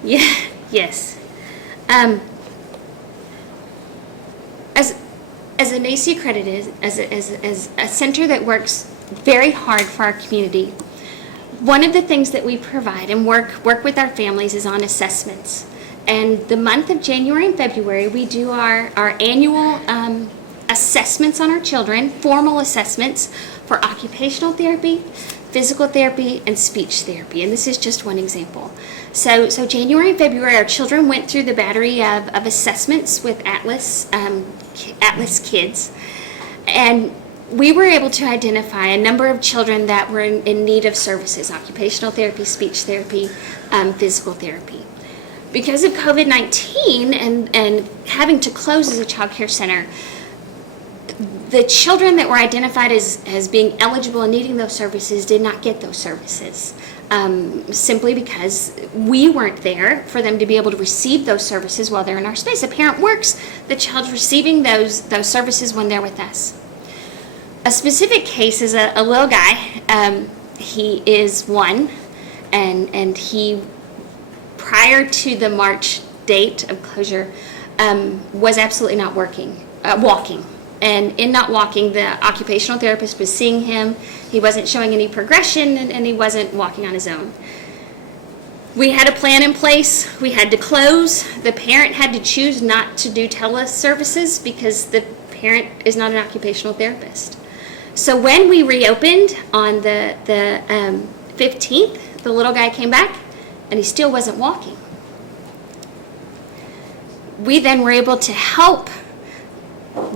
Yeah. Yes. As a NACI accredited, as a center that works very hard for our community, one of the things that we provide and work with our families is on assessments. And the month of January and February, we do our annual assessments on our children, formal assessments for occupational therapy, physical therapy, and speech therapy. And this is just one example. So January and February, our children went through the battery of assessments with Atlas Kids. And we were able to identify a number of children that were in need of services: occupational therapy, speech therapy, physical therapy. Because of COVID-19 and having to close as a child care center, the children that were identified as being eligible and needing those services did not get those services, simply because we weren't there for them to be able to receive those services while they're in our space. A parent works, the child's receiving those services when they're with us. A specific case is a little guy. He is 1, and he, prior to the March date of closure, was absolutely not walking. And in not walking, the occupational therapist was seeing him. He wasn't showing any progression, and he wasn't walking on his own. We had a plan in place. We had to close. The parent had to choose not to do teleservices because the parent is not an occupational therapist. So when we reopened on the 15th, the little guy came back, and he still wasn't walking. We then were able to help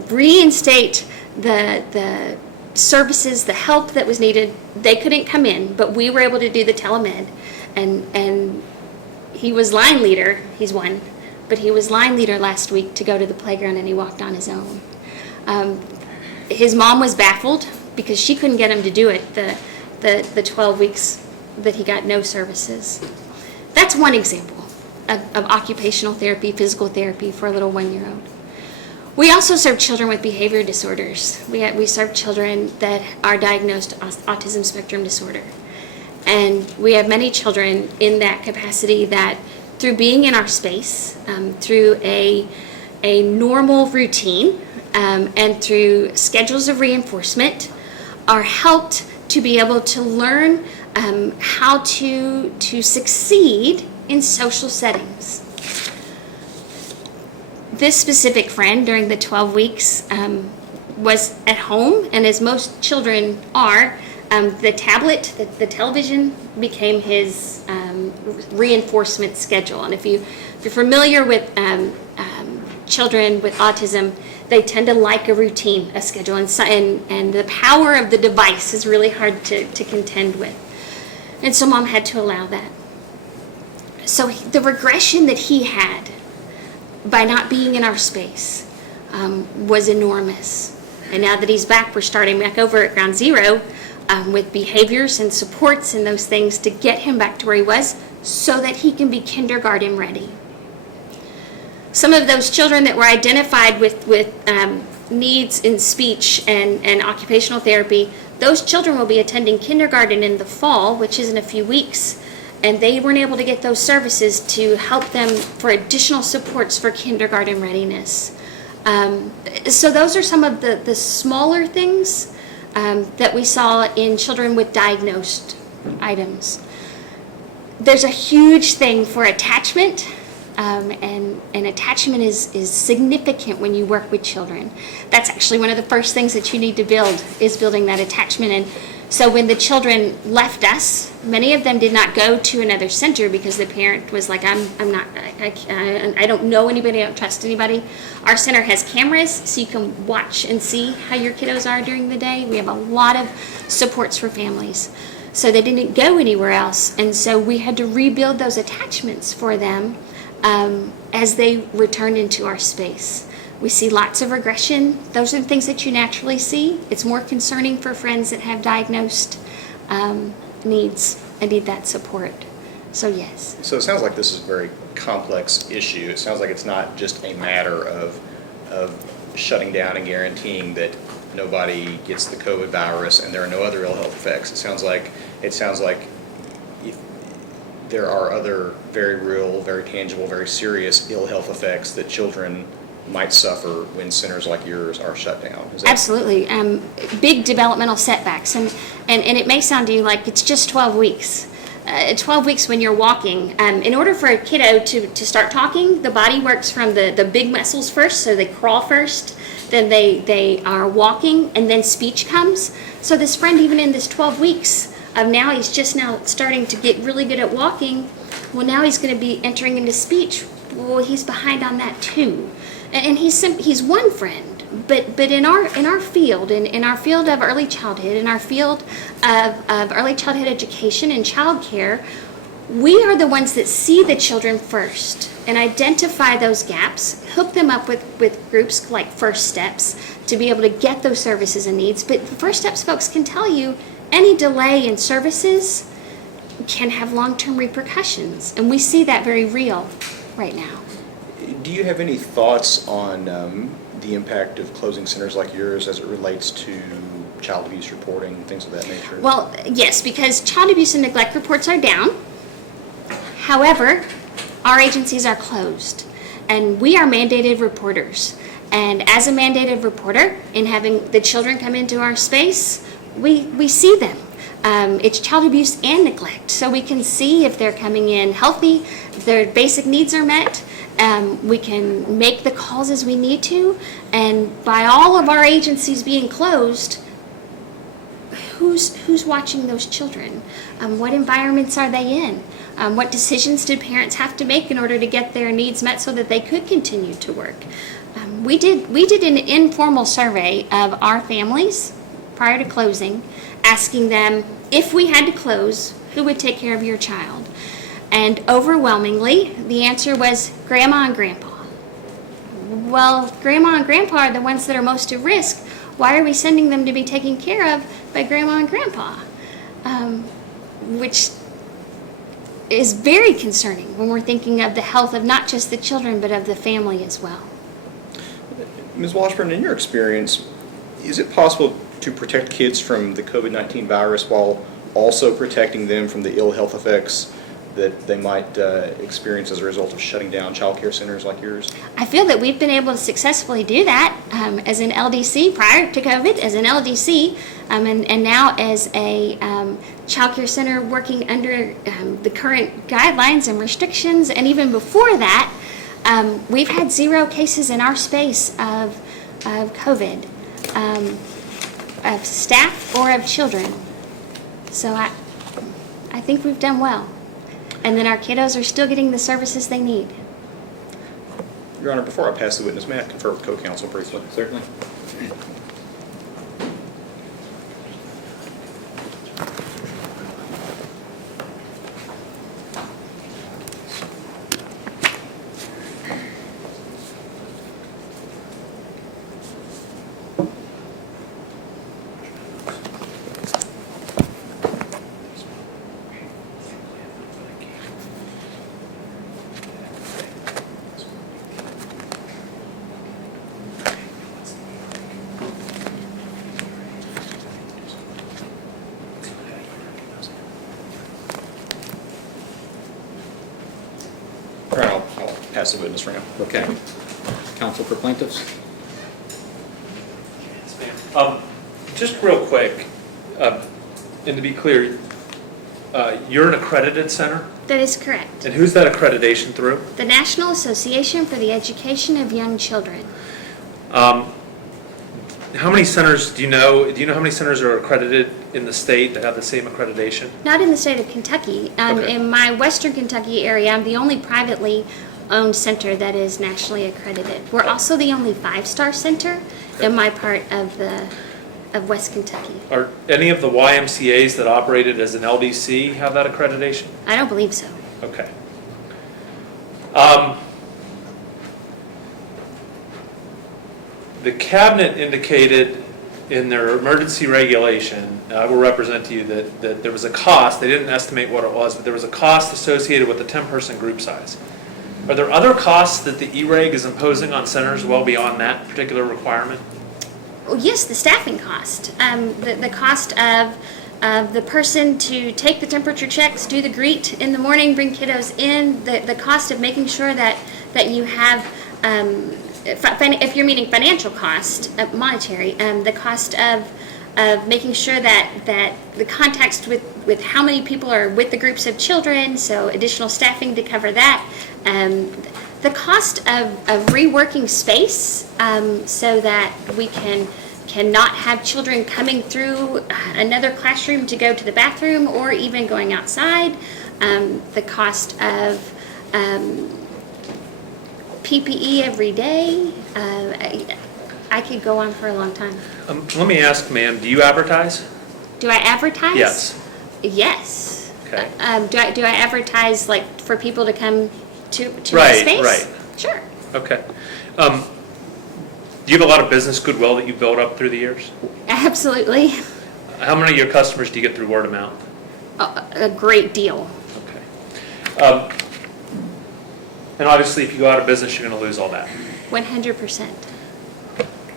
reinstate the services, the help that was needed. They couldn't come in, but we were able to do the telemed, and he was line leader. He's 1, but he was line leader last week to go to the playground, and he walked on his own. His mom was baffled because she couldn't get him to do it the 12 weeks that he got no services. That's one example of occupational therapy, physical therapy for a little 1-year-old. We also serve children with behavior disorders. We serve children that are diagnosed autism spectrum disorder. And we have many children in that capacity that, through being in our space, through a normal routine, and through schedules of reinforcement, are helped to be able to learn how to succeed in social settings. This specific friend, during the 12 weeks, was at home, and as most children are, the tablet, the television became his reinforcement schedule. And if you're familiar with children with autism, they tend to like a routine, a schedule, and the power of the device is really hard to contend with. And so Mom had to allow that. So the regression that he had by not being in our space was enormous. And now that he's back, we're starting back over at ground zero with behaviors and supports and those things to get him back to where he was so that he can be kindergarten ready. Some of those children that were identified with needs in speech and occupational therapy, those children will be attending kindergarten in the fall, which is in a few weeks, and they weren't able to get those services to help them for additional supports for kindergarten readiness. So those are some of the smaller things that we saw in children with diagnosed items. There's a huge thing for attachment. And attachment is significant when you work with children. That's actually one of the first things that you need to build, is building that attachment. And so when the children left us, many of them did not go to another center because the parent was like, I don't know anybody, I don't trust anybody. Our center has cameras, so you can watch and see how your kiddos are during the day. We have a lot of supports for families. So they didn't go anywhere else. And so we had to rebuild those attachments for them as they return into our space. We see lots of regression. Those are the things that you naturally see. It's more concerning for friends that have diagnosed needs and need that support. So yes. So it sounds like this is a very complex issue. It sounds like it's not just a matter of shutting down and guaranteeing that nobody gets the COVID virus and there are no other ill health effects. It sounds like there are other very real, very tangible, very serious ill health effects that children might suffer when centers like yours are shut down. Absolutely. Big developmental setbacks. And it may sound to you like it's just 12 weeks. 12 weeks when you're walking. In order for a kiddo to start talking, the body works from the big muscles first, so they crawl first, then they are walking, and then speech comes. So this friend, even in this 12 weeks, of now he's just now starting to get really good at walking. Well, now he's going to be entering into speech. Well, he's behind on that too. And he's one friend, but in our field, in our field of early childhood, in our field of early childhood education and child care, we are the ones that see the children first and identify those gaps, hook them up with groups like First Steps to be able to get those services and needs. But First Steps folks can tell you any delay in services can have long-term repercussions, and we see that very real right now. Do you have any thoughts on the impact of closing centers like yours as it relates to child abuse reporting, things of that nature? Well, yes, because child abuse and neglect reports are down. However, our agencies are closed, and we are mandated reporters. And as a mandated reporter, in having the children come into our space, we see them. It's child abuse and neglect, so we can see if they're coming in healthy, if their basic needs are met. We can make the calls as we need to, and by all of our agencies being closed, who's watching those children? What environments are they in? What decisions did parents have to make in order to get their needs met so that they could continue to work? We did an informal survey of our families prior to closing, asking them, if we had to close, who would take care of your child? And overwhelmingly, the answer was Grandma and Grandpa. Well, Grandma and Grandpa are the ones that are most at risk. Why are we sending them to be taken care of by Grandma and Grandpa? Which is very concerning when we're thinking of the health of not just the children, but of the family as well. Ms. Washburn, in your experience, is it possible to protect kids from the COVID-19 virus while also protecting them from the ill health effects that they might experience as a result of shutting down child care centers like yours? I feel that we've been able to successfully do that as an LDC prior to COVID, as an LDC, and now as a child care center working under the current guidelines and restrictions. And even before that, we've had 0 cases in our space of COVID, of staff or of children. So I think we've done well. And then our kiddos are still getting the services they need. Your Honor, before I pass the witness, may I confer with co-counsel briefly? Certainly. All right, I'll pass the witness for now. Okay. Counsel for plaintiffs? Yes, ma'am. Just real quick, and to be clear, you're an accredited center? That is correct. And who's that accreditation through? The National Association for the Education of Young Children. How many centers do you know how many centers are accredited in the state that have the same accreditation? Not in the state of Kentucky. Okay. In my western Kentucky area, I'm the only privately owned center that is nationally accredited. We're also the only 5-star center in my part of West Kentucky. Are any of the YMCAs that operated as an LDC have that accreditation? I don't believe so. Okay. The cabinet indicated in their emergency regulation, I will represent to you that there was a cost, they didn't estimate what it was, but there was a cost associated with the 10-person group size. Are there other costs that the E-reg is imposing on centers well beyond that particular requirement? Well, yes, the staffing cost. The cost of the person to take the temperature checks, do the greet in the morning, bring kiddos in, the cost of making sure that you have, if you're meaning financial cost, monetary, the cost of making sure that the context with how many people are with the groups of children, so additional staffing to cover that. The cost of reworking space so that we can cannot have children coming through another classroom to go to the bathroom or even going outside. The cost of PPE every day. I could go on for a long time. Let me ask, ma'am, do you advertise? Do I advertise? Yes. Yes. Okay. Do I advertise like for people to come to my Right, space? right. Sure. Okay. Do you have a lot of business goodwill that you built up through the years? Absolutely. How many of your customers do you get through word of mouth? A great deal. Okay. And obviously, if you go out of business, you're going to lose all that. 100%.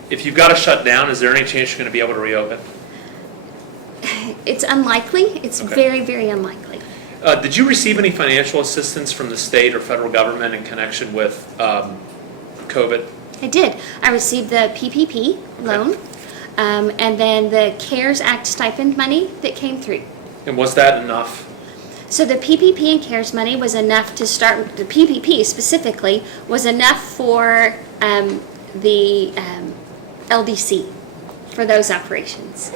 If you've got to shut down, is there any chance you're going to be able to reopen? It's unlikely. It's Okay. very, very unlikely. Did you receive any financial assistance from the state or federal government in connection with COVID? I did. I received the PPP loan, and then the CARES Act stipend money that came through. And was that enough? So the PPP and CARES money was enough to start, the PPP specifically, was enough for the LDC, for those operations.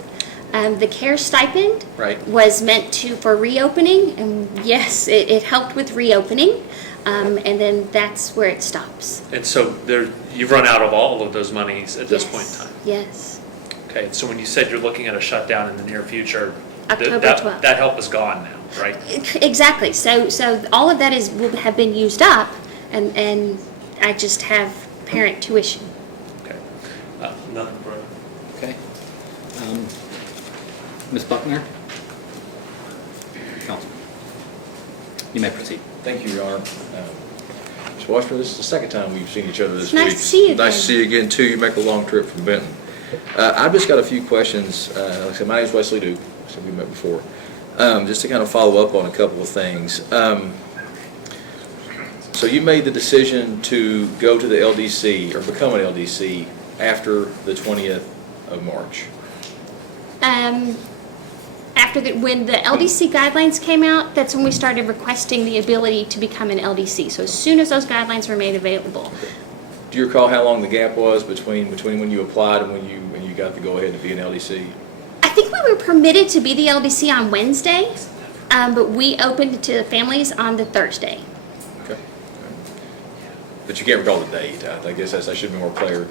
The CARES stipend Right. was meant for reopening, and yes, it helped with reopening, and then that's where it stops. And so you've run out of all of those monies at this point in time? Yes. Okay, so when you said you're looking at a shutdown in the near future, October that 12th. that help is gone now, right? Exactly. So all of that will have been used up, and I just have parent tuition. Okay. Nothing further. Okay. Ms. Buckner? Councilman. You may proceed. Thank you, Your Honor. Ms. Washburn, this is the second time we've seen each other this It's nice week. to see you Nice to again. see you again, too. You make a long trip from Benton. I've just got a few questions. Like I said, my name's Wesley Duke, so we met before. Just to kind of follow up on a couple of things. So you made the decision to go to the LDC, or become an LDC, after the 20th of March. When the LDC guidelines came out, that's when we started requesting the ability to become an LDC. So as soon as those guidelines were made available. Do you recall how long the gap was between when you applied and when you got the go-ahead to be an LDC? I think we were permitted to be the LDC on Wednesday, but we opened to families on the Thursday. Okay. But you can't recall the date. I guess I should be more clear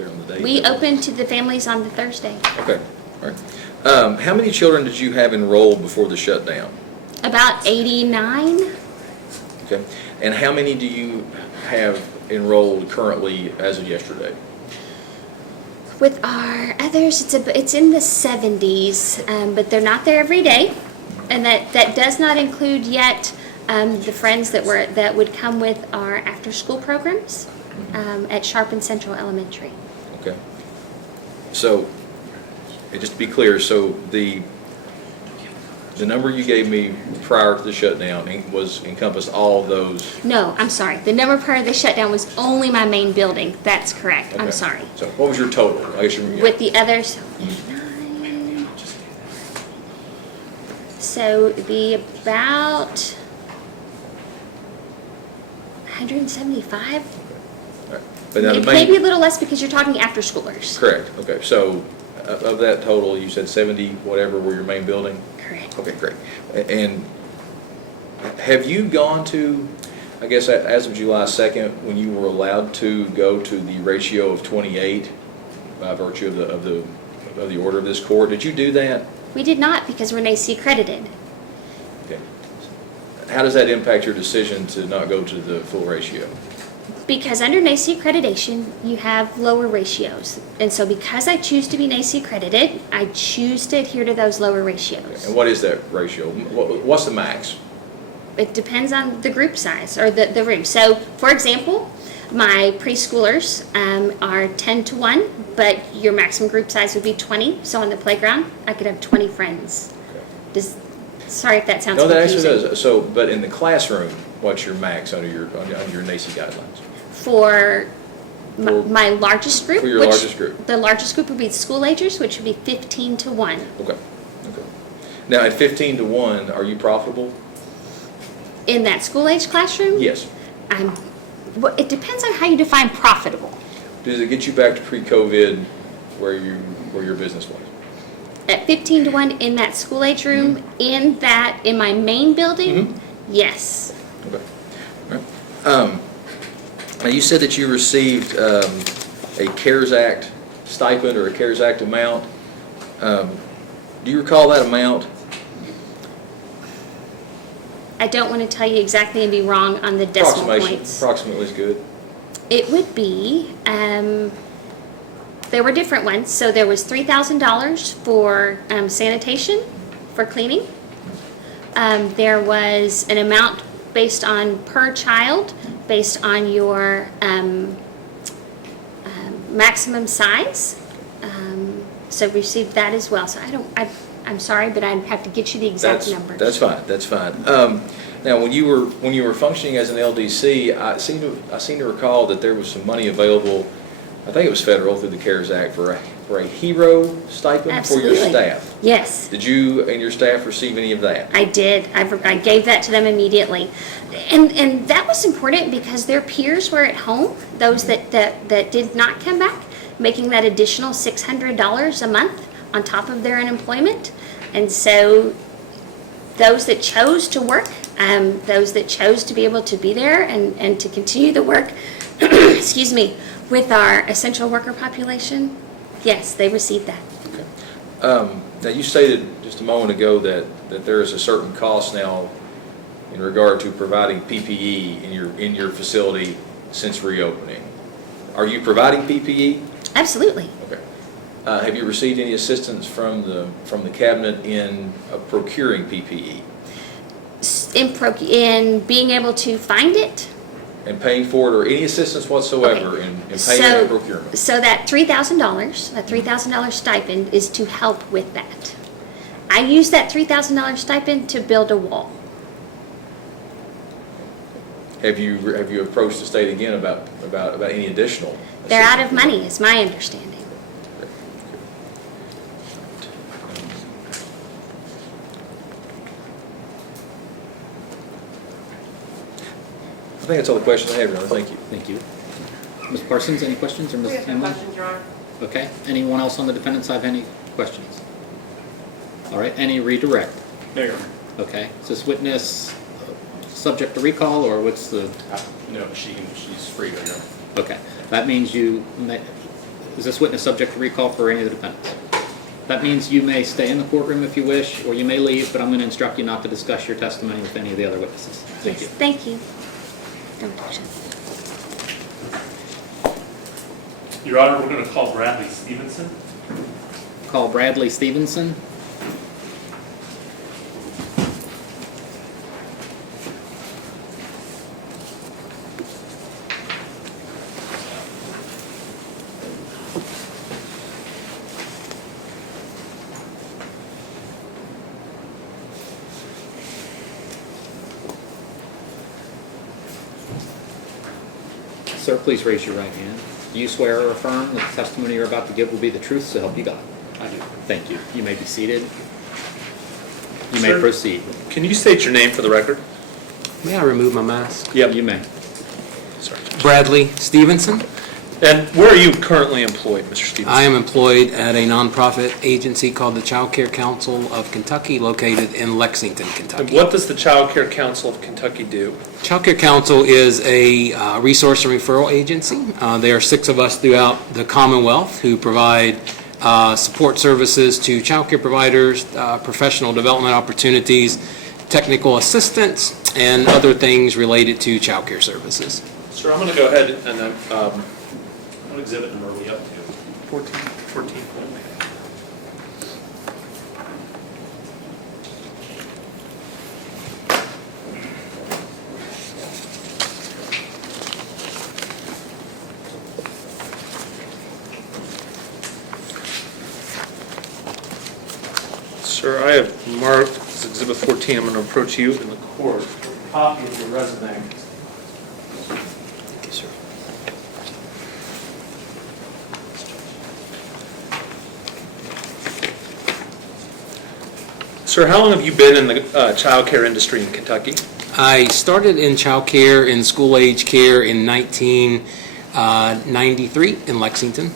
on the date. We opened to the families on the Thursday. Okay, all right. How many children did you have enrolled before the shutdown? About 89. Okay. And how many do you have enrolled currently as of yesterday? With our others, it's in the 70s, but they're not there every day, and that does not include yet the friends that would come with our after-school programs at Sharp and Central Elementary. Okay. So, and just to be clear, so the number you gave me prior to the shutdown encompassed all those? No, I'm sorry. The number prior to the shutdown was only my main building. That's correct. I'm Okay. sorry. So what was your total? I guess With the others, so the about 175. But now the Maybe a main, little less because you're talking after schoolers. correct, okay. So of that total, you said 70 whatever were your main building? Correct. Okay, great. And have you gone to, I guess as of July 2nd, when you were allowed to go to the ratio of 28 by virtue of the order of this court, did you do that? We did not because we're NACE accredited. Okay. How does that impact your decision to not go to the full ratio? Because under NACE accreditation, you have lower ratios. And so because I choose to be NACE accredited, I choose to adhere to those lower ratios. And what is that ratio? What's the max? It depends on the group size or the room. So, for example, my preschoolers are 10 to 1, but your maximum group size would be 20. So on the playground, I could have 20 friends. Sorry if that sounds No, that confusing. actually does. So, but in the classroom, what's your max under your NACE guidelines? For my largest group, For your largest group. The largest group would be school agers, which would be 15 to 1. Okay. Now, at 15 to 1, are you profitable? In that school age classroom? Yes. Well, it depends on how you define profitable. Does it get you back to pre-COVID where your business was? At 15 to 1 in that school age room, in my main building, yes. Okay. All right. Now, you said that you received a CARES Act stipend or a CARES Act amount. Do you recall that amount? I don't want to tell you exactly and be wrong on the decimal points. Approximately is good. It would be, there were different ones. So there was $3,000 for sanitation, for cleaning. There was an amount based on per child, based on your maximum size. So received that as well. So I'm sorry, but I'd have to get you the exact numbers. That's fine. That's fine. Now, when you were functioning as an LDC, I seem to recall that there was some money available. I think it was federal through the CARES Act for a hero stipend Absolutely. for your staff. Yes. Did you and your staff receive any of that? I did. I gave that to them immediately. And that was important because their peers were at home, those that did not come back, making that additional $600 a month on top of their unemployment. And so those that chose to work, those that chose to be able to be there and to continue the work, excuse me, with our essential worker population, yes, they received that. Okay. Now, you stated just a moment ago that there is a certain cost now in regard to providing PPE in your facility since reopening. Are you providing PPE? Absolutely. Okay. Have you received any assistance from the cabinet in procuring PPE? In being able to find it. And paying for it, or any assistance whatsoever in payment and procurement? So that $3,000 stipend is to help with that. I use that $3,000 stipend to build a wall. Have you approached the state again about any additional? They're out of money, is my understanding. I think that's all the questions I have, Your Honor. Thank you. Thank you. Ms. Parsons, any questions, or We Ms. have no Hamlin? questions, Your Honor. Okay, anyone else on the defendant's side have any questions? All right, any redirect? Mayor. Okay, is this witness subject to recall, or what's the? No, she's free to go. Okay, that means is this witness subject to recall for any of the defendants? That means you may stay in the courtroom if you wish, or you may leave, but I'm going to instruct you not to discuss your testimony with any of the other witnesses. Thank you. Thank you. Don't touch it. Your Honor, we're going to call Bradley Stevenson. Call Bradley Stevenson. Sir, please raise your right hand. Do you swear or affirm that the testimony you're about to give will be the truth, so help you God? I do. Thank you. You may be seated. You may Sir? proceed. Can you state your name for the record? May I remove my mask? Yep, you may. Sorry. Bradley Stevenson. And where are you currently employed, Mr. Stevenson? I am employed at a nonprofit agency called the Child Care Council of Kentucky, located in Lexington, And Kentucky. what does the Child Care Council of Kentucky do? Child Care Council is a resource and referral agency. There are 6 of us throughout the Commonwealth who provide support services to child care providers, professional development opportunities, technical assistance, and other things related to child care services. Sir, I'm going to go ahead and what exhibit number are we up to? 14. 14. Sir, I have marked as Exhibit 14. I'm going to approach you in the court with a copy of your resume. Thank you, sir. Sir, how long have you been in the child care industry in Kentucky? I started in child care and school age care in 1993 in Lexington.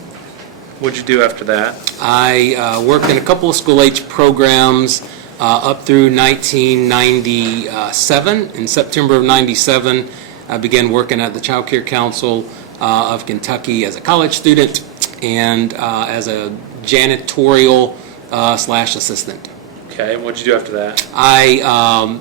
What'd you do after that? I worked in a couple of school-age programs up through 1997. In September of 97, I began working at the Child Care Council of Kentucky as a college student and as a janitorial slash assistant. Okay, and what'd you do after that? I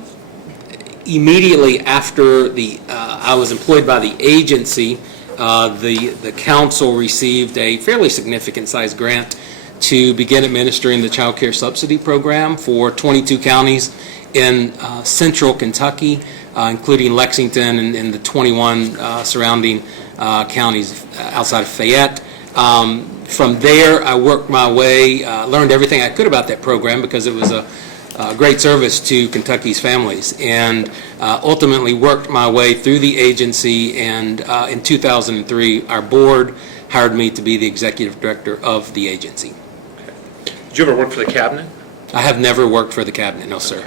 immediately after I was employed by the agency, the council received a fairly significant sized grant to begin administering the child care subsidy program for 22 counties in central Kentucky, including Lexington and the 21 surrounding counties outside of Fayette. From there, I worked my way, learned everything I could about that program because it was a great service to Kentucky's families, and ultimately worked my way through the agency, and in 2003, our board hired me to be the executive director of the agency. Did you ever work for the cabinet? I have never worked for the cabinet, no sir.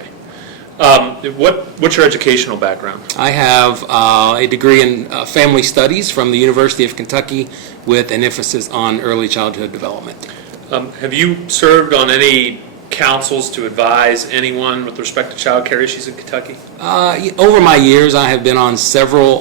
What's your educational background? I have a degree in family studies from the University of Kentucky with an emphasis on early childhood development. Have you served on any councils to advise anyone with respect to child care issues in Kentucky? Over my years, I have been on several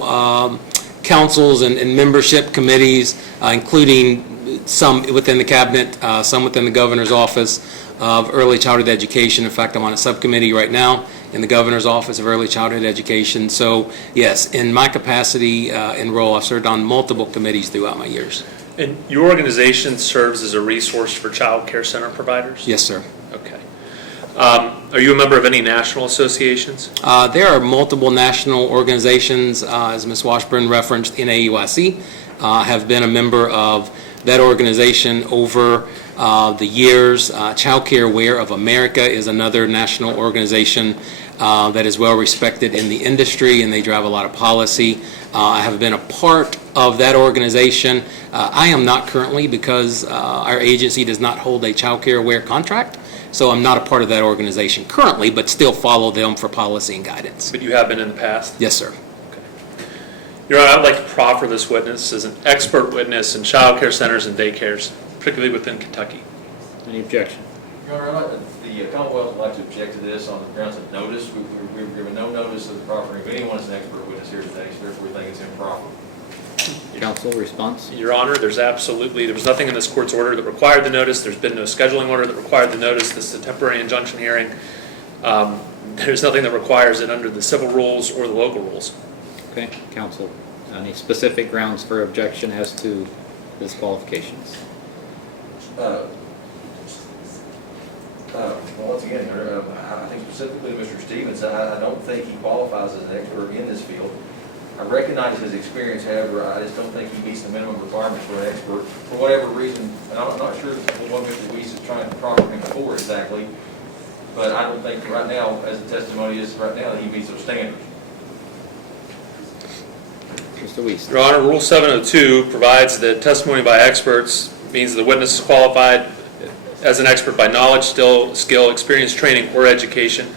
councils and membership committees, including some within the cabinet, some within the governor's office of early childhood education. In fact, I'm on a subcommittee right now in the governor's office of early childhood education. So yes, in my capacity and role, I've served on multiple committees throughout my years. And your organization serves as a resource for child care center providers? Yes, sir. Okay. Are you a member of any national associations? There are multiple national organizations, as Ms. Washburn referenced, NAUIC. Have been a member of that organization over the years. Child Care Aware of America is another national organization that is well respected in the industry, and they drive a lot of policy. I have been a part of that organization. I am not currently, because our agency does not hold a Child Care Aware contract, so I'm not a part of that organization currently, but still follow them for policy and guidance. But you have been in the past? Yes, sir. Your Honor, I'd like to proffer this witness as an expert witness in child care centers and daycares, particularly within Kentucky. Any objection? Your Honor, the Commonwealth would like to object to this on the grounds of notice. We were given no notice of the proffering of anyone as an expert witness here today, so therefore we think it's improper. Counsel, response? Your Honor, there was nothing in this court's order that required the notice. There's been no scheduling order that required the notice. This is a temporary injunction hearing. There's nothing that requires it under the civil rules or the local rules. Okay, counsel, any specific grounds for objection as to disqualifications? Well, once again, I think specifically to Mr. Stevens, I don't think he qualifies as an expert in this field. I recognize his experience, however, I just don't think he meets the minimum requirements for an expert for whatever reason, and I'm not sure what Mr. Weiss is trying to proffer him for exactly, but I don't think right now, as the testimony is right now, that he meets those standards. Mr. Weiss? Your Honor, Rule 702 provides that testimony by experts means the witness is qualified as an expert by knowledge, skill, experience, training, or education.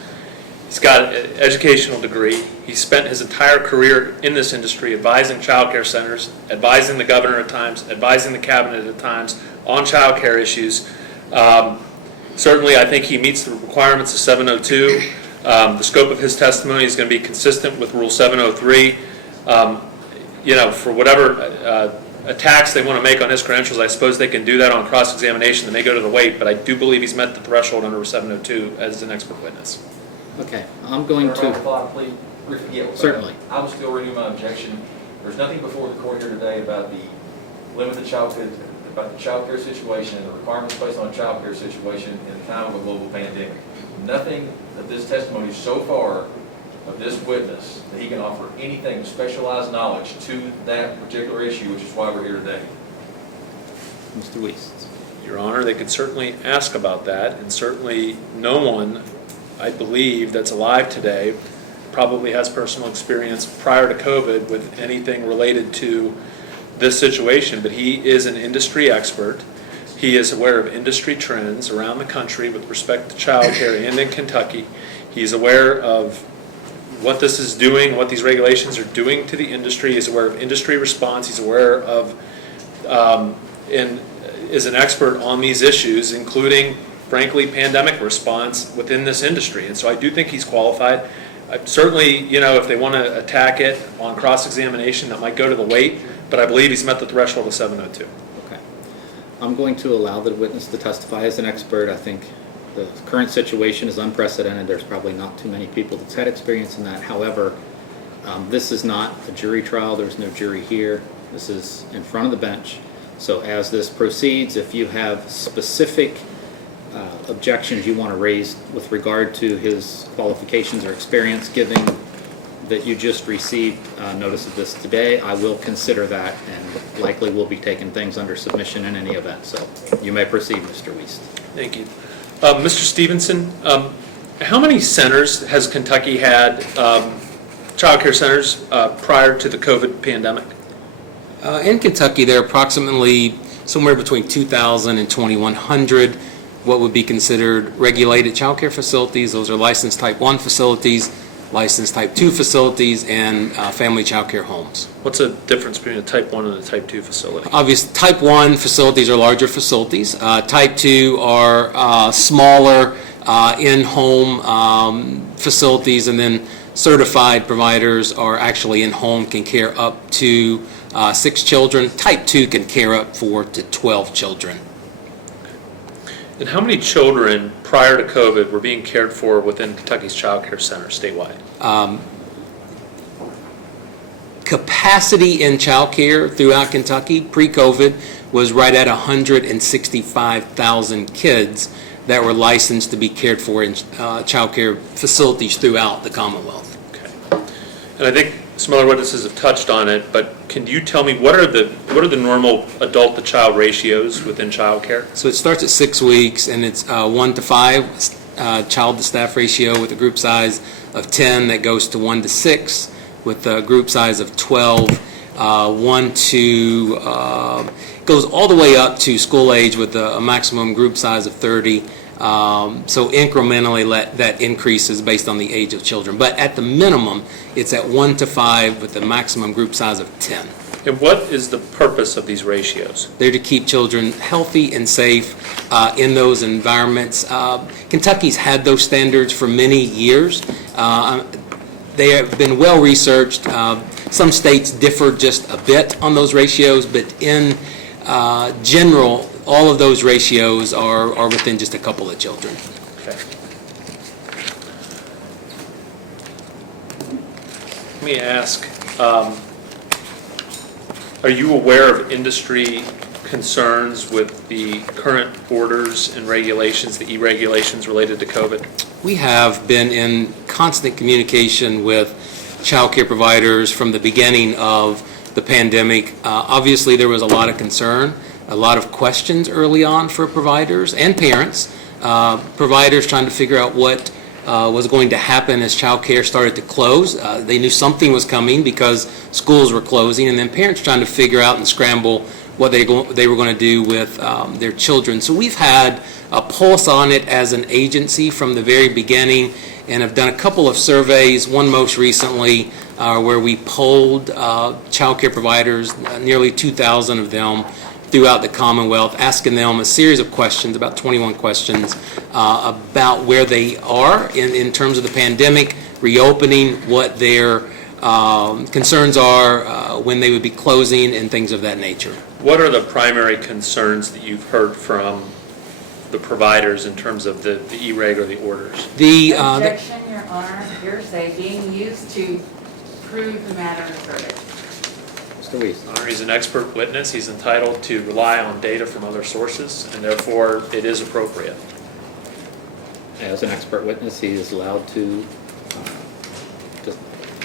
He's got an educational degree. He spent his entire career in this industry advising child care centers, advising the governor at times, advising the cabinet at times on child care issues. Certainly, I think he meets the requirements of 702. The scope of his testimony is going to be consistent with Rule 703. For whatever attacks they want to make on his credentials, I suppose they can do that on cross-examination. They may go to the weight, but I do believe he's met the threshold under 702 as an expert witness. Okay, I'm going to... Certainly. I will still renew my objection. There's nothing before the court here today about the limited childhood, about the child care situation and the requirements placed on a child care situation in the time of a global pandemic. Nothing of this testimony so far of this witness that he can offer anything of specialized knowledge to that particular issue, which is why we're here today. Mr. Weiss? Your Honor, they could certainly ask about that, and certainly no one, I believe, that's alive today probably has personal experience prior to COVID with anything related to this situation, but he is an industry expert. He is aware of industry trends around the country with respect to child care and in Kentucky. He's aware of what this is doing, what these regulations are doing to the industry. He's aware of industry response. He's aware of is an expert on these issues, including, frankly, pandemic response within this industry. And so I do think he's qualified. Certainly, you know, if they want to attack it on cross-examination, that might go to the weight, but I believe he's met the threshold of 702. Okay. I'm going to allow the witness to testify as an expert. I think the current situation is unprecedented. There's probably not too many people that's had experience in that. However, this is not a jury trial. There's no jury here. This is in front of the bench. So as this proceeds, if you have specific objections you want to raise with regard to his qualifications or experience, given that you just received notice of this today, I will consider that and likely will be taking things under submission in any event. So you may proceed, Mr. Wiest. Thank you. Mr. Stevenson, how many centers has Kentucky had, child care centers, prior to the COVID pandemic? In Kentucky, there are approximately somewhere between 2,000 and 2,100 what would be considered regulated child care facilities. Those are licensed Type 1 facilities, licensed Type 2 facilities, and family child care homes. What's the difference between a Type 1 and a Type 2 facility? Obviously, Type 1 facilities are larger facilities. Type 2 are smaller in-home facilities, and then certified providers are actually in-home, can care up to 6 children. Type 2 can care up 4 to 12 children. And how many children prior to COVID were being cared for within Kentucky's child care center statewide? Capacity in child care throughout Kentucky pre-COVID was right at 165,000 kids that were licensed to be cared for in child care facilities throughout the Commonwealth. Okay. And I think some other witnesses have touched on it, but can you tell me what are the normal adult to child ratios within child care? So it starts at 6 weeks, and it's 1 to 5 child to staff ratio with a group size of 10 that goes to 1 to 6 with a group size of 12, 1 to goes all the way up to school age with a maximum group size of 30. So incrementally that increases based on the age of children. But at the minimum, it's at 1 to 5 with a maximum group size of 10. And what is the purpose of these ratios? They're to keep children healthy and safe in those environments. Kentucky's had those standards for many years. They have been well researched. Some states differ just a bit on those ratios, but in general, all of those ratios are within just a couple of children. Okay. Let me ask, are you aware of industry concerns with the current orders and regulations, the e-regulations related to COVID? We have been in constant communication with child care providers from the beginning of the pandemic. Obviously, there was a lot of concern, a lot of questions early on for providers and parents. Providers trying to figure out what was going to happen as child care started to close. They knew something was coming because schools were closing, and then parents trying to figure out and scramble what they were going to do with their children. So we've had a pulse on it as an agency from the very beginning, and have done a couple of surveys, one most recently where we polled child care providers, nearly 2,000 of them, throughout the Commonwealth, asking them a series of questions, about 21 questions, about where they are in terms of the pandemic, reopening, what their concerns are, when they would be closing, and things of that nature. What are the primary concerns that you've heard from the providers in terms of the e-reg or the orders? Objection, Your Honor, hearsay being used to prove the matter asserted. Mr. Wiest. Honor, he's an expert witness. He's entitled to rely on data from other sources, and therefore it is appropriate. As an expert witness, he is allowed to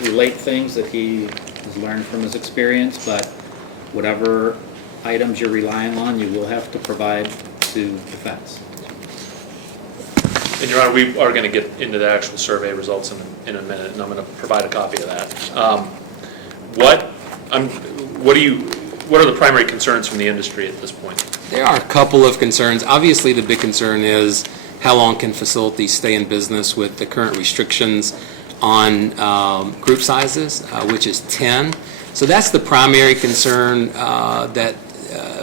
relate things that he has learned from his experience, but whatever items you're relying on, you will have to provide to defense. And Your Honor, we are going to get into the actual survey results in a minute, and I'm going to provide a copy of that. What are the primary concerns from the industry at this point? There are a couple of concerns. Obviously, the big concern is how long can facilities stay in business with the current restrictions on group sizes, which is 10. So that's the primary concern, that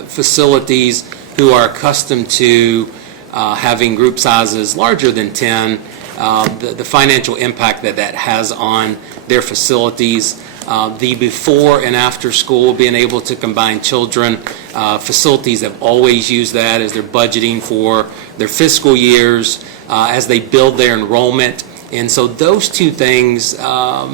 facilities who are accustomed to having group sizes larger than 10, the financial impact that has on their facilities, the before and after school, being able to combine children. Facilities have always used that as they're budgeting for their fiscal years, as they build their enrollment. And so those two things are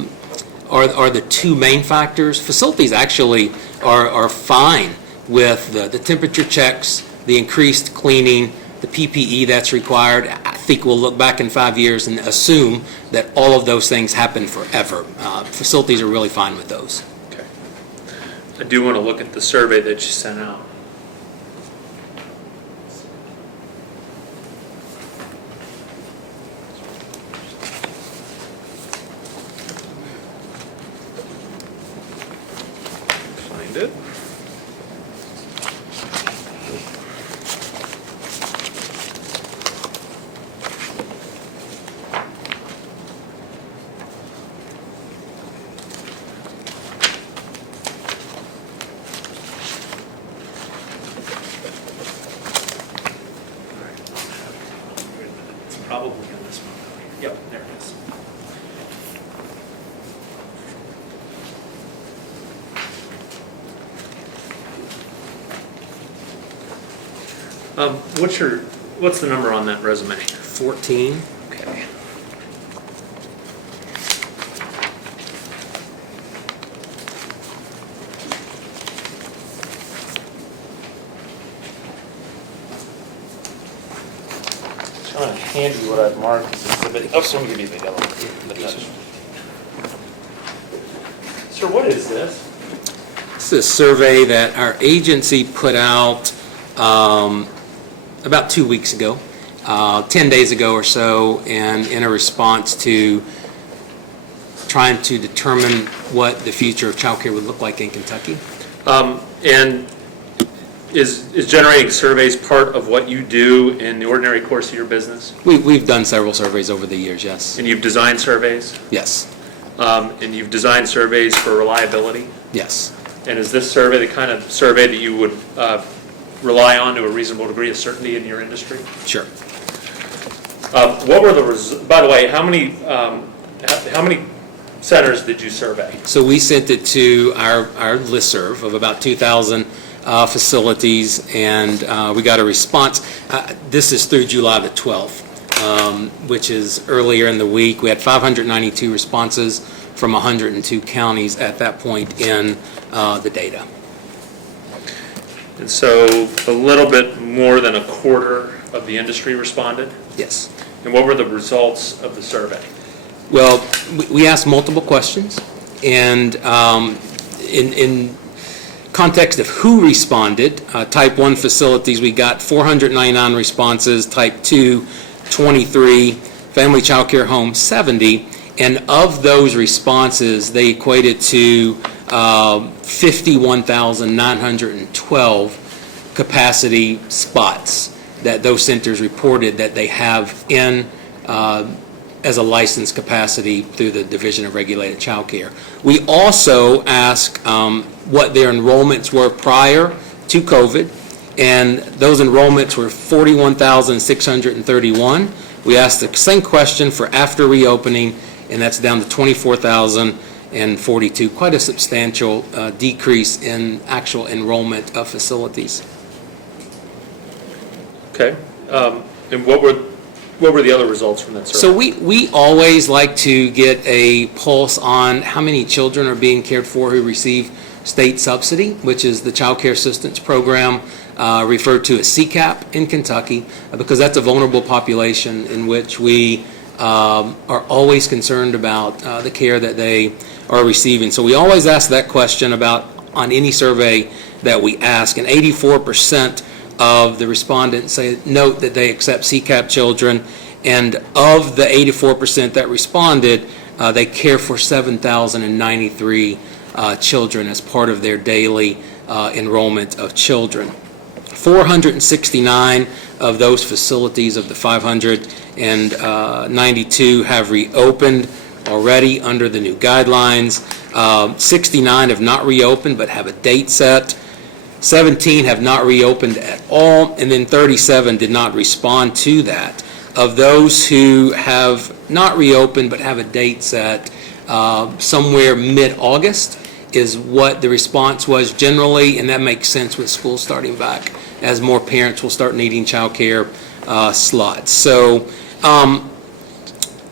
the two main factors. Facilities actually are fine with the temperature checks, the increased cleaning, the PPE that's required. I think we'll look back in 5 years and assume that all of those things happen forever. Facilities are really fine with those. Okay. I do want to look at the survey that you sent out. Find it. It's probably in this one. Yep, there it is. What's the number on that resume? 14. Okay. Trying to hand you what I've marked as exhibit. Oh, so I'm gonna give you the yellow. Sir, what is this? This is a survey that our agency put out about 2 weeks ago, 10 days ago or so, and in a response to trying to determine what the future of childcare would look like in Kentucky. And is generating surveys part of what you do in the ordinary course of your business? We've done several surveys over the years, yes. And you've designed surveys? Yes, And you've designed surveys for reliability? yes. And is this survey the kind of survey that you would rely on to a reasonable degree of certainty in your industry? Sure. What were by the way, how many centers did you survey? So we sent it to our listserv of about 2,000 facilities, and we got a response. This is through July the 12th, which is earlier in the week. We had 592 responses from 102 counties at that point in the data. And so a little bit more than a quarter of the industry responded? Yes. And what were the results of the survey? Well, we asked multiple questions, and in context of who responded, type 1 facilities, we got 499 responses, type 2, 23, family child care homes, 70, and of those responses, they equated to 51,912 capacity spots that those centers reported that they have in as a licensed capacity through the Division of Regulated Child Care. We also asked what their enrollments were prior to COVID, and those enrollments were 41,631. We asked the same question for after reopening, and that's down to 24,042, quite a substantial decrease in actual enrollment of facilities. Okay. And what were the other results from that survey? So we always like to get a pulse on how many children are being cared for who receive state subsidy, which is the Child Care Assistance Program, referred to as CCAP in Kentucky, because that's a vulnerable population in which we are always concerned about the care that they are receiving. So we always ask that question on any survey that we ask, and 84% of the respondents note that they accept CCAP children, and of the 84% that responded, they care for 7,093 children as part of their daily enrollment of children. 469 of those facilities of the 592 have reopened already under the new guidelines. 69 have not reopened but have a date set. 17 have not reopened at all, and then 37 did not respond to that. Of those who have not reopened but have a date set, somewhere mid-August is what the response was generally, and that makes sense with school starting back as more parents will start needing childcare slots. So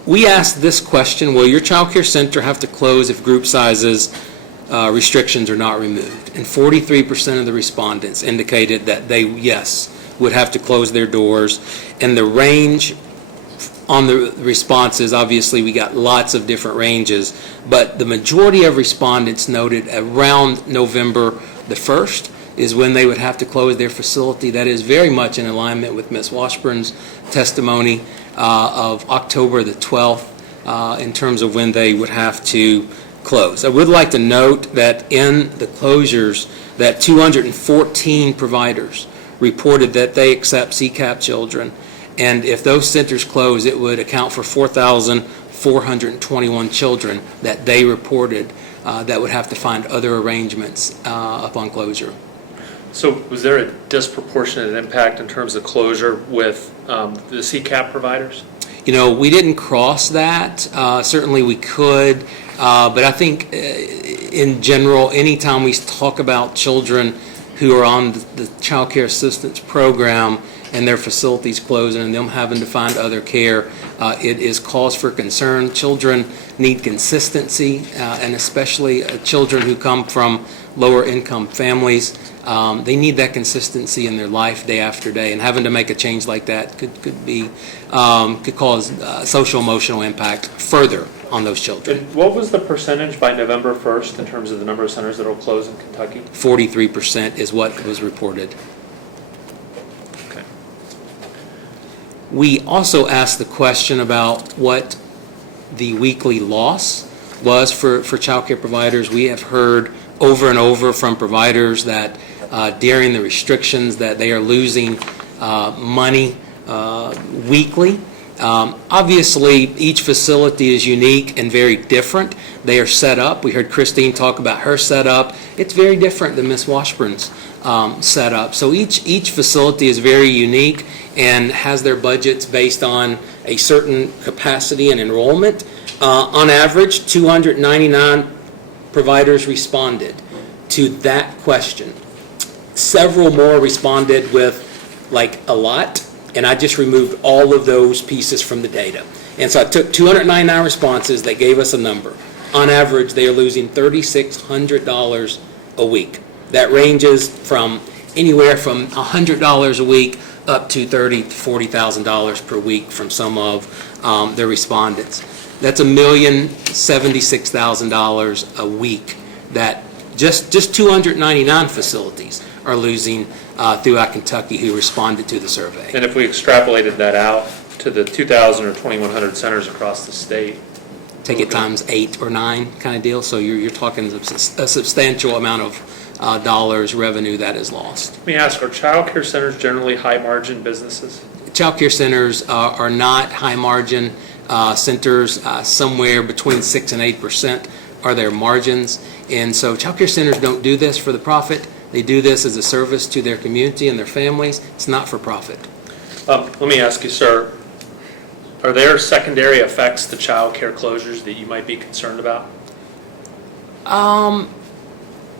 we asked this question: will your childcare center have to close if group sizes restrictions are not removed? And 43% of the respondents indicated that they, yes, would have to close their doors. And the range on the responses, obviously we got lots of different ranges, but the majority of respondents noted around November the 1st is when they would have to close their facility. That is very much in alignment with Ms. Washburn's testimony of October the 12th in terms of when they would have to close. I would like to note that in the closures that 214 providers reported that they accept CCAP children, and if those centers close, it would account for 4,421 children that they reported that would have to find other arrangements upon closure. So was there a disproportionate impact in terms of closure with the CCAP providers? You know, we didn't cross that. Certainly we could, but I think in general, anytime we talk about children who are on the child care assistance program and their facilities closing and them having to find other care, it is cause for concern. Children need consistency, and especially children who come from lower income families. They need that consistency in their life day after day, and having to make a change like that could cause social emotional impact further on those children. And what was the percentage by November 1st in terms of the number of centers that will close in Kentucky? 43% is what was reported. Okay. We also asked the question about what the weekly loss was for child care providers. We have heard over and over from providers that during the restrictions that they are losing money weekly. Obviously, each facility is unique and very different. They are set up. We heard Christine talk about her setup. It's very different than Ms. Washburn's setup. So each facility is very unique and has their budgets based on a certain capacity and enrollment. On average, 299 providers responded to that question. Several more responded with like a lot, and I just removed all of those pieces from the data. And so I took 299 responses that gave us a number. On average, they are losing $3,600 a week. That ranges from anywhere from $100 a week up to $30,000 to $40,000 per week from some of the respondents. That's $1,076,000 a week that just 299 facilities are losing throughout Kentucky who responded to the survey. And if we extrapolated that out to the 2,000 or 2,100 centers across the state, take it times 8 or 9 kind of deal, so you're talking a substantial amount of dollars revenue that is lost. let me ask, are child care centers generally high-margin businesses? Child care centers are not high-margin centers. Somewhere between 6 and 8% are their margins. And so child care centers don't do this for the profit. They do this as a service to their community and their families. It's not for profit. Let me ask you, sir, are there secondary effects to child care closures that you might be concerned about?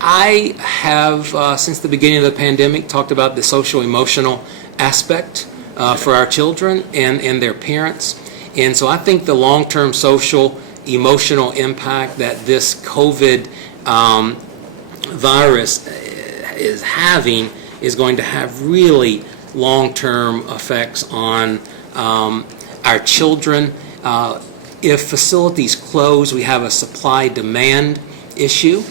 I have, since the beginning of the pandemic, talked about the social emotional aspect for our children and their parents. And so I think the long-term social emotional impact that this COVID virus is having is going to have really long-term effects on our children. If facilities close, we have a supply-demand issue.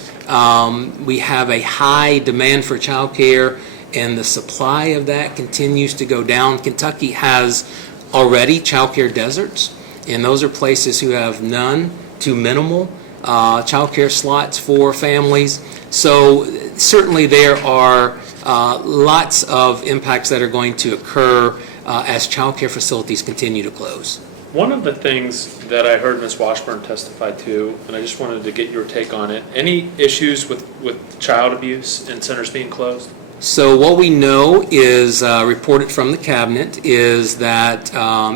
We have a high demand for child care, and the supply of that continues to go down. Kentucky has already child care deserts, and those are places who have none to minimal child care slots for families. So certainly there are lots of impacts that are going to occur as child care facilities continue to close. One of the things that I heard Ms. Washburn testify to, and I just wanted to get your take on it, any issues with child abuse in centers being closed? So what we know is, reported from the cabinet, is that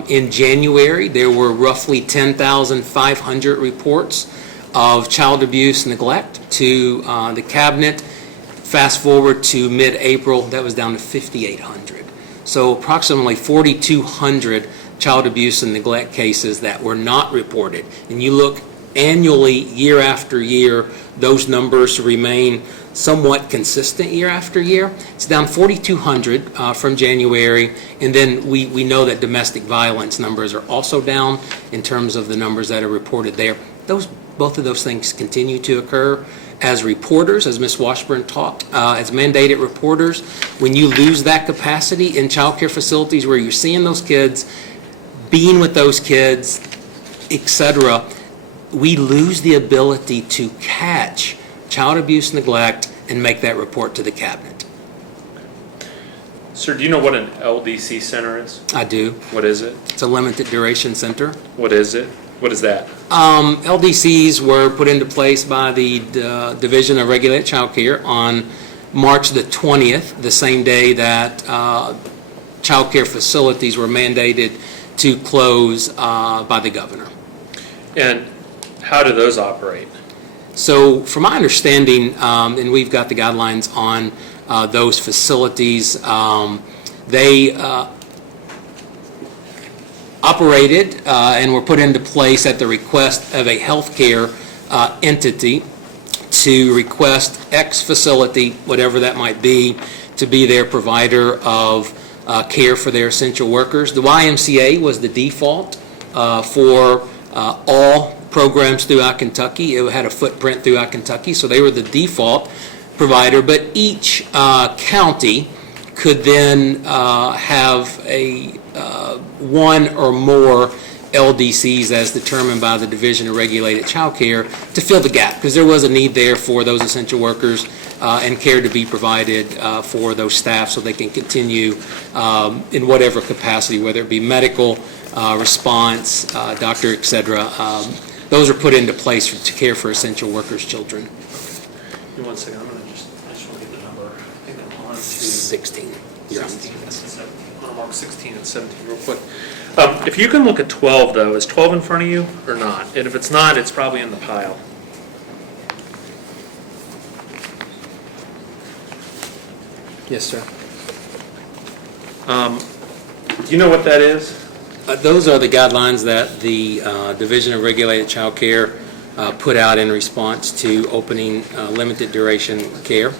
in January, there were roughly 10,500 reports of child abuse neglect to the cabinet. Fast forward to mid-April, that was down to 5,800. So approximately 4,200 child abuse and neglect cases that were not reported. And you look annually, year after year, those numbers remain somewhat consistent year after year. It's down 4,200 from January, and then we know that domestic violence numbers are also down in terms of the numbers that are reported there. Both of those things continue to occur. As reporters, as Ms. Washburn talked, as mandated reporters, when you lose that capacity in child care facilities where you're seeing those kids, being with those kids, etc., we lose the ability to catch child abuse, neglect, and make that report to the cabinet. Sir, do you know what an LDC center is? I do. What is it? It's a limited duration center. What is it? What is that? LDCs were put into place by the Division of Regulated Child Care on March the 20th, the same day that child care facilities were mandated to close by the governor. And how do those operate? So from my understanding, and we've got the guidelines on those facilities, they operated and were put into place at the request of a healthcare entity to request X facility, whatever that might be, to be their provider of care for their essential workers. The YMCA was the default for all programs throughout Kentucky. It had a footprint throughout Kentucky, so they were the default provider, but each county could then have a one or more LDCs as determined by the Division of Regulated Child Care to fill the gap, because there was a need there for those essential workers and care to be provided for those staff so they can continue in whatever capacity, whether it be medical, response, doctor, etc. Those are put into place to care for essential workers' children. Give me 1 second. I just want to get the number. I think I'm on to 16. 16 and 17. I'm going to mark 16 and 17 real quick. If you can look at 12, though, is 12 in front of you or not? And if it's not, it's probably in the pile. Yes, sir. Do you know what that is? Those are the guidelines that the Division of Regulated Child Care put out in response to opening limited duration care.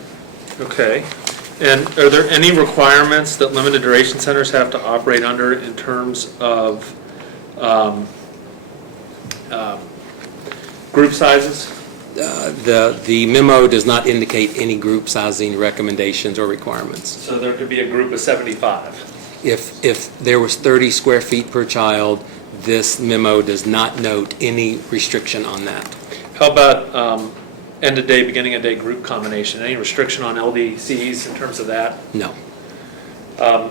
Okay. And are there any requirements that limited duration centers have to operate under in terms of group sizes? The memo does not indicate any group sizing recommendations or requirements. So there could be a group of 75. If there was 30 square feet per child, this memo does not note any restriction on that. How about end of day, beginning of day group combination? Any restriction on LDCs in terms of that? No. By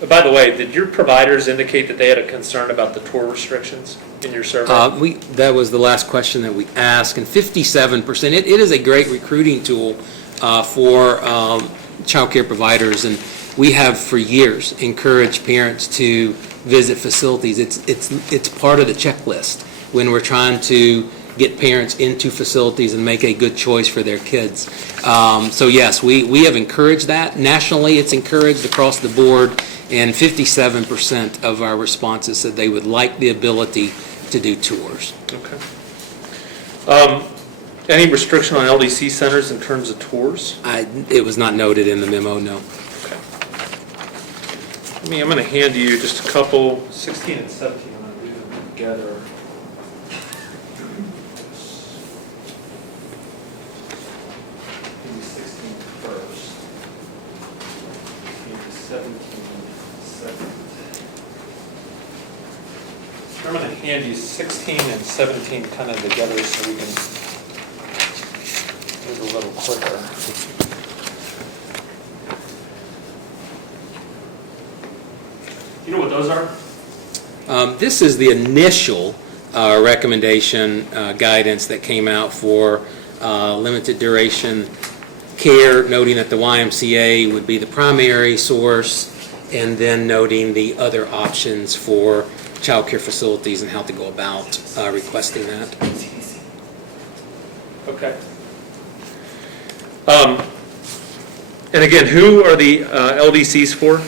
the way, did your providers indicate that they had a concern about the tour restrictions in your survey? That was the last question that we asked, and 57%. It is a great recruiting tool for child care providers, and we have for years encouraged parents to visit facilities. It's part of the checklist when we're trying to get parents into facilities and make a good choice for their kids. So yes, we have encouraged that. Nationally, it's encouraged across the board, and 57% of our responses said they would like the ability to do tours. Okay. Any restriction on LDC centers in terms of tours? It was not noted in the memo, no. Okay. I'm going to hand you just a couple, 16 and 17, I'm going to do them together. Maybe 16 first. Maybe 17 second. I'm going to hand you 16 and 17 kind of together so we can move a little quicker. You know what those are? This is the initial recommendation guidance that came out for limited duration care, noting that the YMCA would be the primary source, and then noting the other options for childcare facilities and how to go about requesting that. Okay. And again, who are the LDCs for?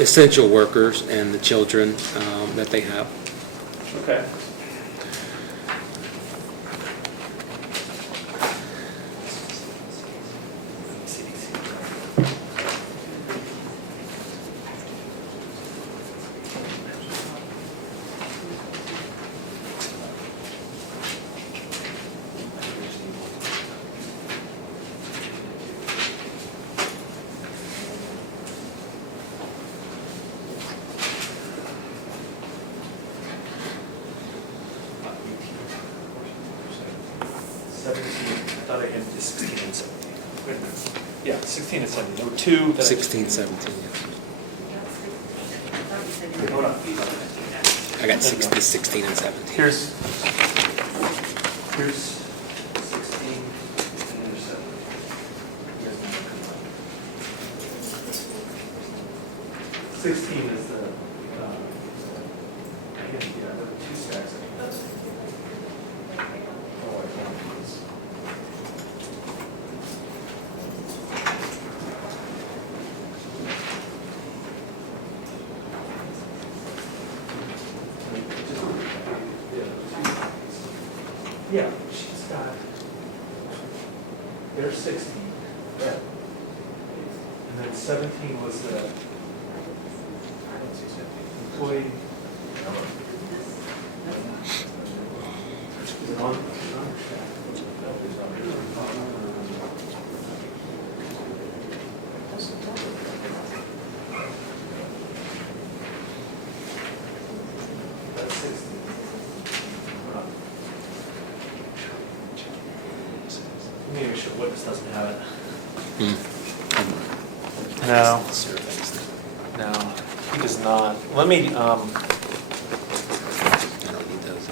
Essential workers and the children that they have. Okay. I thought I had 16 and 17. Wait a minute. Yeah, 16 and 17. There were two that 16, 17. Hold on. I got 16 and 17. Here's 16 and there's 7. 16 is the, yeah, there were two stacks. Oh, I found this. Yeah, she's got, there's 16. Yeah. And then 17 was the employee. Is it on? That's 16. Let me make sure witness doesn't have it. No. No, he does not. Let me, I don't need those.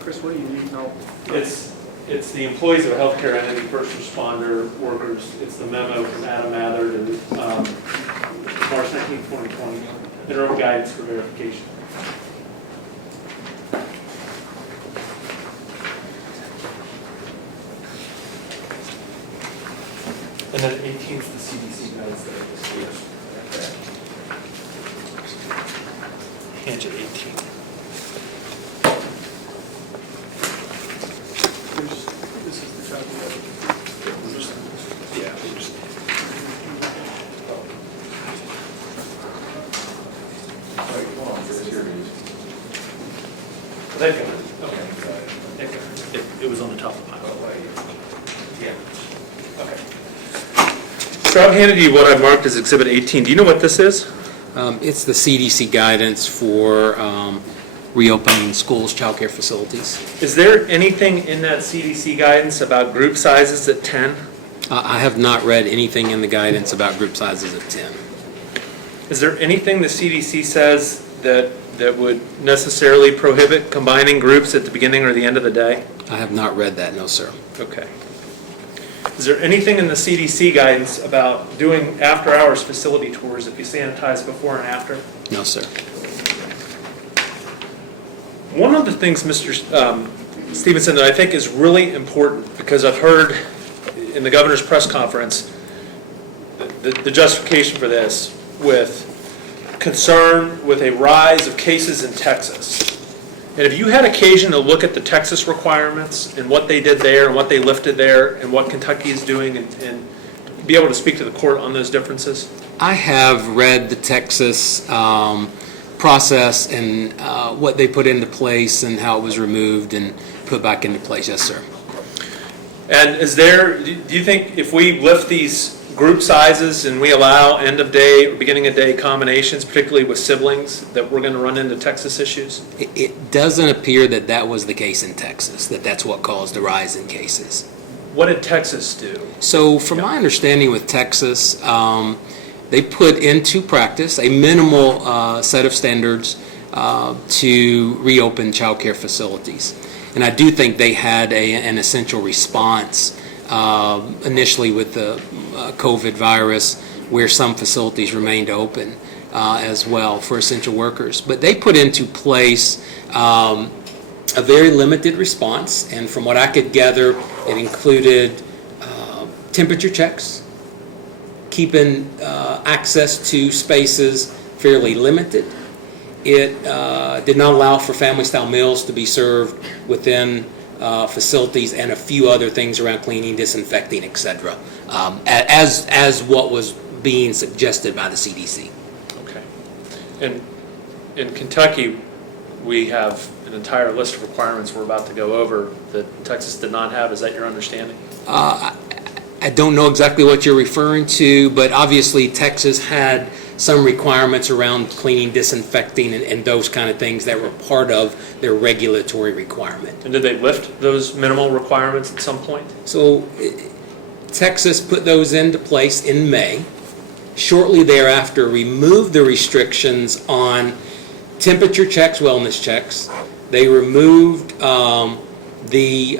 Chris, what do you need? No. it's the employees of a healthcare entity, first responder, workers. It's the memo from Adam Mather to March 19, 2020, interim guidance for verification. And then 18 is the CDC guidance that I just gave. Hand you 18. This is the copy of it. Yeah, we just. They've got it. Okay. They've got it. It was on the top of the pile. Yeah. Okay. So I've handed you what I marked as Exhibit 18. Do you know what this is? It's the CDC guidance for reopening schools, childcare facilities. Is there anything in that CDC guidance about group sizes at 10? I have not read anything in the guidance about group sizes of 10. Is there anything the CDC says that would necessarily prohibit combining groups at the beginning or the end of the day? I have not read that, no, sir. Okay. Is there anything in the CDC guidance about doing after-hours facility tours if you sanitize before and after? No, sir. One of the things, Mr. Stevenson, that I think is really important, because I've heard in the governor's press conference the justification for this with concern with a rise of cases in Texas. And have you had occasion to look at the Texas requirements and what they did there and what they lifted there and what Kentucky is doing and be able to speak to the court on those differences? I have read the Texas process and what they put into place and how it was removed and put back into place. Yes, sir. And is there, do you think if we lift these group sizes and we allow end of day or beginning of day combinations, particularly with siblings, that we're going to run into Texas issues? It doesn't appear that that was the case in Texas, that's what caused the rise in cases. What did Texas do? So from my understanding with Texas, they put into practice a minimal set of standards to reopen child care facilities. And I do think they had an essential response initially with the COVID virus, where some facilities remained open as well for essential workers. But they put into place a very limited response, and from what I could gather, it included temperature checks, keeping access to spaces fairly limited. It did not allow for family-style meals to be served within facilities, and a few other things around cleaning, disinfecting, etc., as what was being suggested by the CDC. Okay. And in Kentucky, we have an entire list of requirements we're about to go over that Texas did not have. Is that your understanding? I don't know exactly what you're referring to, but obviously Texas had some requirements around cleaning, disinfecting, and those kind of things that were part of their regulatory requirement. And did they lift those minimal requirements at some point? So Texas put those into place in May. Shortly thereafter, removed the restrictions on temperature checks, wellness checks. They removed the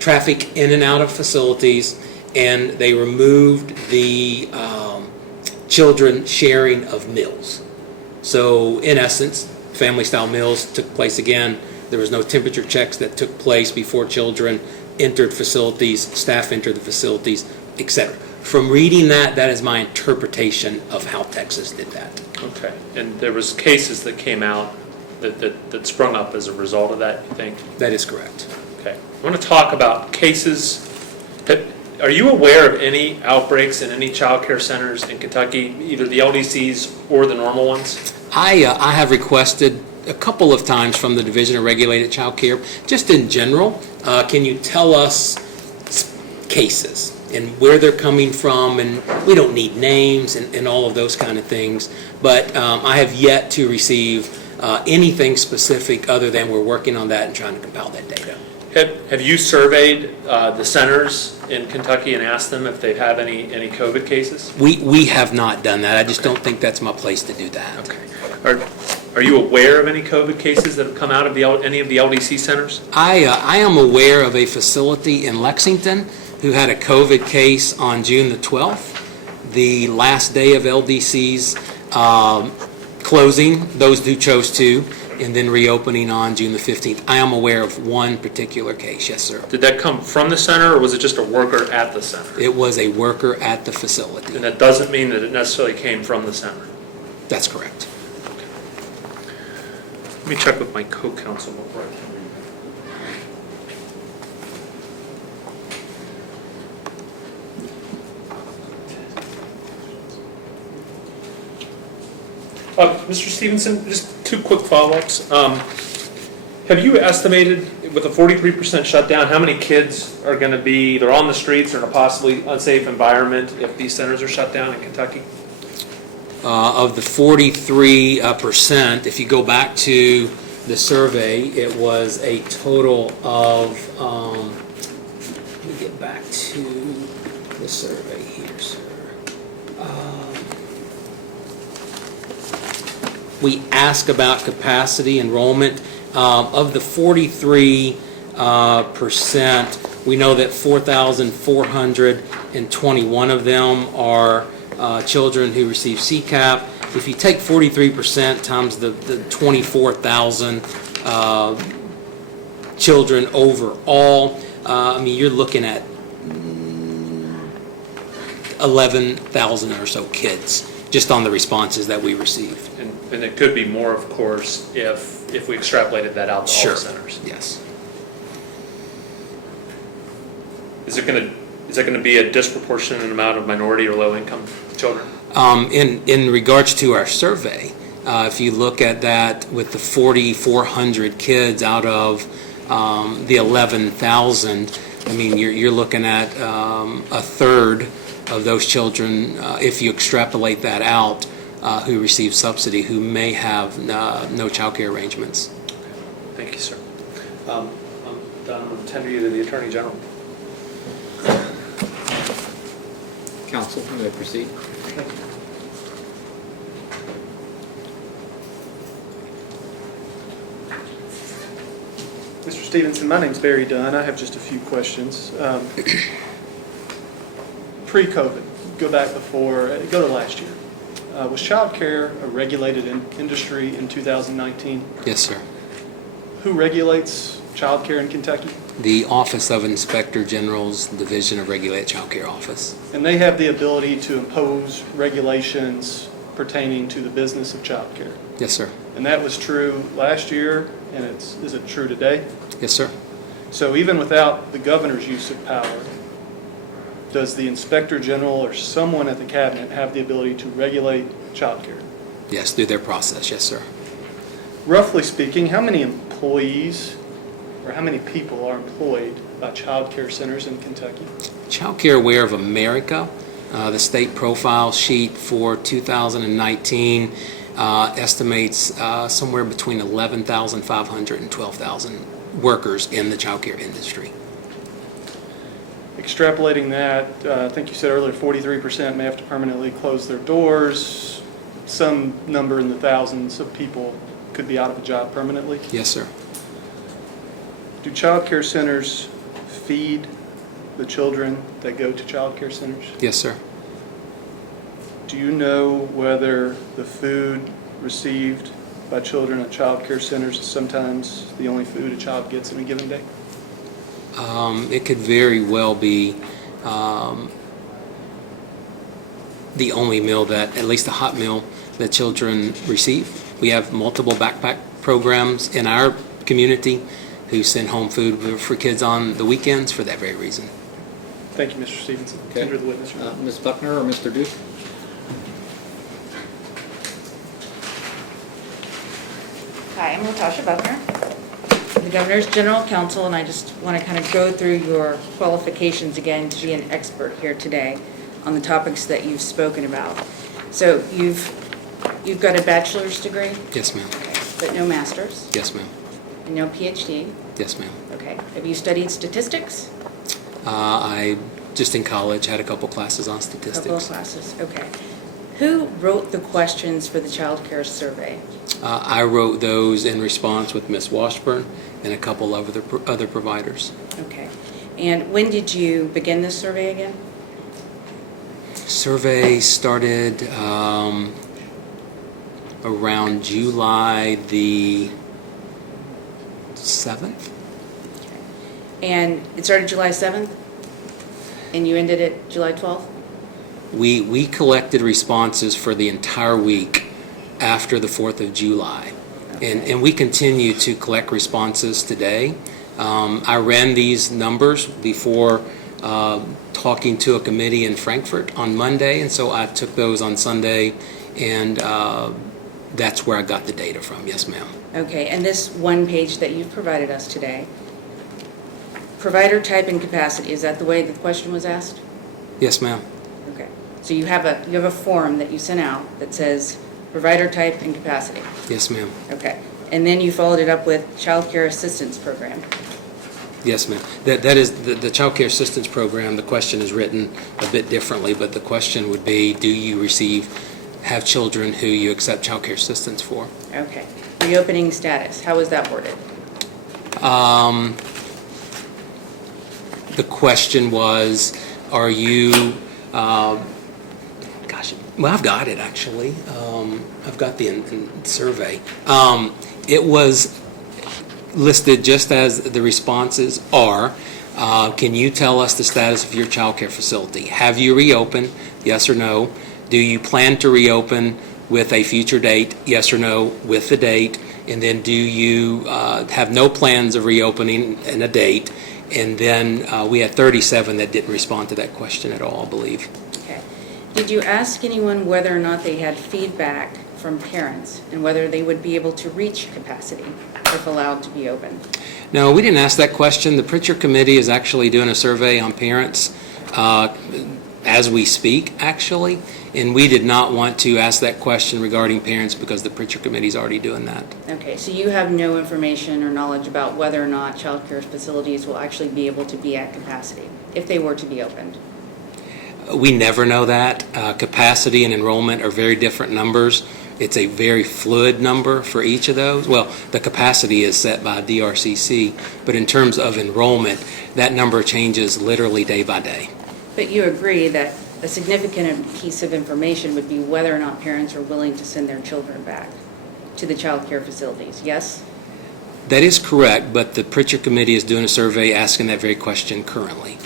traffic in and out of facilities, and they removed the children sharing of meals. So in essence, family-style meals took place again. There was no temperature checks that took place before children entered facilities, staff entered the facilities, etc. From reading that, that is my interpretation of how Texas did that. Okay. And there was cases that came out that sprung up as a result of that, you think? That is correct. Okay. I want to talk about cases. Are you aware of any outbreaks in any child care centers in Kentucky, either the LDCs or the normal ones? I have requested a couple of times from the Division of Regulated Child Care, just in general, can you tell us cases and where they're coming from, and we don't need names and all of those kind of things, but I have yet to receive anything specific other than we're working on that and trying to compile that data. Have you surveyed the centers in Kentucky and asked them if they've had any COVID cases? We have not done that. I just don't think that's my place to do that. Okay. Are you aware of any COVID cases that have come out of any of the LDC centers? I am aware of a facility in Lexington who had a COVID case on June the 12th, the last day of LDC's closing, those who chose to, and then reopening on June the 15th. I am aware of one particular case, yes, sir. Did that come from the center, or was it just a worker at the center? It was a worker at the facility. And that doesn't mean that it necessarily came from the center? That's correct. Let me check with my co-counsel before I can read Mr. Stevenson, just two quick follow-ups. Have you estimated, with a 43% shutdown, how many kids are going to be either on the streets or in a possibly unsafe environment if these centers are shut down in Kentucky? Of the 43%, if you go back to the survey, it was a total of, let me get back to the survey here, sir. We ask about capacity enrollment. Of the 43%, we know that 4,421 of them are children who receive CCAP. If you take 43% times the 24,000 children overall, I mean, you're looking at 11,000 or so kids just on the responses that we received. And it could be more, of course, if we extrapolated that out to all the centers. Yes. Is it going to be a disproportionate amount of minority or low-income children? In regards to our survey, if you look at that with the 4,400 kids out of the 11,000, I mean, you're looking at a third of those children, if you extrapolate that out, who receive subsidy, who may have no child care arrangements. Thank you, sir. I'm done. I'm going to tender you to the Attorney General. Counsel, you may proceed. Mr. Stevenson, my name's Barry Dunn. I have just a few questions. Pre-COVID, go to last year. Was childcare a regulated industry in 2019? Yes, sir. Who regulates childcare in Kentucky? The Office of Inspector General's Division of Regulated Child Care Office. And they have the ability to impose regulations pertaining to the business of childcare. Yes, sir. And that was true last year, and is it true today? Yes, sir. So even without the governor's use of power, does the Inspector General or someone at the cabinet have the ability to regulate childcare? Yes, through their process. Yes, sir. Roughly speaking, how many employees or how many people are employed by child care centers in Kentucky? Child Care Aware of America, the state profile sheet for 2019 estimates somewhere between 11,500 and 12,000 workers in the child care industry. Extrapolating that, I think you said earlier 43% may have to permanently close their doors. Some number in the thousands of people could be out of a job permanently. Yes, sir. Do child care centers feed the children that go to child care centers? Yes, sir. Do you know whether the food received by children at child care centers is sometimes the only food a child gets in a given day? It could very well be the only meal that, at least a hot meal, that children receive. We have multiple backpack programs in our community who send home food for kids on the weekends for that very reason. Thank you, Mr. Stevenson. Okay. Tender the witness. Ms. Buckner or Mr. Duke? Hi, I'm Latasha Buckner, the Governor's General Counsel, and I just want to kind of go through your qualifications again to be an expert here today on the topics that you've spoken about. So you've got a bachelor's degree? Yes, ma'am. Okay, but no master's? Yes, ma'am. And no PhD? Yes, ma'am. Okay. Have you studied statistics? I just in college had a couple classes on statistics. Couple of classes, okay. Who wrote the questions for the child care survey? I wrote those in response with Ms. Washburn and a couple of other providers. Okay. And when did you begin this survey again? Survey started around July the 7th. And it started July 7th? And you ended it July 12th? We collected responses for the entire week after the 4th of July. And we continue to collect responses today. I ran these numbers before talking to a committee in Frankfurt on Monday, and so I took those on Sunday, and that's where I got the data from. Yes, ma'am. Okay, and this one page that you've provided us today, provider type and capacity, is that the way the question was asked? Yes, ma'am. Okay, so you have a form that you sent out that says provider type and capacity. Yes, ma'am. Okay, and then you followed it up with child care assistance program. Yes, ma'am. That is the child care assistance program. The question is written a bit differently, but the question would be, do you have children who you accept child care assistance for? Okay, reopening status, how was that worded? The question was, are you, well, I've got it actually. I've got the survey. It was listed just as the responses are. Can you tell us the status of your child care facility? Have you reopened? Yes or no? Do you plan to reopen with a future date? Yes or no? With the date. And then do you have no plans of reopening and a date? And then we had 37 that didn't respond to that question at all, I believe. Okay. Did you ask anyone whether or not they had feedback from parents and whether they would be able to reach capacity if allowed to be open? No, we didn't ask that question. The Pritchard Committee is actually doing a survey on parents as we speak, actually. And we did not want to ask that question regarding parents because the Pritchard Committee is already doing that. Okay, so you have no information or knowledge about whether or not child care facilities will actually be able to be at capacity if they were to be opened? We never know that. Capacity and enrollment are very different numbers. It's a very fluid number for each of those. Well, the capacity is set by DRCC, but in terms of enrollment, that number changes literally day by day. But you agree that a significant piece of information would be whether or not parents are willing to send their children back to the child care facilities, yes? That is correct, but the Pritchard Committee is doing a survey asking that very question currently.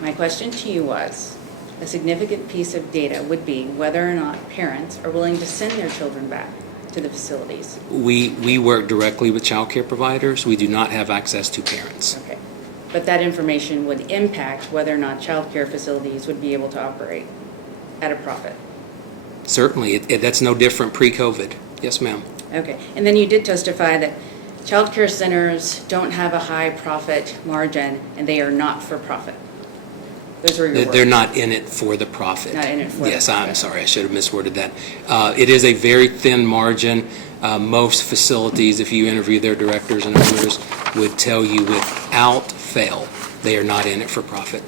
My question to you was, a significant piece of data would be whether or not parents are willing to send their children back to the facilities. We work directly with child care providers. We do not have access to parents. Okay. But that information would impact whether or not child care facilities would be able to operate at a profit. Certainly, that's no different pre-COVID. Yes, ma'am. Okay. And then you did testify that child care centers don't have a high profit margin and they are not for profit. Those were your words. They're not in it for the profit. Not in it for the Yes, profit. I'm sorry, I should have misworded that. It is a very thin margin. Most facilities, if you interview their directors and owners, would tell you without fail, they are not in it for profit.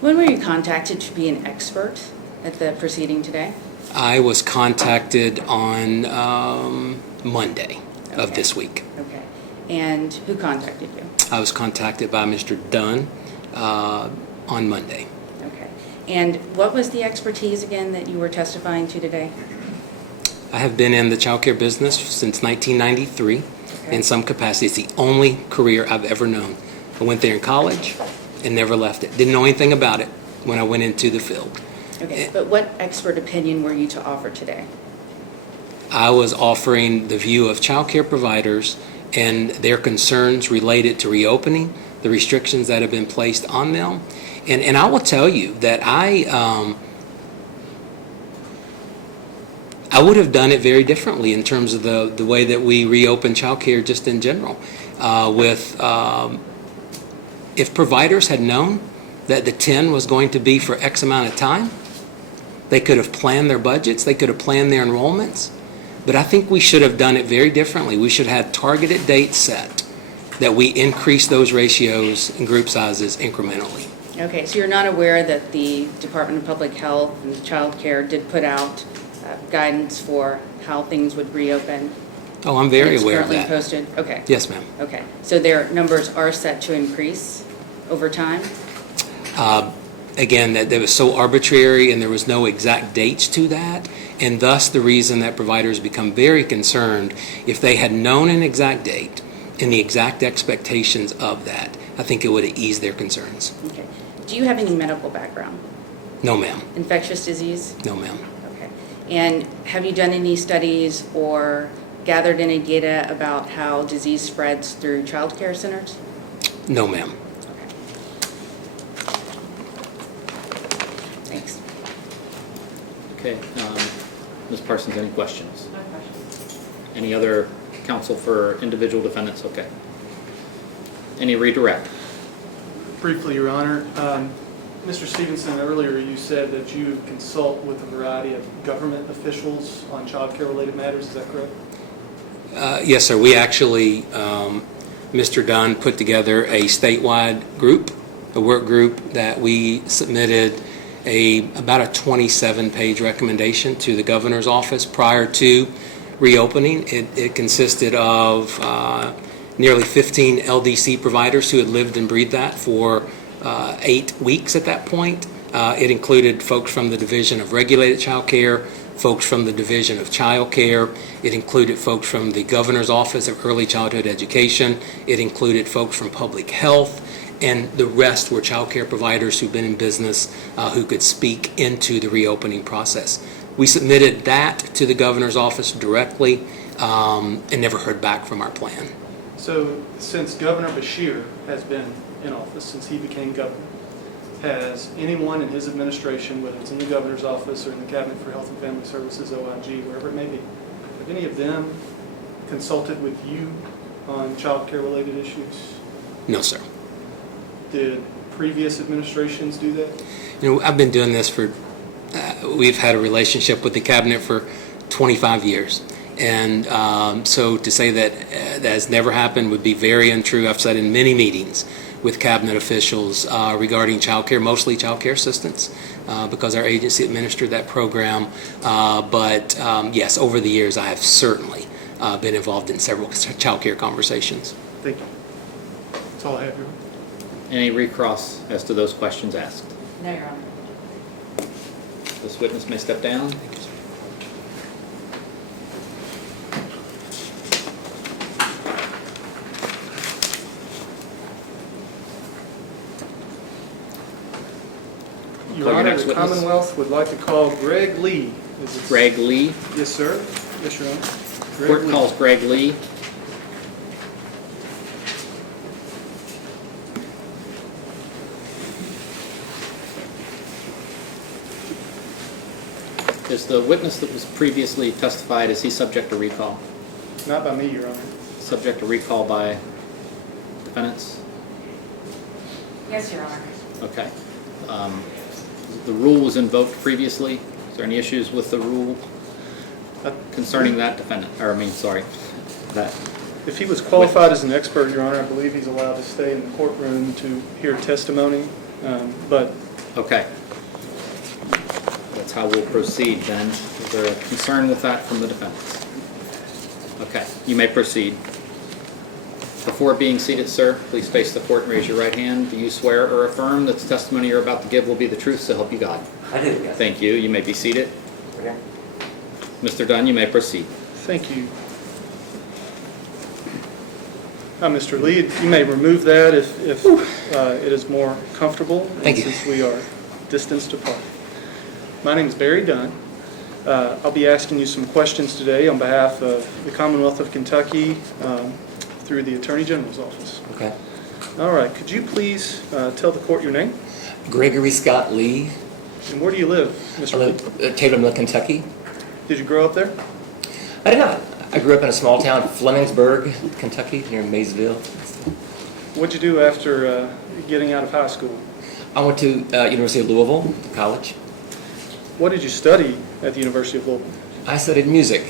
When were you contacted to be an expert at the proceeding today? I was contacted on Monday of this week. Okay. And who contacted you? I was contacted by Mr. Dunn on Monday. Okay. And what was the expertise again that you were testifying to today? I have been in the child care business since 1993 Okay. in some capacity. It's the only career I've ever known. I went there in college and never left it. Didn't know anything about it when I went into the field. Okay. But what expert opinion were you to offer today? I was offering the view of child care providers and their concerns related to reopening, the restrictions that have been placed on them. And I will tell you that I would have done it very differently in terms of the way that we reopen child care just in general. If providers had known that the 10 was going to be for X amount of time, they could have planned their budgets, they could have planned their enrollments. But I think we should have done it very differently. We should have had targeted dates set that we increase those ratios and group sizes incrementally. Okay, so you're not aware that the Department of Public Health and Child Care did put out guidance for how things would reopen? Oh, I'm very aware of It's that. currently posted? Okay. Yes, ma'am. Okay, so their numbers are set to increase over time? Again, that was so arbitrary and there was no exact dates to that, and thus the reason that providers become very concerned. If they had known an exact date and the exact expectations of that, I think it would have eased their concerns. Okay. Do you have any medical background? No, ma'am. Infectious disease? No, ma'am. Okay. And have you done any studies or gathered any data about how disease spreads through child care centers? No, ma'am. Thanks. Okay, Ms. Parsons, any questions? No questions. Any other counsel for individual defendants? Okay. Any redirect? Briefly, Your Honor, Mr. Stevenson, earlier you said that you consult with a variety of government officials on child care related matters, is that correct? Yes, sir. We actually, Mr. Dunn put together a statewide group, a work group that we submitted about a 27-page recommendation to the governor's office prior to reopening. It consisted of nearly 15 LDC providers who had lived and breathed that for 8 weeks at that point. It included folks from the Division of Regulated Child Care, folks from the Division of Child Care. It included folks from the Governor's Office of Early Childhood Education. It included folks from Public Health, and the rest were child care providers who've been in business who could speak into the reopening process. We submitted that to the Governor's Office directly and never heard back from our plan. So since Governor Beshear has been in office, since he became governor, has anyone in his administration, whether it's in the governor's office or in the Cabinet for Health and Family Services, OIG, wherever it may be, have any of them consulted with you on child care related issues? No, sir. Did previous administrations do that? You know, I've been doing this for, we've had a relationship with the Cabinet for 25 years. And so to say that that has never happened would be very untrue. I've said in many meetings with Cabinet officials regarding child care, mostly child care assistants, because our agency administered that program. But yes, over the years, I have certainly been involved in several child care conversations. Thank you. That's all I have, Your Honor. Any recross as to those questions asked? No, Your Honor. This witness may step down. Your Call your Honor, next the witness. Commonwealth would like to call Greg Lee. Is it- Greg Lee. Yes, sir. Yes, Your Honor. Greg Court Lee. calls Greg Lee. Is the witness that was previously testified, is he subject to recall? Not by me, Your Honor. Subject to recall by defendants? Yes, Your Honor. Okay. The rule was invoked previously. Is there any issues with the rule concerning that defendant? Or, I mean, sorry, that. If he was qualified as an expert, Your Honor, I believe he's allowed to stay in the courtroom to hear testimony, but Okay. That's how we'll proceed then. Is there a concern with that from the defendants? Okay, you may proceed. Before being seated, sir, please face the court and raise your right hand. Do you swear or affirm that the testimony you're about to give will be the truth, so help you God? I do, yes. Thank you. You may be seated. Okay. Mr. Dunn, you may proceed. thank you. Mr. Lee, you may remove that if it is more comfortable. Thank you. Since we are distanced apart. My name is Barry Dunn. I'll be asking you some questions today on behalf of the Commonwealth of Kentucky through the Attorney General's office. Okay. All right, could you please tell the court your name? Gregory Scott Lee. And where do you live, I Mr. Lee? live at Taylor Mill, Kentucky. Did you grow up there? I did not. I grew up in a small town, Flemingsburg, Kentucky, near Maysville. What'd you do after getting out of high school? I went to University of Louisville, college. What did you study at the University of Louisville? I studied music.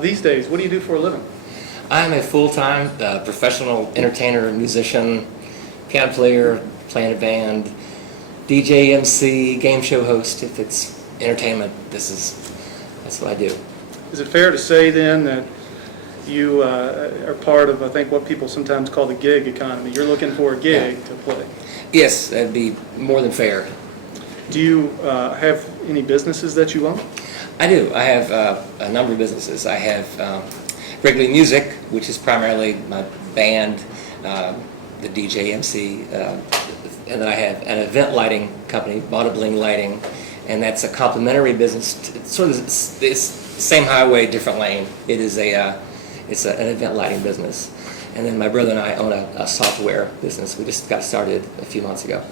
These days, what do you do for a living? I am a full-time professional entertainer, musician, piano player, play in a band, DJ, MC, game show host. If it's entertainment, that's what I do. Is it fair to say then that you are part of, I think, what people sometimes call the gig economy? You're looking for a gig to play. Yes, that'd be more than fair. Do you have any businesses that you own? I do. I have a number of businesses. I have Wrigley Music, which is primarily my band, the DJ, MC, and then I have an event lighting company, Bada Bling Lighting, and that's a complementary business. It's sort of the same highway, different lane. It's an event lighting business. And then my brother and I own a software business. We just got started a few months ago.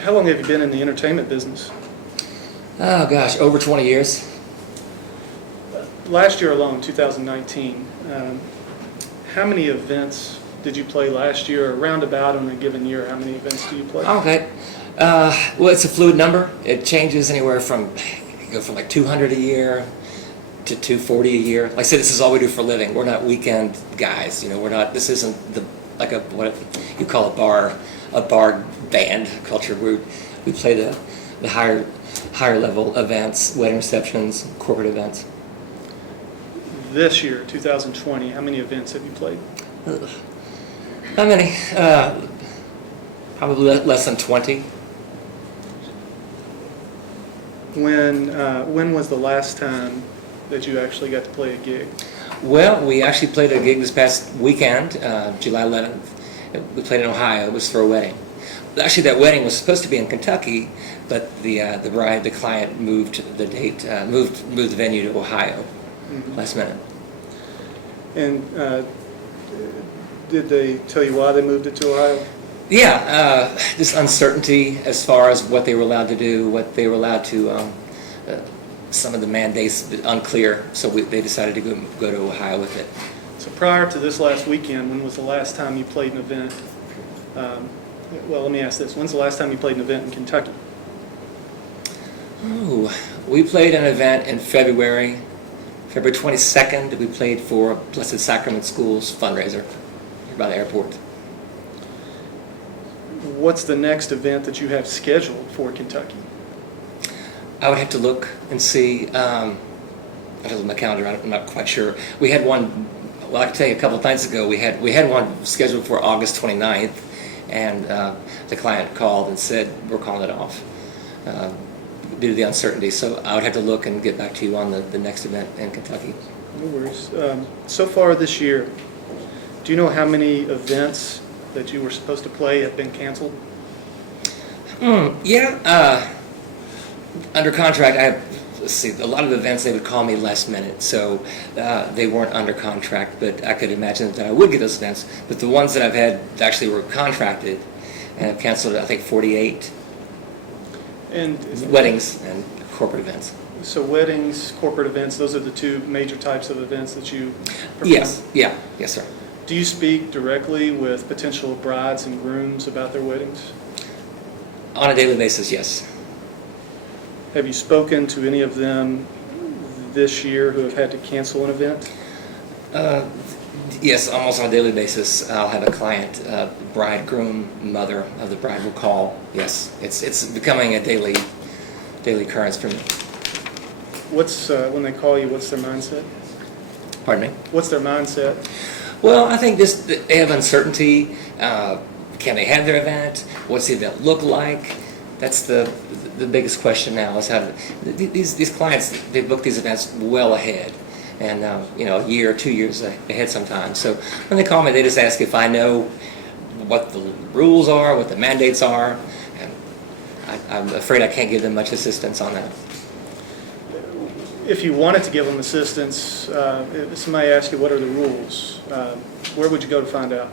How long have you been in the entertainment business? Oh gosh, over 20 years. Last year alone, 2019, how many events did you play last year, or roundabout on a given year? How many events do you play? Okay. Well, it's a fluid number. It changes anywhere from, like 200 a year to 240 a year. Like I said, this is all we do for a living. We're not weekend guys. We're not. This isn't what you call a bar band culture. We play the higher level events, wedding receptions, corporate events. This year, 2020, how many events have you played? How many? Probably less than 20. When was the last time that you actually got to play a gig? Well, we actually played a gig this past weekend, July 11th. We played in Ohio. It was for a wedding. Actually, that wedding was supposed to be in Kentucky, but the bride, the client, moved the date, moved the venue to Ohio last minute. And did they tell you why they moved it to Ohio? Yeah, this uncertainty as far as what they were allowed to do, what they were allowed to, some of the mandates unclear, so they decided to go to Ohio with it. So prior to this last weekend, when was the last time you played an event? Well, let me ask this. When's the last time you played an event in Kentucky? Oh, we played an event in February 22nd. We played for Blessed Sacrament School's fundraiser by the airport. what's the next event that you have scheduled for Kentucky? I would have to look and see, I have to look at my calendar, I'm not quite sure. We had one, well, I can tell you a couple of nights ago, we had one scheduled for August 29th, and the client called and said, we're calling it off due to the uncertainty. So I would have to look and get back to you on the next event in Kentucky. No worries. So far this year, do you know how many events that you were supposed to play have been canceled? Yeah, under contract, I have, let's see, a lot of events they would call me last minute, so they weren't under contract, but I could imagine that I would get those events. But the ones that I've had actually were contracted and have canceled, I think, 48 And weddings and corporate events. so weddings, corporate events, those are the two major types of events that you perform? Yes, sir. Do you speak directly with potential brides and grooms about their weddings? On a daily basis, yes. Have you spoken to any of them this year who have had to cancel an event? Yes, almost on a daily basis. I'll have a client, bride, groom, mother of the bride will call. Yes, it's becoming a daily occurrence for me. What's when they call you, what's their mindset? Pardon me? What's their mindset? Well, I think just they have uncertainty. Can they have their event? What's the event look like? That's the biggest question now. Is how these clients, they book these events well ahead, and a year or 2 years ahead sometimes. So when they call me, they just ask if I know what the rules are, what the mandates are, and I'm afraid I can't give them much assistance on that. If you wanted to give them assistance, if somebody asked you what are the rules, where would you go to find out?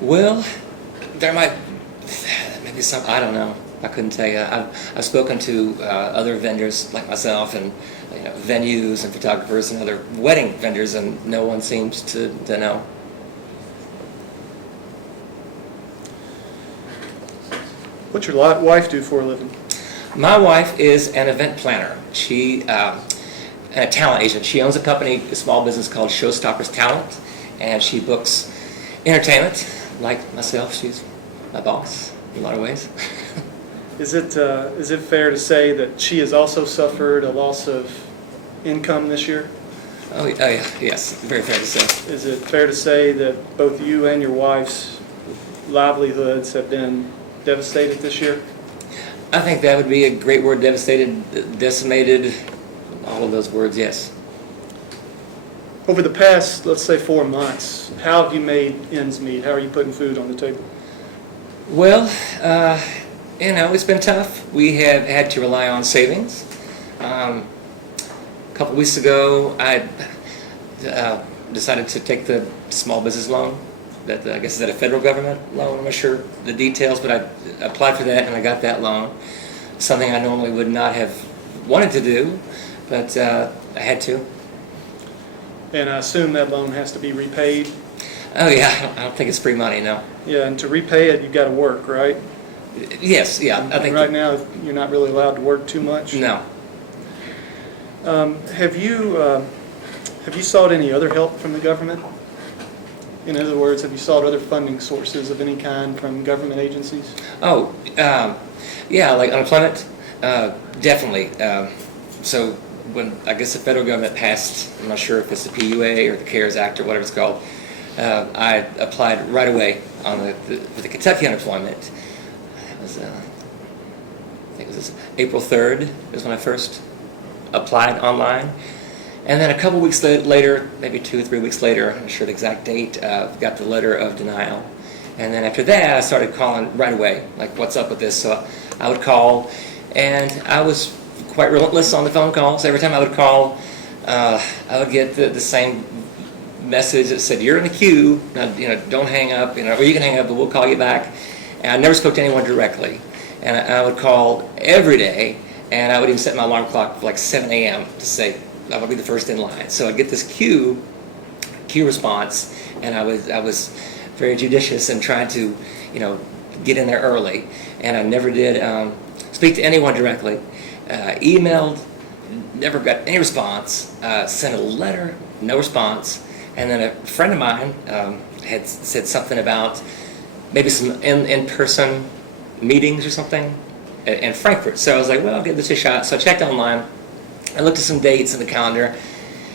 Well, there might be some, I don't know. I couldn't tell you. I've spoken to other vendors like myself and venues and photographers and other wedding vendors, and no one seems to know. What's your wife do for a living? My wife is an event planner. She a talent agent. She owns a company, a small business called Showstoppers Talent, and she books entertainment. Like myself, she's my boss in a lot of ways. Is it fair to say that she has also suffered a loss of income this year? Oh yeah, yes, very fair to say. Is it fair to say that both you and your wife's livelihoods have been devastated this year? I think that would be a great word, devastated, decimated, all of those words, yes. Over the past, let's say 4 months, how have you made ends meet? How are you putting food on the table? Well, it's been tough. We have had to rely on savings. A couple weeks ago, I decided to take the small business loan. That I guess is that a federal government loan. I'm not sure the details, but I applied for that and I got that loan. Something I normally would not have wanted to do, but I had to. And I assume that loan has to be repaid? Oh yeah, I don't think it's free money, no. Yeah, and to repay it, you've got to work, right? Yes, yeah. I think right now, you're not really allowed to work too much? No. Have you sought any other help from the government? In other words, have you sought other funding sources of any kind from government agencies? Oh, yeah, like unemployment, definitely. So when I guess the federal government passed, I'm not sure if it's the PUA or the CARES Act or whatever it's called, I applied right away on for the Kentucky unemployment. It was, I think it was April 3rd is when I first applied online. And then a couple weeks later, maybe 2 or 3 weeks later, I'm not sure the exact date, got the letter of denial. And then after that, I started calling right away, like, what's up with this? So I would call, and I was quite relentless on the phone calls. Every time I would call, I would get the same message that said, you're in the queue, now, don't hang up, or you can hang up, but we'll call you back. And I never spoke to anyone directly. And I would call every day, and I would even set my alarm clock for like 7 a.m. to say, I would be the first in line. So I'd get this queue response, and I was very judicious in trying to, get in there early. And I never did speak to anyone directly. Emailed, never got any response. Sent a letter, no response. And then a friend of mine had said something about maybe some in-person meetings or something in Frankfurt. So I was like, well, I'll give this a shot. So I checked online. I looked at some dates in the calendar.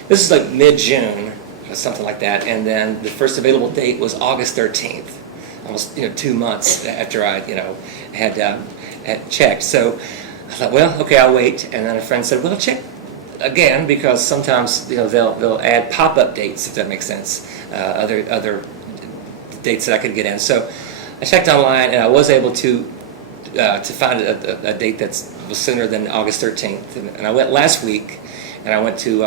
This is like mid-June, or something like that. And then the first available date was August 13th, almost 2 months after I had checked. So I thought, well, okay, I'll wait. And then a friend said, well, check again, because sometimes they'll add pop-up dates, if that makes sense, other dates that I could get in. So I checked online, and I was able to find a date that was sooner than August 13th. And I went last week, and I went to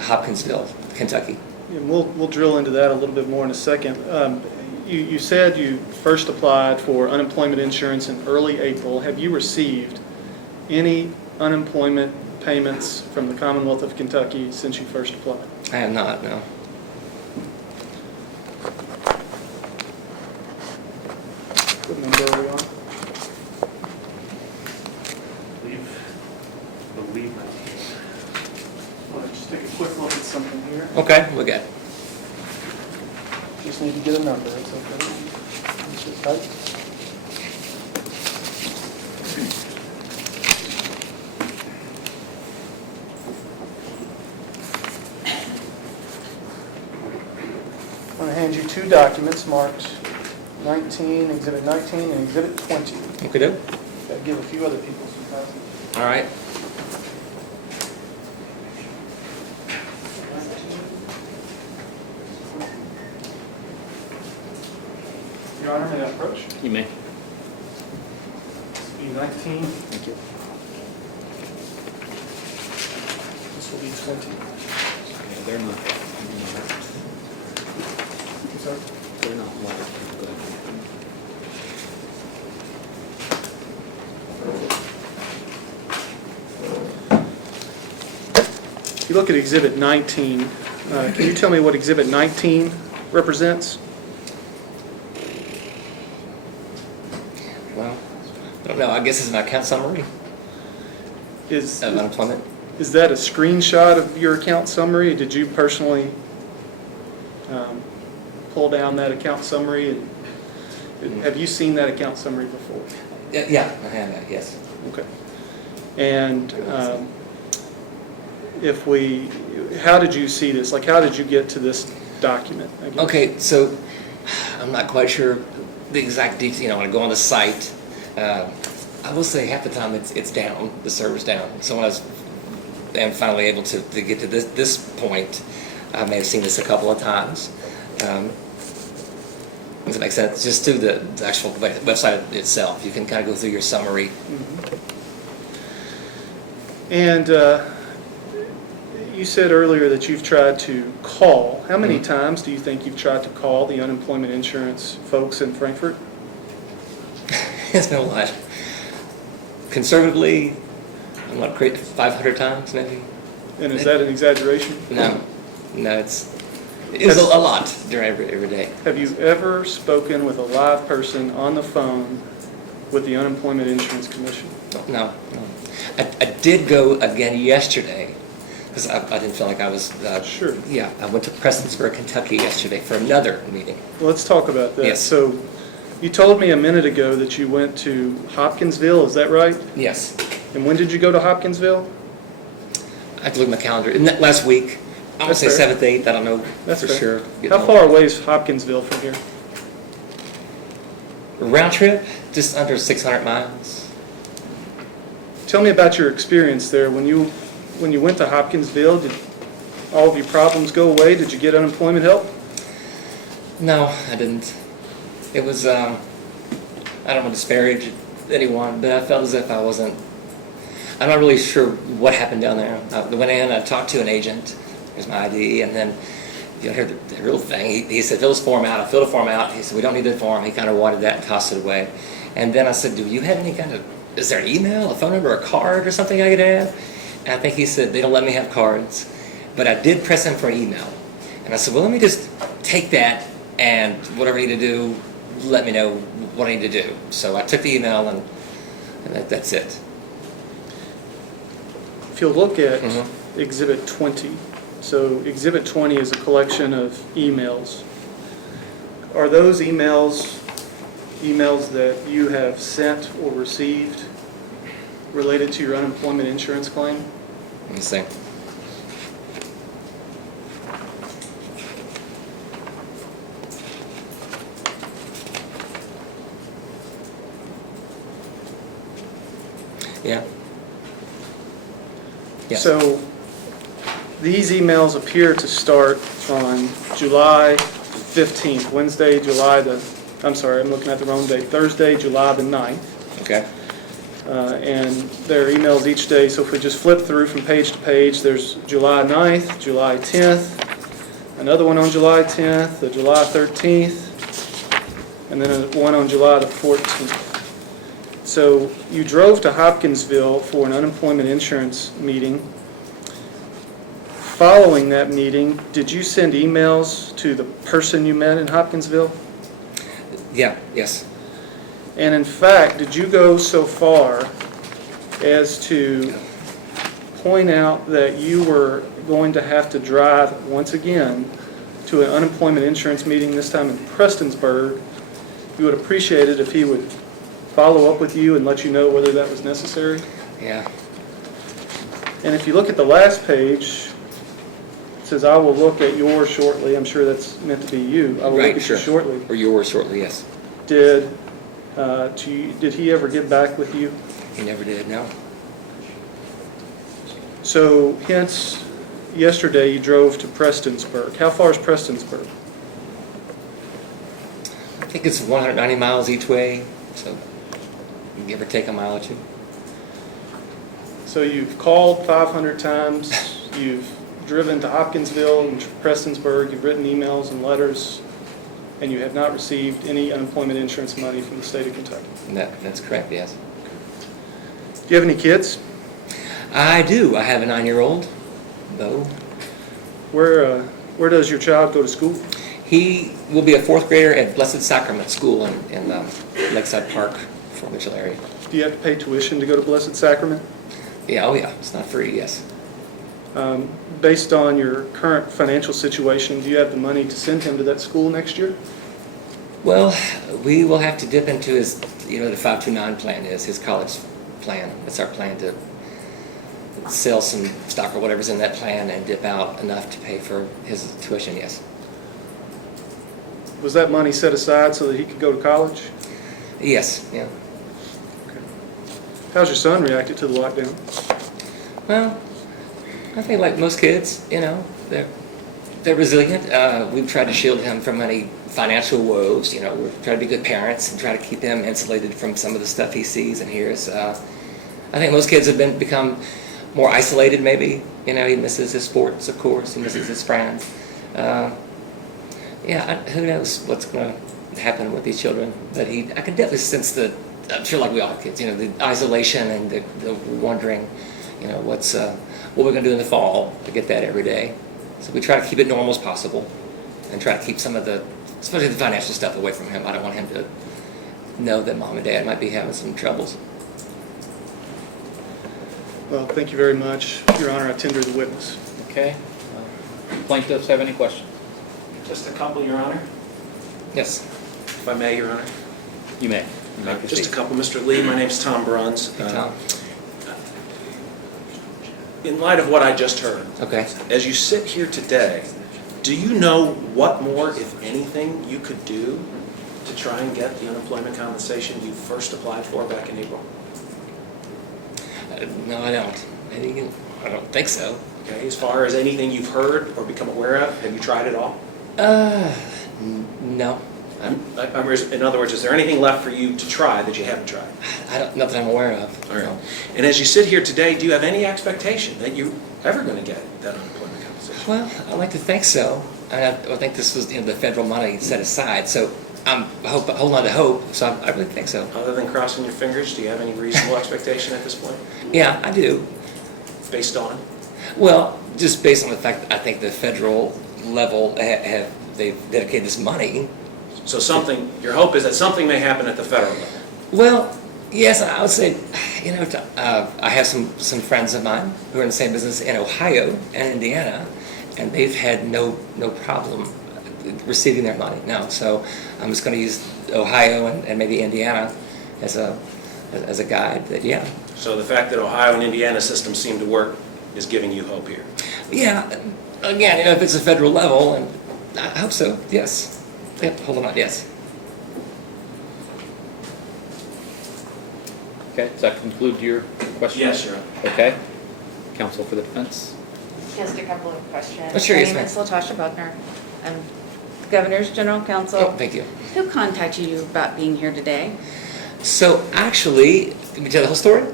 Hopkinsville, Kentucky. And we'll drill into that a little bit more in a second. You said you first applied for unemployment insurance in early April. Have you received any unemployment payments from the Commonwealth of Kentucky since you first applied? I have not, no. What number are we on? Believe that. Well, just take a quick look at something here. Okay, we got it. Just need to get a number, it's okay. It's just type. I'm going to hand you two documents marked 19, Exhibit 19, and Exhibit 20. Okay, do. Got to give a few other people some time. All right. Your Honor, may I approach? You may. This will be 19. Thank you. This will be 20. Yeah, they're not. I'm sorry? They're not large. Go ahead. If you look at Exhibit 19, can you tell me what Exhibit 19 represents? Well, I don't know. I guess it's an account summary Is of unemployment. Is that a screenshot of your account summary? Did you personally pull down that account summary? And have you seen that account summary before? Yeah, I have that, yes. Okay. And how did you see this? Like, how did you get to this document? I guess? Okay, so I'm not quite sure the exact detail. When I go on the site, I will say half the time it's down, the server's down. So when I am finally able to get to this point, I may have seen this a couple of times. Does it make sense? Just through the actual website itself, you can kind of go through your summary. Mm-hmm. And you said earlier that you've tried to call. How many times do you think you've tried to call the unemployment insurance folks in Frankfurt? It's been a lot. Conservatively, I'm not great, 500 times maybe. And is that an exaggeration? No, it's a lot during every day. Have you ever spoken with a live person on the phone with the Unemployment Insurance Commission? No. I did go again yesterday because I didn't feel like I was. Sure. Yeah, I went to Prestonsburg, Kentucky yesterday for another meeting. Well, let's talk about that. Yes. So you told me a minute ago that you went to Hopkinsville, is that right? Yes. And when did you go to Hopkinsville? I have to look at my calendar. Isn't that last week? I would say That's fair. 7th, 8th. I don't know That's for fair. sure. How far away is Hopkinsville from here? Round trip, just under 600 miles. Tell me about your experience there. When you went to Hopkinsville, did all of your problems go away? Did you get unemployment help? No, I didn't. It was, I don't want to disparage anyone, but I felt as if I'm not really sure what happened down there. I went in, I talked to an agent, here's my ID, and then you heard the real thing. He said, fill this form out. I filled the form out. He said, we don't need the form. He kind of wanted that and tossed it away. And then I said, do you have any kind of, is there an email, a phone number, a card or something I could have? And I think he said, they don't let me have cards. But I did press him for an email. And I said, well, let me just take that and whatever I need to do, let me know what I need to do. So I took the email and that's it. If you'll look at Exhibit 20, so Exhibit 20 is a collection of emails. Are those emails emails that you have sent or received related to your unemployment insurance claim? Let me see. Yeah. Yeah. So these emails appear to start on July 15th, Wednesday, I'm looking at the wrong date, Thursday, July the 9th. Okay. And there are emails each day, so if we just flip through from page to page, there's July 9th, July 10th, another one on July 10th, the July 13th, and then one on July the 14th. So you drove to Hopkinsville for an unemployment insurance meeting. Following that meeting, did you send emails to the person you met in Hopkinsville? Yeah, yes. And in fact, did you go so far as to point out that you were going to have to drive once again to an unemployment insurance meeting, this time in Prestonsburg? You would appreciate it if he would follow up with you and let you know whether that was necessary. Yeah. And if you look at the last page, it says, "I will look at yours shortly." I'm sure that's meant to be you. I will Right, look at sure. you shortly. Or yours shortly, yes. Did he ever get back with you? He never did, no. So hence, yesterday you drove to Prestonsburg. How far is Prestonsburg? I think it's 190 miles each way, so give or take a mile or two. So you've called 500 times, you've driven to Hopkinsville and Prestonsburg, you've written emails and letters, and you have not received any unemployment insurance money from the state of Kentucky. That's correct, yes. Do you have any kids? I do. I have a 9-year-old, Bo. Where does your child go to school? He will be a 4th grader at Blessed Sacrament School in Lakeside Park, Fort Mitchell area. Do you have to pay tuition to go to Blessed Sacrament? Yeah, oh yeah, it's not free, yes. Based on your current financial situation, do you have the money to send him to that school next year? Well, we will have to dip into his, the 529 plan is his college plan. It's our plan to sell some stock or whatever's in that plan and dip out enough to pay for his tuition, yes. Was that money set aside so that he could go to college? Yes, yeah. How's your son reacted to the lockdown? Well, I think like most kids, they're resilient. We've tried to shield him from any financial woes. We've tried to be good parents and try to keep him insulated from some of the stuff he sees and hears. I think most kids have become more isolated maybe. He misses his sports, of course. He misses his friends. Who knows what's going to happen with these children. But I can definitely sense I'm sure like we all have kids, the isolation and the wondering, what we're going to do in the fall to get that every day. So we try to keep it normal as possible and try to keep some of especially the financial stuff away from him. I don't want him to know that mom and dad might be having some troubles. Well, thank you very much. Your Honor, I tender the witness. Okay. Plaintiffs have any questions? Just a couple, Your Honor. Yes. If I may, Your Honor. You may. Just a couple. Mr. Lee, my name's Tom Bruns. Hey, Tom. In light of what I just heard, Okay. as you sit here today, do you know what more, if anything, you could do to try and get the unemployment compensation you first applied for back in April? No, I don't. I don't think so. Okay, as far as anything you've heard or become aware of, have you tried it all? No. In other words, is there anything left for you to try that you haven't tried? Not that I'm aware of. All right. And as you sit here today, do you have any expectation that you're ever going to get that unemployment compensation? Well, I'd like to think so. I think this was the federal money set aside, so I'm holding on to hope, so I really think so. Other than crossing your fingers, do you have any reasonable expectation at this point? Yeah, I do. Based on? Well, just based on the fact that I think the federal level they've dedicated this money. So your hope is that something may happen at the federal level? Well, yes, I would say, I have some friends of mine who are in the same business in Ohio and Indiana, and they've had no problem receiving their money, no. So I'm just going to use Ohio and maybe Indiana as a guide, that, yeah. So the fact that Ohio and Indiana systems seem to work is giving you hope here? Yeah, again, you know, if it's a federal level, and I hope so, yes. Yep, hold on, yes. Okay, does that conclude your question? Yes, Your Honor. Okay. Counsel for the defense? Just a couple of questions. Oh, sure, yes, My name ma'am. is Latasha Buckner. I'm Governor's General Counsel. Oh, thank you. Who contacted you about being here today? So actually, let me tell the whole story.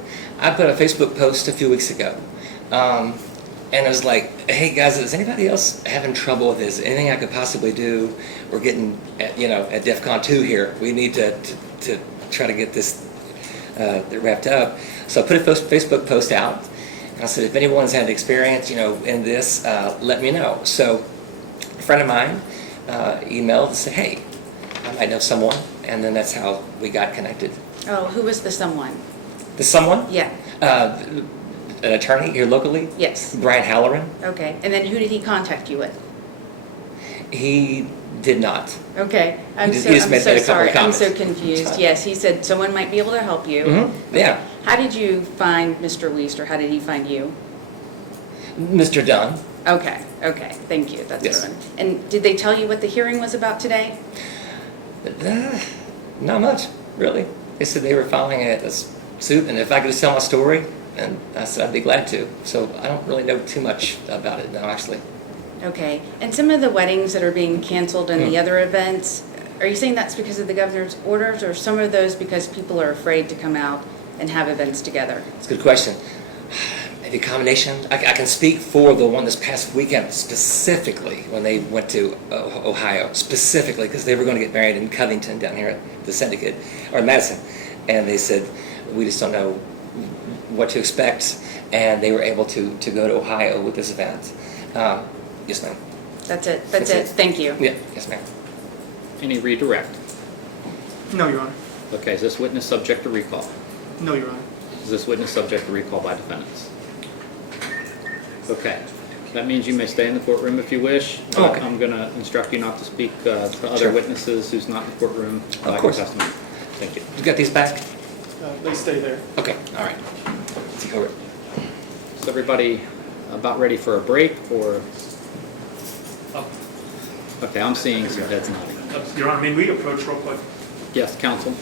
I put a Facebook post a few weeks ago. And I was like, hey guys, is anybody else having trouble with this? Anything I could possibly do? We're getting, at DEF CON 2 here. We need to try to get this wrapped up. So I put a Facebook post out. And I said, if anyone's had experience, in this, let me know. So a friend of mine emailed and said, hey, I might know someone. And then that's how we got connected. Oh, who was the someone? The someone? Yeah, An attorney here locally? yes. Brian Halloran. Okay, and then who did he contact you with? He did not. Okay, He just made a couple of sorry, I'm so comments. confused. It's fine. Yes, he said someone might be able to help you. Yeah. How did you find Mr. Wiest, or how did he find you? Mr. Dunn. Okay, thank you, that's Yes. good. And did they tell you what the hearing was about today? Not much, really. They said they were filing a suit, and if I could just tell my story, and I said I'd be glad to. So I don't really know too much about it now, actually. Okay, and some of the weddings that are being canceled and the other events, are you saying that's because of the governor's orders, or some of those because people are afraid to come out and have events together? It's a good question. Maybe a combination. I can speak for the one this past weekend specifically when they went to Ohio, specifically because they were going to get married in Covington down here at the Syndicate, or Madison. And they said, we just don't know what to expect. And they were able to go to Ohio with this event. Yes, ma'am. That's it, That's it. thank you. Yeah, yes, ma'am. Any redirect? No, Your Honor. Okay, is this witness subject to recall? No, Your Honor. Is this witness subject to recall by defendants? Okay, that means you may stay in the courtroom if you wish. But Okay. I'm going to instruct you not to speak to other Sure. witnesses who's not in the courtroom. Of course. Testimony. Thank you. You got these back? They stay there. Okay, all right. Let's go. Is everybody about ready for a break, or? Oh. Okay, I'm seeing some heads nodding. Your Honor, may we approach real quick? Yes, counsel?